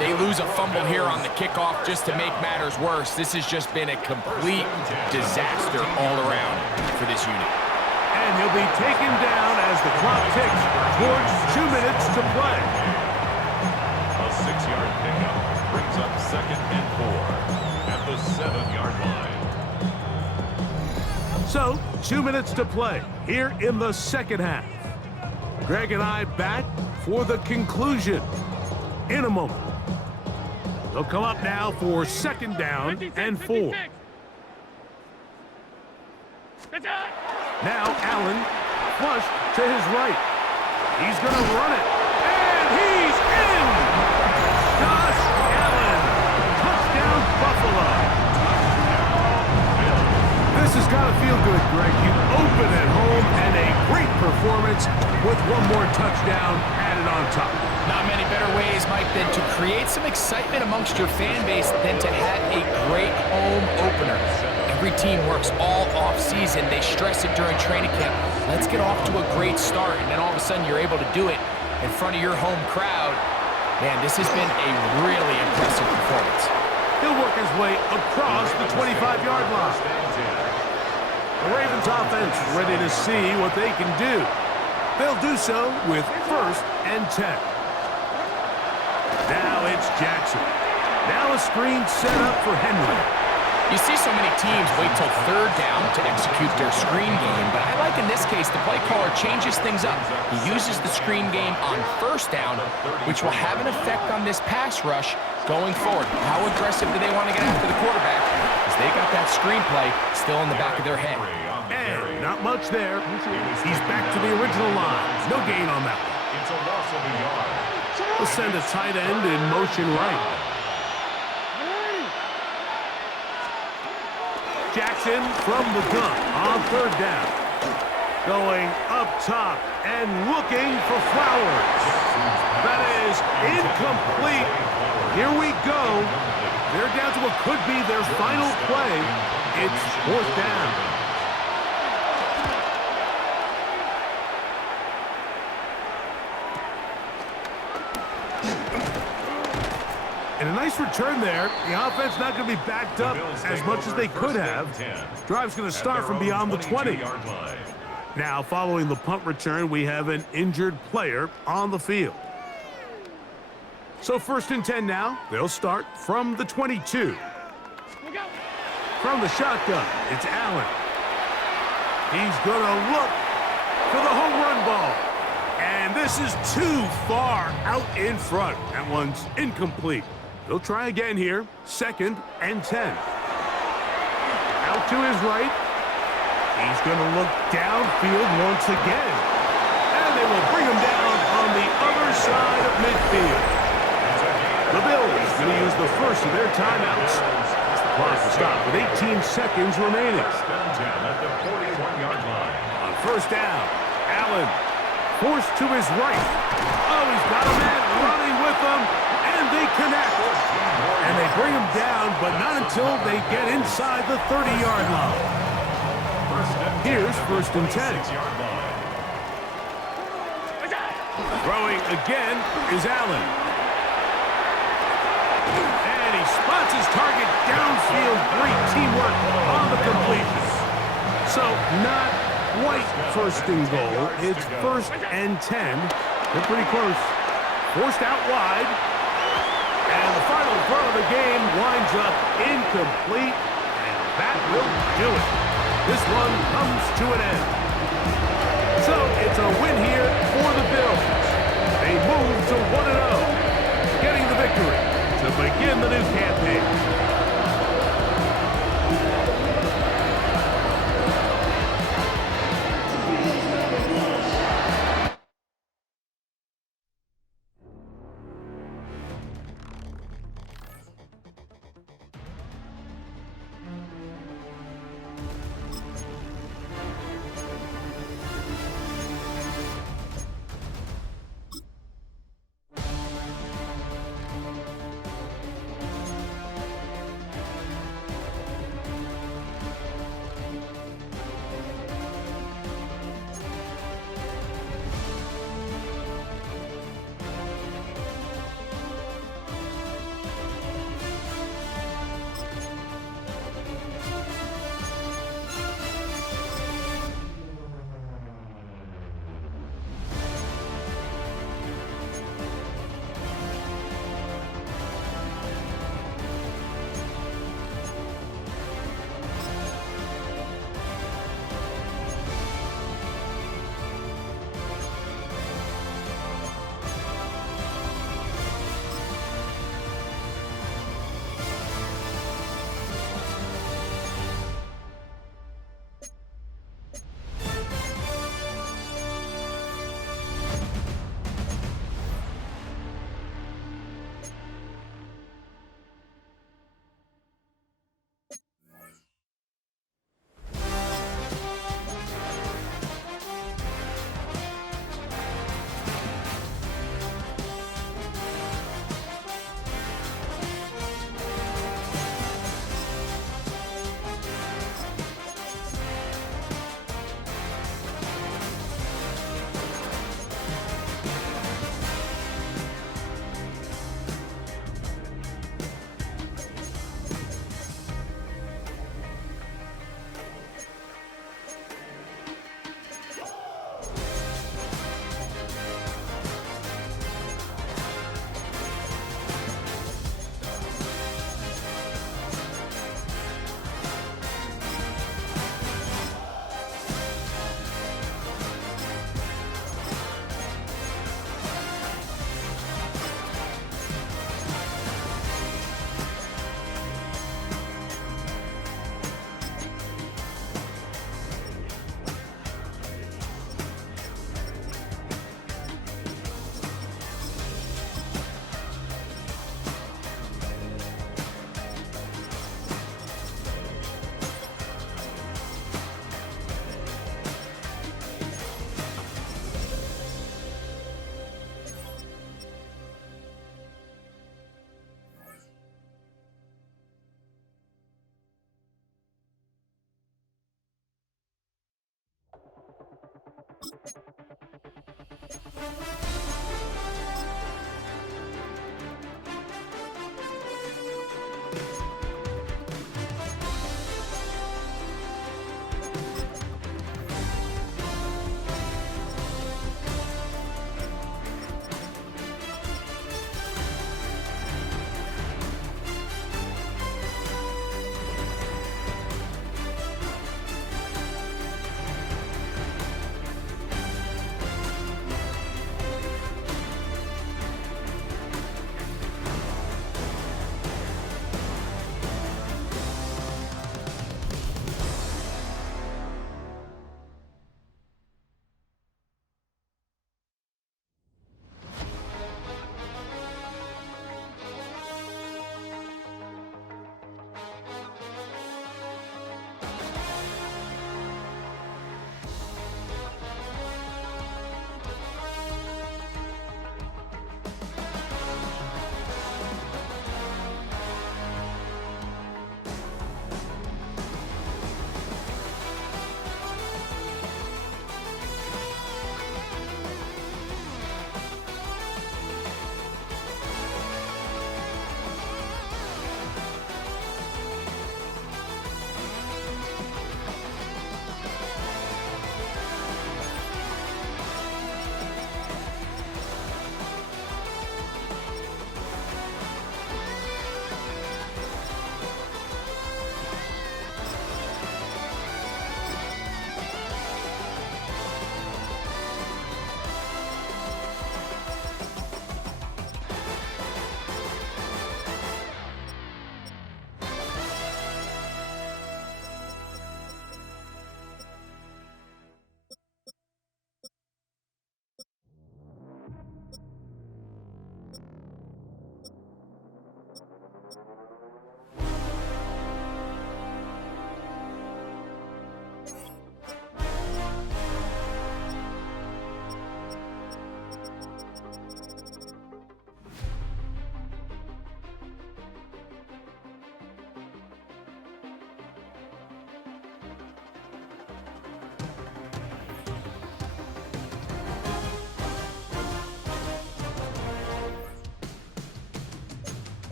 They lose a fumble here on the kickoff just to make matters worse. This has just been a complete disaster all around for this unit. And he'll be taken down as the clock ticks towards 2 minutes to play. A 6-yard pickup brings up 2nd and 4 at the 7-yard line. So, 2 minutes to play here in the second half. Greg and I back for the conclusion in a moment. They'll come up now for 2nd down and 4. Now Allen flush to his right. He's going to run it. And he's in! Josh Allen. Touchdown Buffalo. This has got to feel good, Greg. You open at home and a great performance with one more touchdown added on top. Not many better ways, Mike, than to create some excitement amongst your fan base than to have a great home opener. Every team works all off-season. They stress it during training camp. Let's get off to a great start, and then all of a sudden you're able to do it in front of your home crowd. Man, this has been a really impressive performance. He'll work his way across the 25-yard line. The Ravens offense ready to see what they can do. They'll do so with 1st and 10. Now it's Jackson. Now a screen set up for Henry. You see so many teams wait till 3rd down to execute their screen game, but I like in this case the play caller changes things up. He uses the screen game on 1st down, which will have an effect on this pass rush going forward. How aggressive do they want to get after the quarterback? Because they got that screen play still in the back of their head. And not much there. He's back to the original line. No gain on that one. It's a loss of a yard. We'll send a tight end in motion right. Jackson from the gun on 3rd down. Going up top and looking for Flowers. That is incomplete. Here we go. They're down to what could be their final play. It's 4th down. And a nice return there. The offense not going to be backed up as much as they could have. Drive's going to start from beyond the 20. Now, following the punt return, we have an injured player on the field. So 1st and 10 now. They'll start from the 22. From the shotgun, it's Allen. He's going to look for the home run ball. And this is too far out in front. That one's incomplete. They'll try again here. 2nd and 10. Out to his right. He's going to look downfield once again. And they will bring him down on the other side of midfield. The Bills going to use the first of their timeouts. The clock will stop with 18 seconds remaining. At the 41-yard line. On 1st down, Allen forced to his right. Oh, he's got a man running with them. And they connect. And they bring him down, but not until they get inside the 30-yard line. Here's 1st and 10. Throwing again is Allen. And he spots his target downfield. Great teamwork on the completion. So not quite 1st and goal. It's 1st and 10. They're pretty close. Forced out wide. And the final throw of the game winds up incomplete. And that will do it. This one comes to an end. So it's a win here for the Bills. They move to 1-0, getting the victory to begin the new campaign.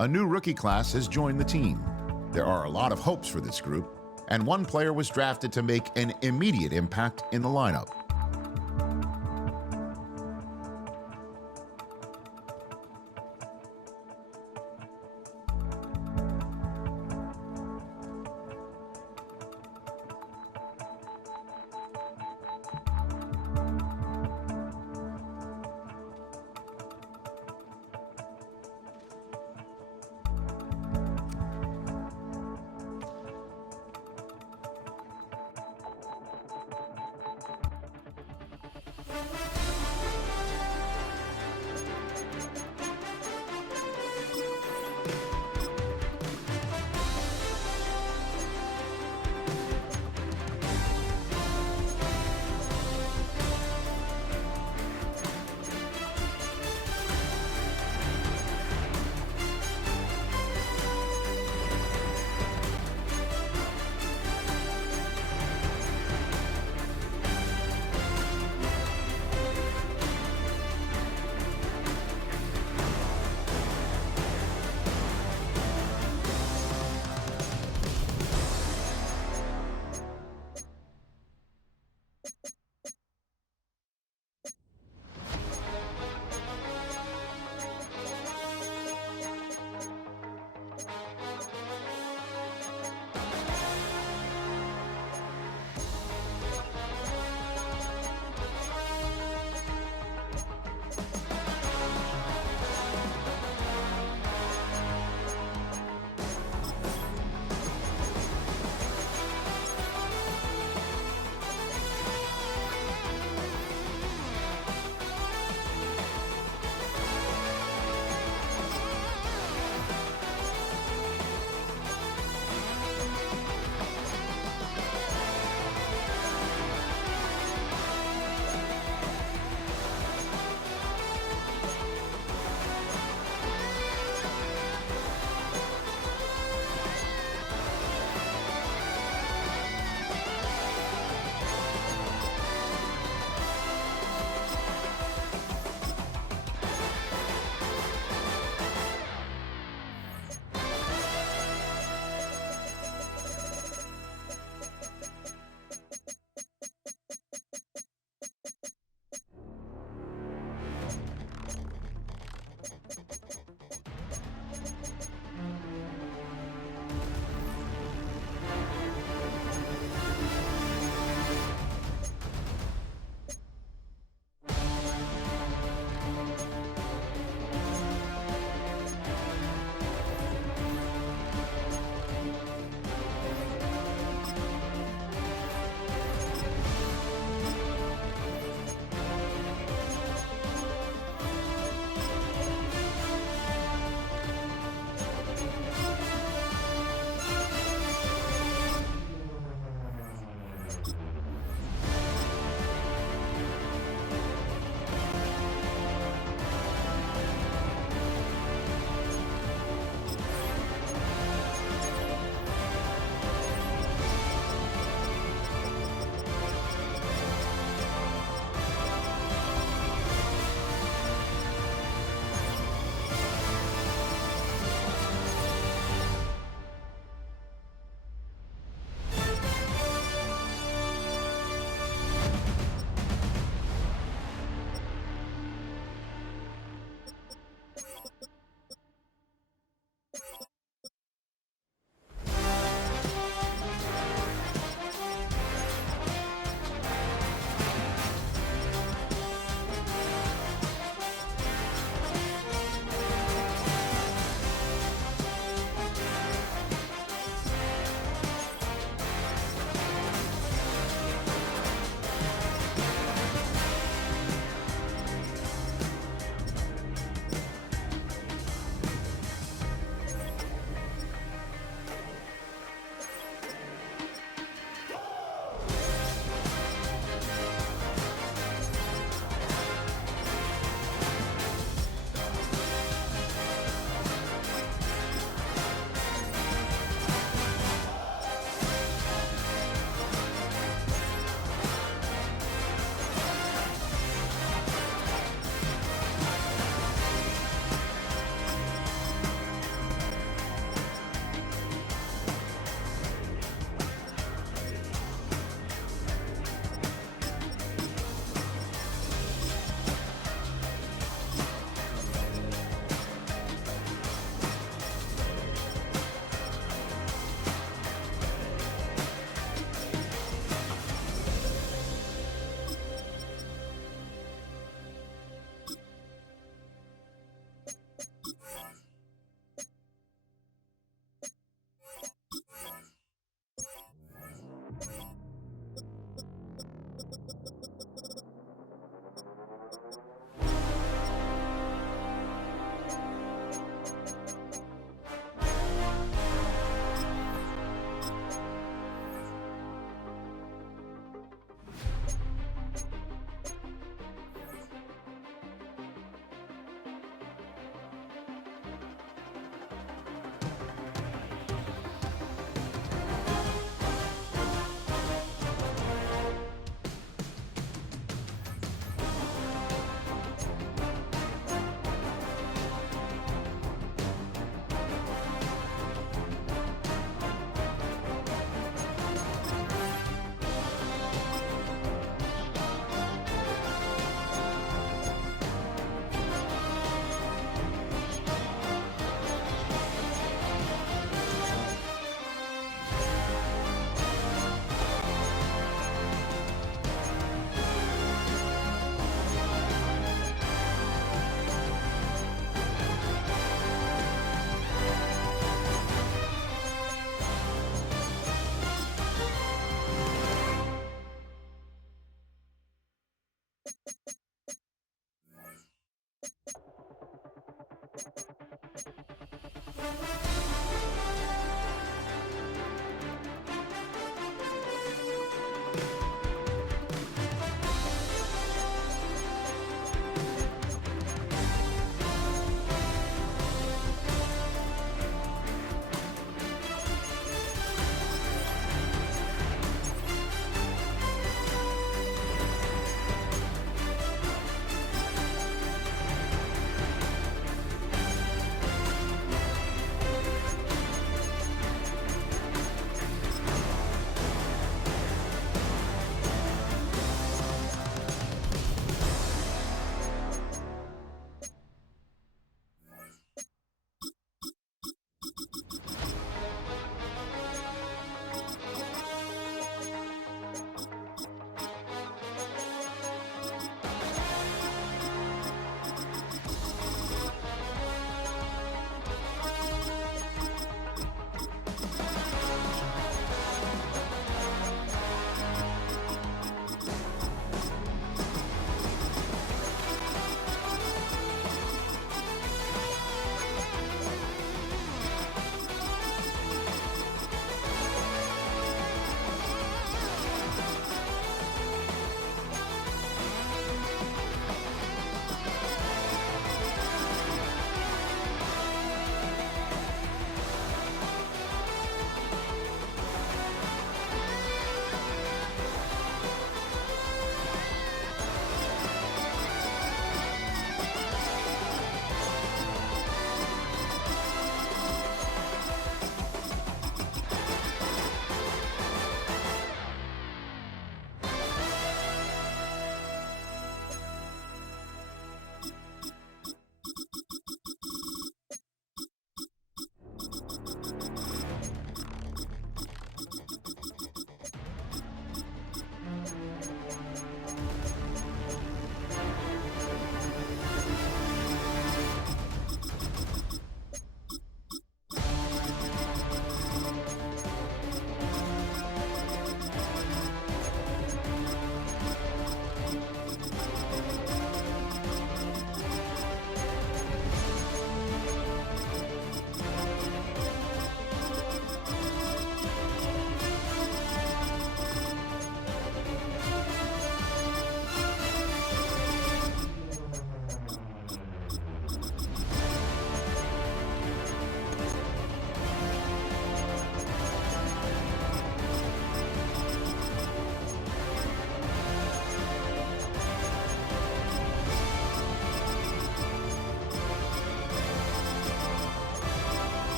A new rookie class has joined the team. There are a lot of hopes for this group, and one player was drafted to make an immediate impact in the lineup.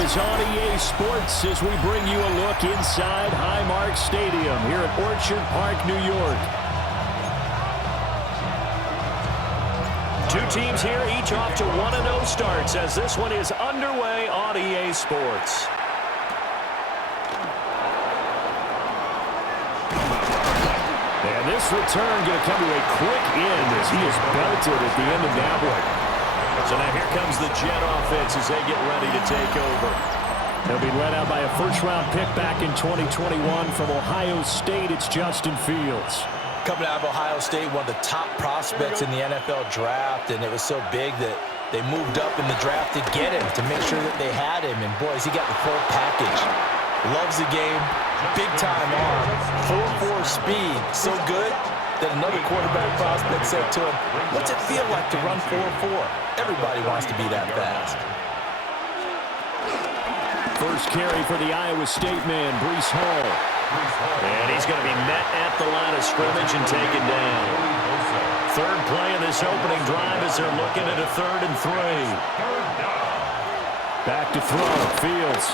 is on EA Sports as we bring you a look inside Highmark Stadium here at Orchard Park, New York. Two teams here, each off to 1-0 starts as this one is underway on EA Sports. And this return going to come to a quick end as he is belted at the end of that one. So now here comes the Jet offense as they get ready to take over. They'll be led out by a first-round pick back in 2021 from Ohio State. It's Justin Fields. Coming out of Ohio State, one of the top prospects in the NFL draft, and it was so big that they moved up in the draft to get him, to make sure that they had him. And, boys, he got the full package. Loves the game, big-time arm, 4.4 speed, so good that another quarterback prospect said to him, what's it feel like to run 4.4? Everybody wants to be that fast. First carry for the Iowa State man, Breece Hall. And he's going to be met at the line of scrimmage and taken down. Third play of this opening drive as they're looking at a 3rd and 3. Back to throw, Fields.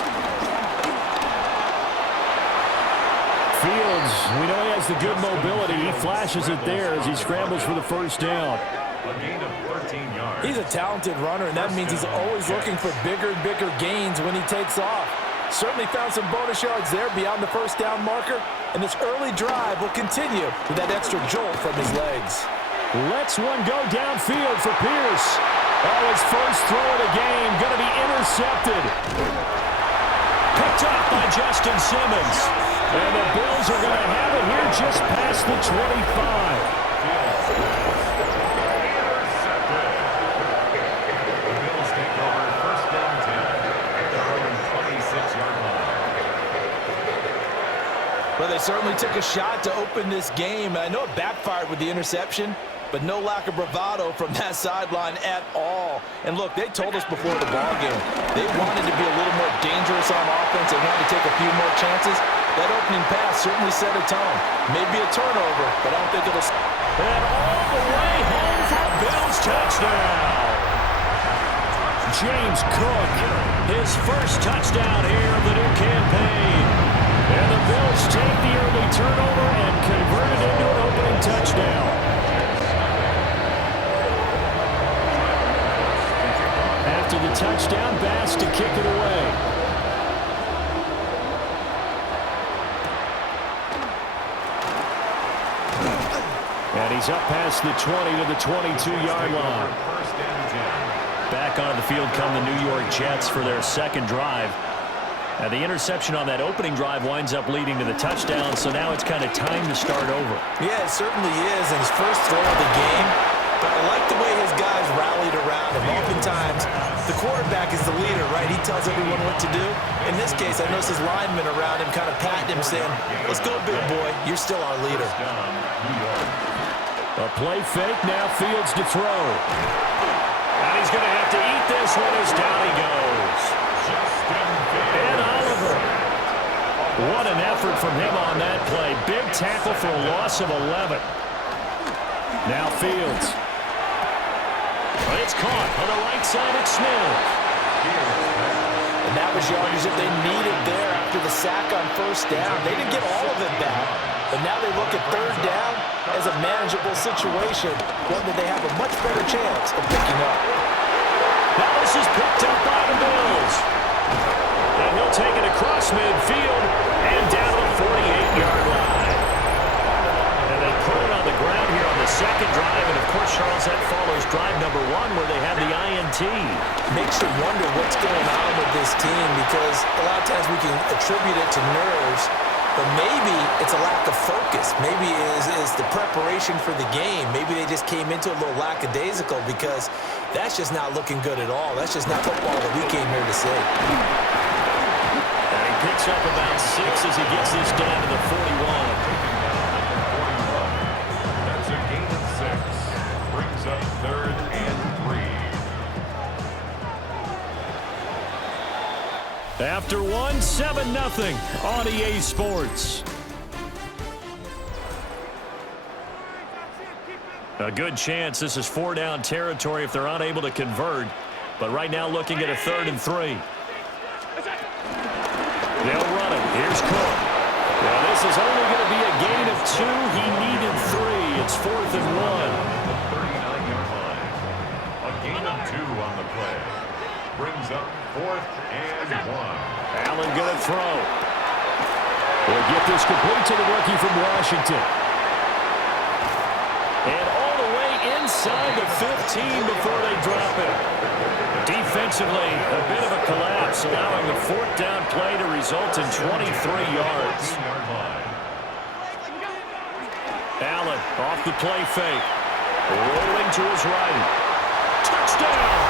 Fields, we know he has the good mobility. He flashes it there as he scrambles for the first down. A gain of 13 yards. He's a talented runner, and that means he's always looking for bigger and bigger gains when he takes off. Certainly found some bonus yards there beyond the first down marker, and this early drive will continue with that extra jolt from his legs. Lets one go downfield for Pierce. Oh, his first throw of the game going to be intercepted. Picked up by Justin Simmons. And the Bills are going to have it here just past the 25. Well, they certainly took a shot to open this game. I know it backfired with the interception, but no lack of bravado from that sideline at all. And look, they told us before the ballgame, they wanted to be a little more dangerous on offense. They wanted to take a few more chances. That opening pass certainly set a tone. Maybe a turnover, but I don't think it'll... And all the way home for a Bills touchdown. James Cook, his first touchdown here of the new campaign. And the Bills take the early turnover and convert it into an opening touchdown. After the touchdown, Bass to kick it away. And he's up past the 20 to the 22-yard line. Back on the field come the New York Jets for their second drive. Now the interception on that opening drive winds up leading to the touchdown, so now it's kind of time to start over. Yeah, it certainly is, and his first throw of the game. But I like the way his guys rallied around him. Oftentimes, the quarterback is the leader, right? He tells everyone what to do. In this case, I noticed his linemen around him kind of patting him, saying, let's go, big boy. You're still our leader. A play fake, now Fields to throw. And he's going to have to eat this one as down he goes. And Oliver. What an effort from him on that play. Big tackle for a loss of 11. Now Fields. But it's caught on the right side at Smith. And that was yardage that they needed there after the sack on first down. They didn't get all of it back. But now they look at third down as a manageable situation, one that they have a much better chance of picking up. Now this is picked up by the Bills. And he'll take it across midfield and down to the 48-yard line. And they put it on the ground here on the second drive. And, of course, Charles, that follows drive number 1 where they had the INT. Makes you wonder what's going on with this team because a lot of times we can attribute it to nerves. But maybe it's a lack of focus. Maybe it's the preparation for the game. Maybe they just came into a little lackadaisical because that's just not looking good at all. That's just not football that we came here to see. And he picks up about 6 as he gets this down to the 41. That's a gain of 6. Brings up 3rd and 3. After 1, 7-0 on EA Sports. A good chance this is 4-down territory if they're unable to convert. But right now looking at a 3rd and 3. They'll run it. Here's Cook. Well, this is only going to be a gain of 2. He needed 3. It's 4th and 1. 39-yard line. A gain of 2 on the play. Brings up 4th and 1. Allen going to throw. Will get this complete to the rookie from Washington. And all the way inside the 15 before they drop it. Defensively, a bit of a collapse, allowing the 4th down play to result in 23 yards. Allen off the play fake. Rolling to his right. Touchdown!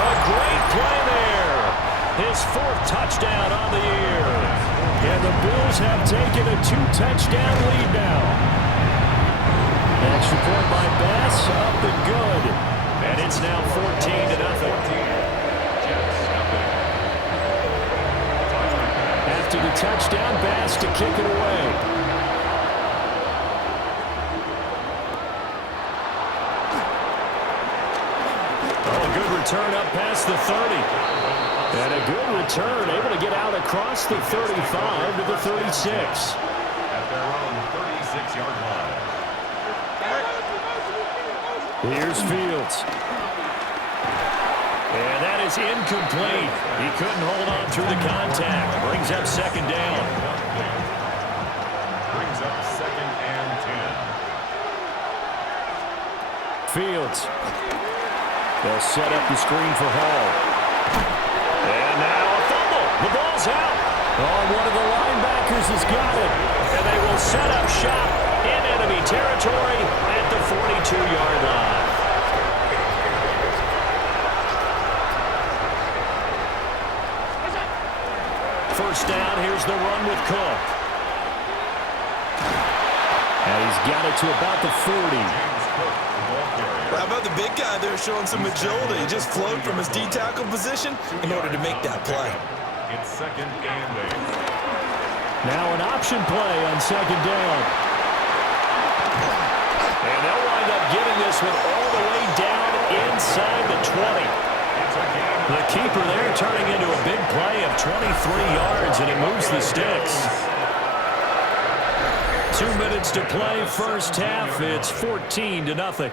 A great play there. His 4th touchdown on the year. And the Bills have taken a 2-touchdown lead now. Extra point by Bass, up and good. And it's now 14-0. After the touchdown, Bass to kick it away. Oh, a good return up past the 30. And a good return, able to get out across the 35 to the 36. At their own 36-yard line. Here's Fields. And that is incomplete. He couldn't hold on through the contact. Brings up 2nd down. Brings up 2nd and 10. Fields. They'll set up the screen for Hall. And now a fumble. The ball's out. Oh, one of the linebackers has got it. And they will set up shop in enemy territory at the 42-yard line. First down, here's the run with Cook. And he's got it to about the 40. How about the big guy there showing some agility? He just flowed from his D-tackle position in order to make that play. It's 2nd and 8. Now an option play on 2nd down. And they'll wind up getting this one all the way down inside the 20. The keeper there turning into a big play of 23 yards, and it moves the sticks. 2 minutes to play, first half. It's 14-0.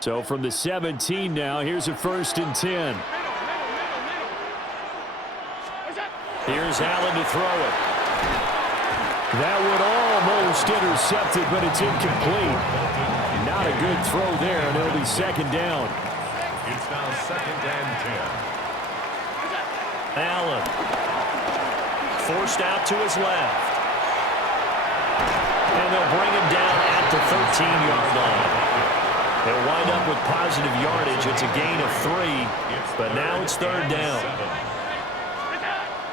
So from the 17 now, here's a 1st and 10. Here's Allen to throw it. That would almost intercept it, but it's incomplete. Not a good throw there, and it'll be 2nd down. It's now 2nd and 10. Allen. Forced out to his left. And they'll bring him down at the 13-yard line. They'll wind up with positive yardage. It's a gain of 3, but now it's 3rd down.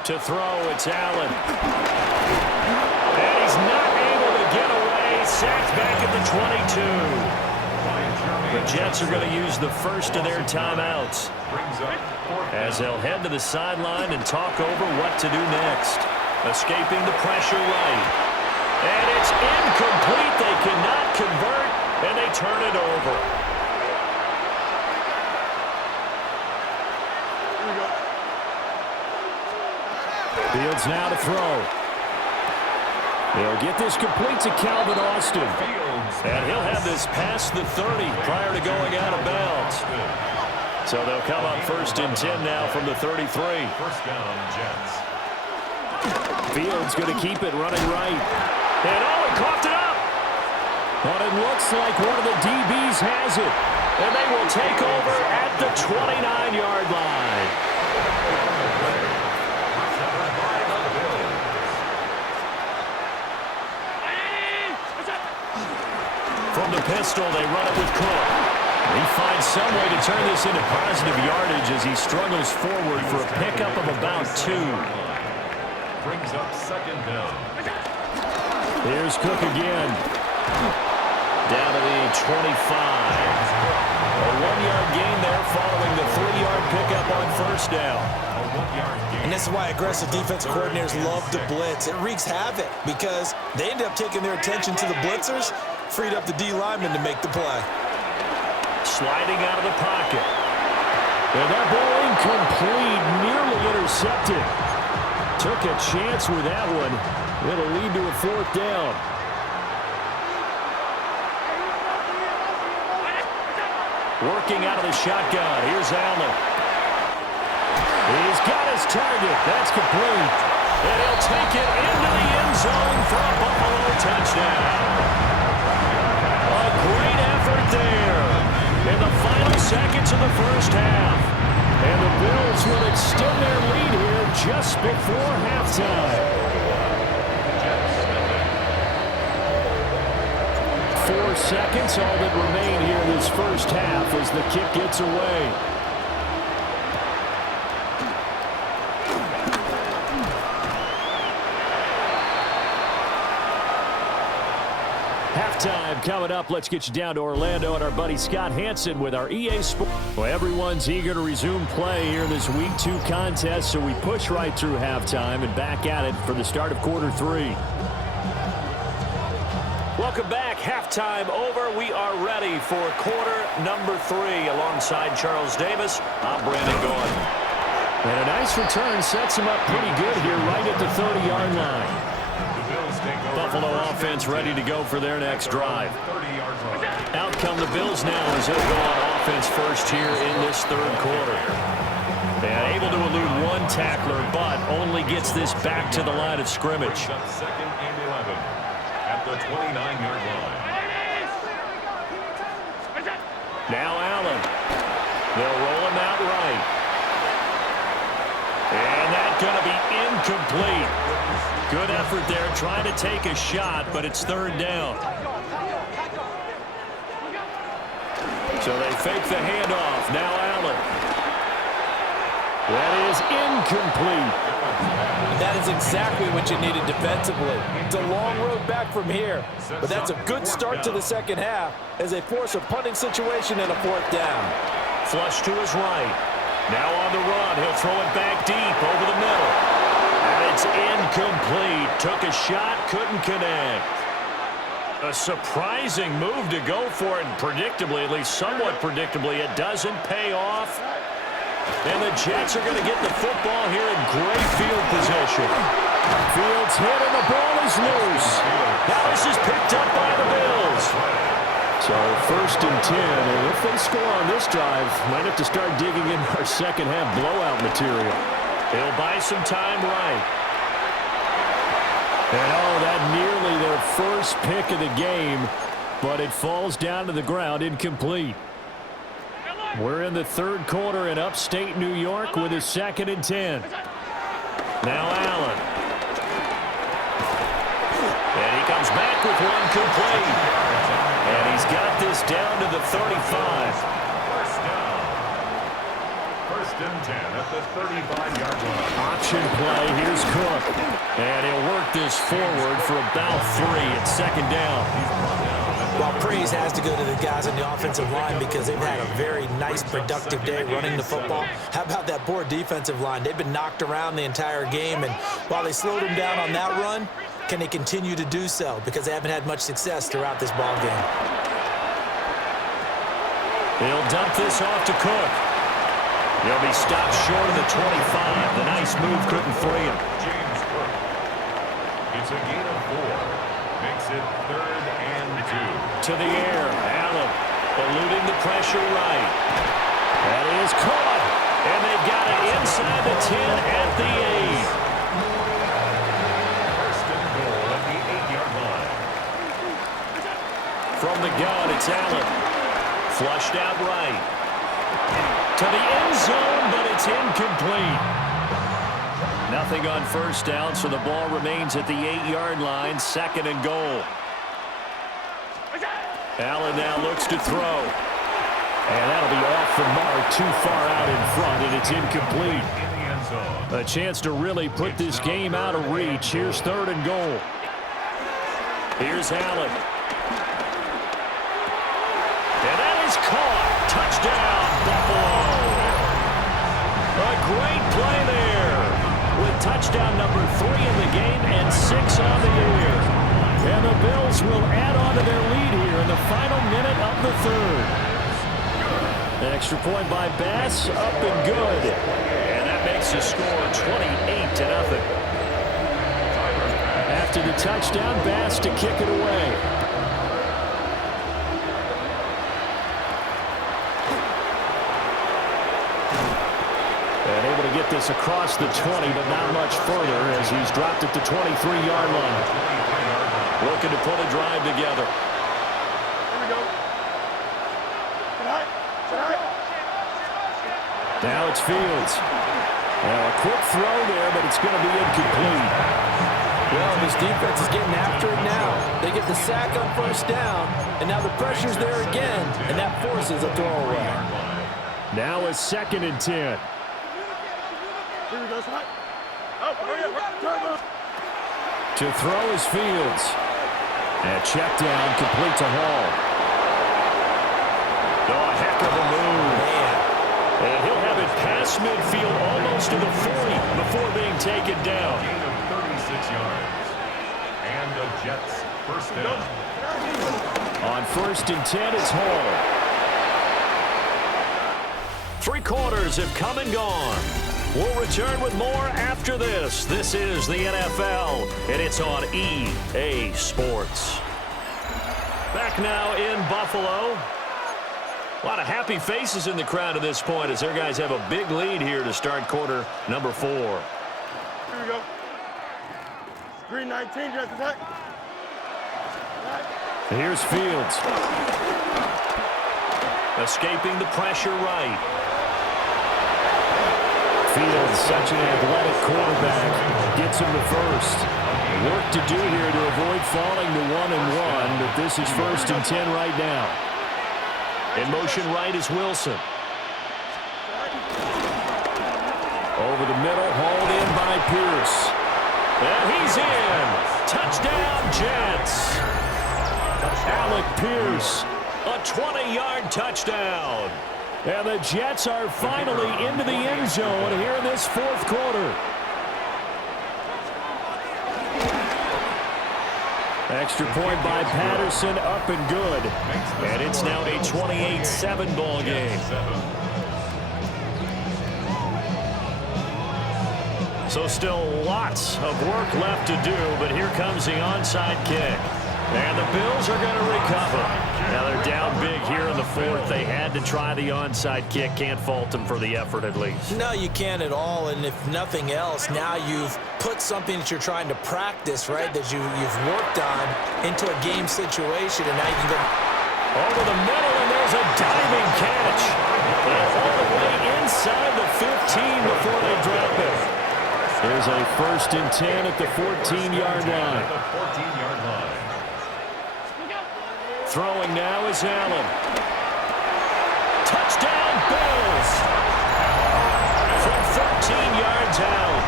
To throw, it's Allen. And he's not able to get away. Sacked back at the 22. The Jets are going to use the first of their timeouts as they'll head to the sideline and talk over what to do next. Escaping the pressure right. And it's incomplete. They cannot convert, and they turn it over. Fields now to throw. They'll get this complete to Calvin Austin. And he'll have this past the 30 prior to going out of bounds. So they'll come up 1st and 10 now from the 33. First down, Jets. Fields going to keep it running right. And he coughed it up. But it looks like one of the DBs has it. And they will take over at the 29-yard line. From the pistol, they run it with Cook. He finds some way to turn this into positive yardage as he struggles forward for a pickup of about 2. Brings up 2nd down. Here's Cook again. Down to the 25. A 1-yard gain there following the 3-yard pickup on 1st down. And this is why aggressive defensive coordinators love to blitz. It wreaks havoc because they end up taking their attention to the blitzers, Freed up the D lineman to make the play. Sliding out of the pocket. And that ball incomplete, nearly intercepted. Took a chance with that one. It'll lead to a 4th down. Working out of the shotgun. Here's Allen. He's got his target. That's complete. And he'll take it into the end zone for a Buffalo touchdown. A great effort there in the final seconds of the first half. And the Bills will extend their lead here just before halftime. 4 seconds, all that remain here in this first half as the kick gets away. Halftime coming up. Let's get you down to Orlando and our buddy Scott Hansen with our EA Sports. Well, everyone's eager to resume play here in this Week 2 contest, so we push right through halftime and back at it for the start of quarter 3. Welcome back. Halftime over. We are ready for quarter number 3. Alongside Charles Davis, I'm Brandon Gordon. And a nice return sets him up pretty good here right at the 30-yard line. Buffalo offense ready to go for their next drive. Out come the Bills now as they'll go on offense first here in this third quarter. And able to elude one tackler, but only gets this back to the line of scrimmage. Second and 11 at the 29-yard line. Now Allen. They'll roll him out right. And that's going to be incomplete. Good effort there, trying to take a shot, but it's 3rd down. So they fake the handoff. Now Allen. That is incomplete. That is exactly what you needed defensively. It's a long road back from here, but that's a good start to the second half as they force a punting situation and a 4th down. Flush to his right. Now on the run. He'll throw it back deep over the middle. And it's incomplete. Took a shot, couldn't connect. A surprising move to go for it, and predictably, at least somewhat predictably, it doesn't pay off. And the Jets are going to get the football here in great field position. Fields hit and the ball is loose. Now this is picked up by the Bills. So 1st and 10, and if they score on this drive, might have to start digging in our second half blowout material. They'll buy some time right. And oh, that nearly their first pick of the game, but it falls down to the ground incomplete. We're in the third quarter in upstate New York with a 2nd and 10. Now Allen. And he comes back with one complete. And he's got this down to the 35. First and 10 at the 35-yard line. Option play. Here's Cook. And he'll work this forward for about 3 at 2nd down. Well, praise has to go to the guys on the offensive line because they've had a very nice, productive day running the football. How about that poor defensive line? They've been knocked around the entire game, and while they slowed them down on that run, can they continue to do so? Because they haven't had much success throughout this ball game. He'll dump this off to Cook. He'll be stopped short of the 25. The nice move couldn't free him. James Cook. It's a gain of 4. Makes it 3rd and 2. To the air. Allen eluding the pressure right. That is caught. And they've got it inside the 10 at the 8. First and goal at the 8-yard line. From the gun, it's Allen. Flushed out right. To the end zone, but it's incomplete. Nothing on first down, so the ball remains at the 8-yard line, 2nd and goal. Allen now looks to throw. And that'll be off the mark, too far out in front, and it's incomplete. A chance to really put this game out of reach. Here's 3rd and goal. Here's Allen. And that is caught. Touchdown, Buffalo. A great play there with touchdown number 3 in the game and 6 on the year. And the Bills will add on to their lead here in the final minute of the third. Extra point by Bass, up and good. And that makes the score 28-0. After the touchdown, Bass to kick it away. And able to get this across the 20, but not much further as he's dropped it to 23-yard line. Looking to put a drive together. Here we go. Now it's Fields. Now a quick throw there, but it's going to be incomplete. Well, this defense is getting after it now. They get the sack on first down, and now the pressure's there again, and that forces a throwaway. Now a 2nd and 10. Here we go, Slide. Oh, turn. To throw is Fields. And check down, complete to Hall. Oh, a heck of a move. Man. And he'll have it past midfield almost to the 40 before being taken down. Gain of 36 yards. And the Jets first down. On 1st and 10, it's Hall. 3 quarters have come and gone. We'll return with more after this. This is the NFL, and it's on EA Sports. Back now in Buffalo. A lot of happy faces in the crowd at this point as their guys have a big lead here to start quarter number 4. Here we go. Screen 19, just attack. Here's Fields. Escaping the pressure right. Fields, such an athletic quarterback, gets him to first. Work to do here to avoid falling to 1-1, but this is 1st and 10 right now. In motion right is Wilson. Over the middle, hauled in by Pierce. And he's in. Touchdown, Jets. Alec Pierce, a 20-yard touchdown. And the Jets are finally into the end zone here in this 4th quarter. Extra point by Patterson, up and good. And it's now a 28-7 ball game. So still lots of work left to do, but here comes the onside kick. And the Bills are going to recover. Now they're down big here in the 4th. They had to try the onside kick. Can't fault them for the effort at least. No, you can't at all, and if nothing else, now you've put something that you're trying to practice, right, that you've worked on into a game situation, and now you can go over the middle, and there's a diving catch. And all the way inside the 15 before they drop it. There's a 1st and 10 at the 14-yard line. Throwing now is Allen. Touchdown, Bills! From 13 yards out.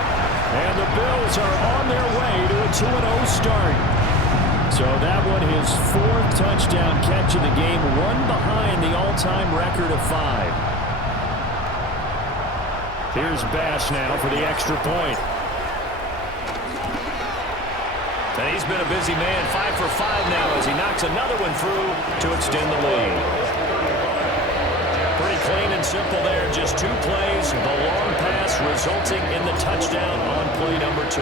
And the Bills are on their way to a 2-0 start. So that one, his 4th touchdown catch of the game, one behind the all-time record of 5. Here's Bass now for the extra point. And he's been a busy man, 5 for 5 now as he knocks another one through to extend the lead. Pretty clean and simple there, just 2 plays, the long pass resulting in the touchdown on play number 2.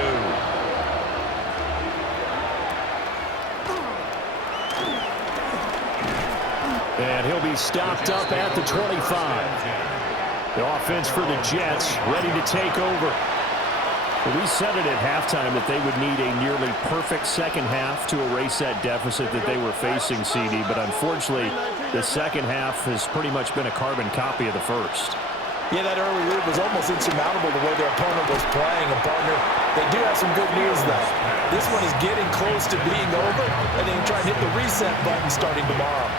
And he'll be stopped up at the 25. The offense for the Jets ready to take over. We said it at halftime that they would need a nearly perfect second half to erase that deficit that they were facing, CD. But unfortunately, the second half has pretty much been a carbon copy of the first. Yeah, that early lead was almost insurmountable the way their opponent was playing. And, partner, they do have some good news, though. This one is getting close to being over, and then try and hit the reset button starting tomorrow.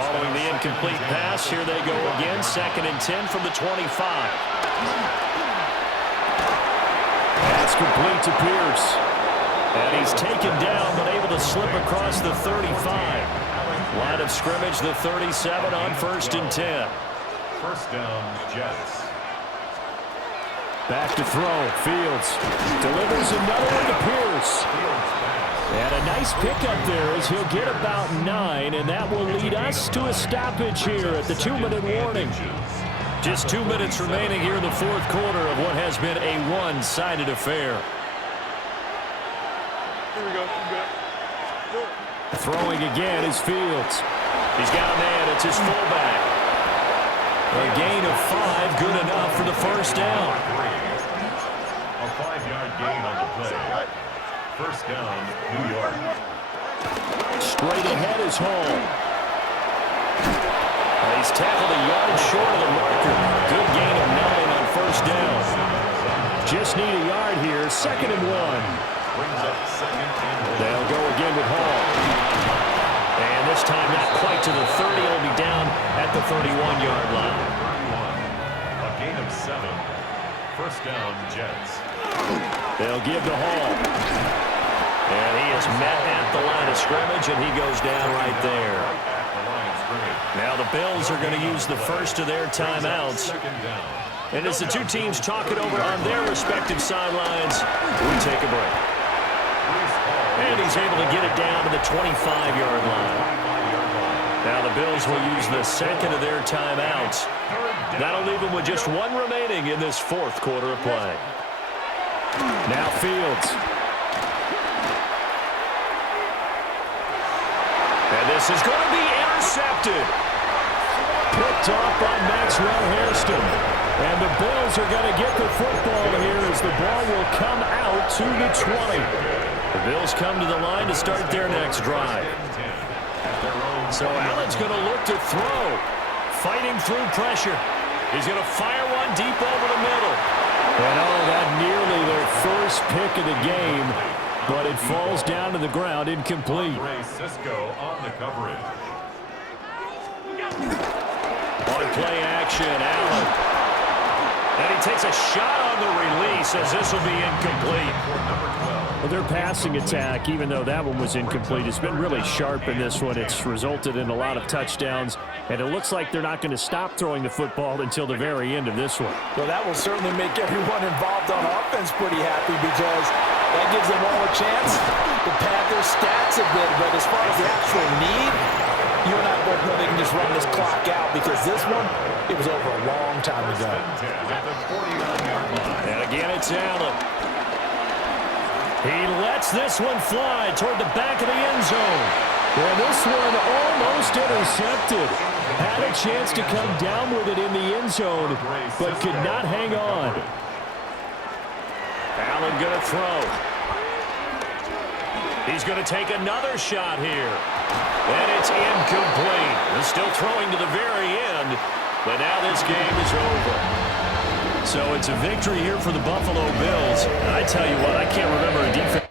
Following the incomplete pass, here they go again. 2nd and 10 from the 25. That's complete to Pierce. And he's taken down, but able to slip across the 35. Line of scrimmage, the 37 on 1st and 10. First down, Jets. Back to throw. Fields delivers another one to Pierce. Fields pass And a nice pickup there as he'll get about 9, and that will lead us to a stoppage here at the 2-minute warning. Just 2 minutes remaining here in the fourth quarter of what has been a one-sided affair. Here we go. Throwing again is Fields. He's got a man. It's his fullback. A gain of 5, good enough for the first down. A 5-yard gain on the play. First down, New York. Straight ahead is Hall. He's tackled a yard short of the marker. Good gain of 9 on first down. Just need a yard here. 2nd and 1. Brings up 2nd and 1. They'll go again with Hall. And this time not quite to the 30. It'll be down at the 31-yard line. A gain of 7. First down, Jets. They'll give to Hall. And he is met at the line of scrimmage, and he goes down right there. Now the Bills are going to use the first of their timeouts. And as the two teams talk it over on their respective sidelines, we take a break. And he's able to get it down to the 25-yard line. Now the Bills will use the second of their timeouts. That'll leave them with just 1 remaining in this fourth quarter of play. Now Fields. And this is going to be intercepted. Picked off by Maxwell Hairston. And the Bills are going to get the football here as the ball will come out to the 20. The Bills come to the line to start their next drive. So Allen's going to look to throw. Fighting through pressure. He's going to fire one deep over the middle. And that nearly their first pick of the game, but it falls down to the ground incomplete. Cisco on the coverage. On play action, Allen. And he takes a shot on the release as this will be incomplete. Well, their passing attack, even though that one was incomplete, has been really sharp in this one. It's resulted in a lot of touchdowns, and it looks like they're not going to stop throwing the football until the very end of this one. Well, that will certainly make everyone involved on offense pretty happy because that gives them all a chance to pad their stats a bit. But as far as the actual need, you and I both know they can just run this clock out because this one, it was over a long time ago. And again, it's Allen. He lets this one fly toward the back of the end zone. And this one almost intercepted. Had a chance to come down with it in the end zone, but could not hang on. Allen going to throw. He's going to take another shot here. And it's incomplete. He's still throwing to the very end, but now this game is over. So it's a victory here for the Buffalo Bills. And I tell you what, I can't remember a defense.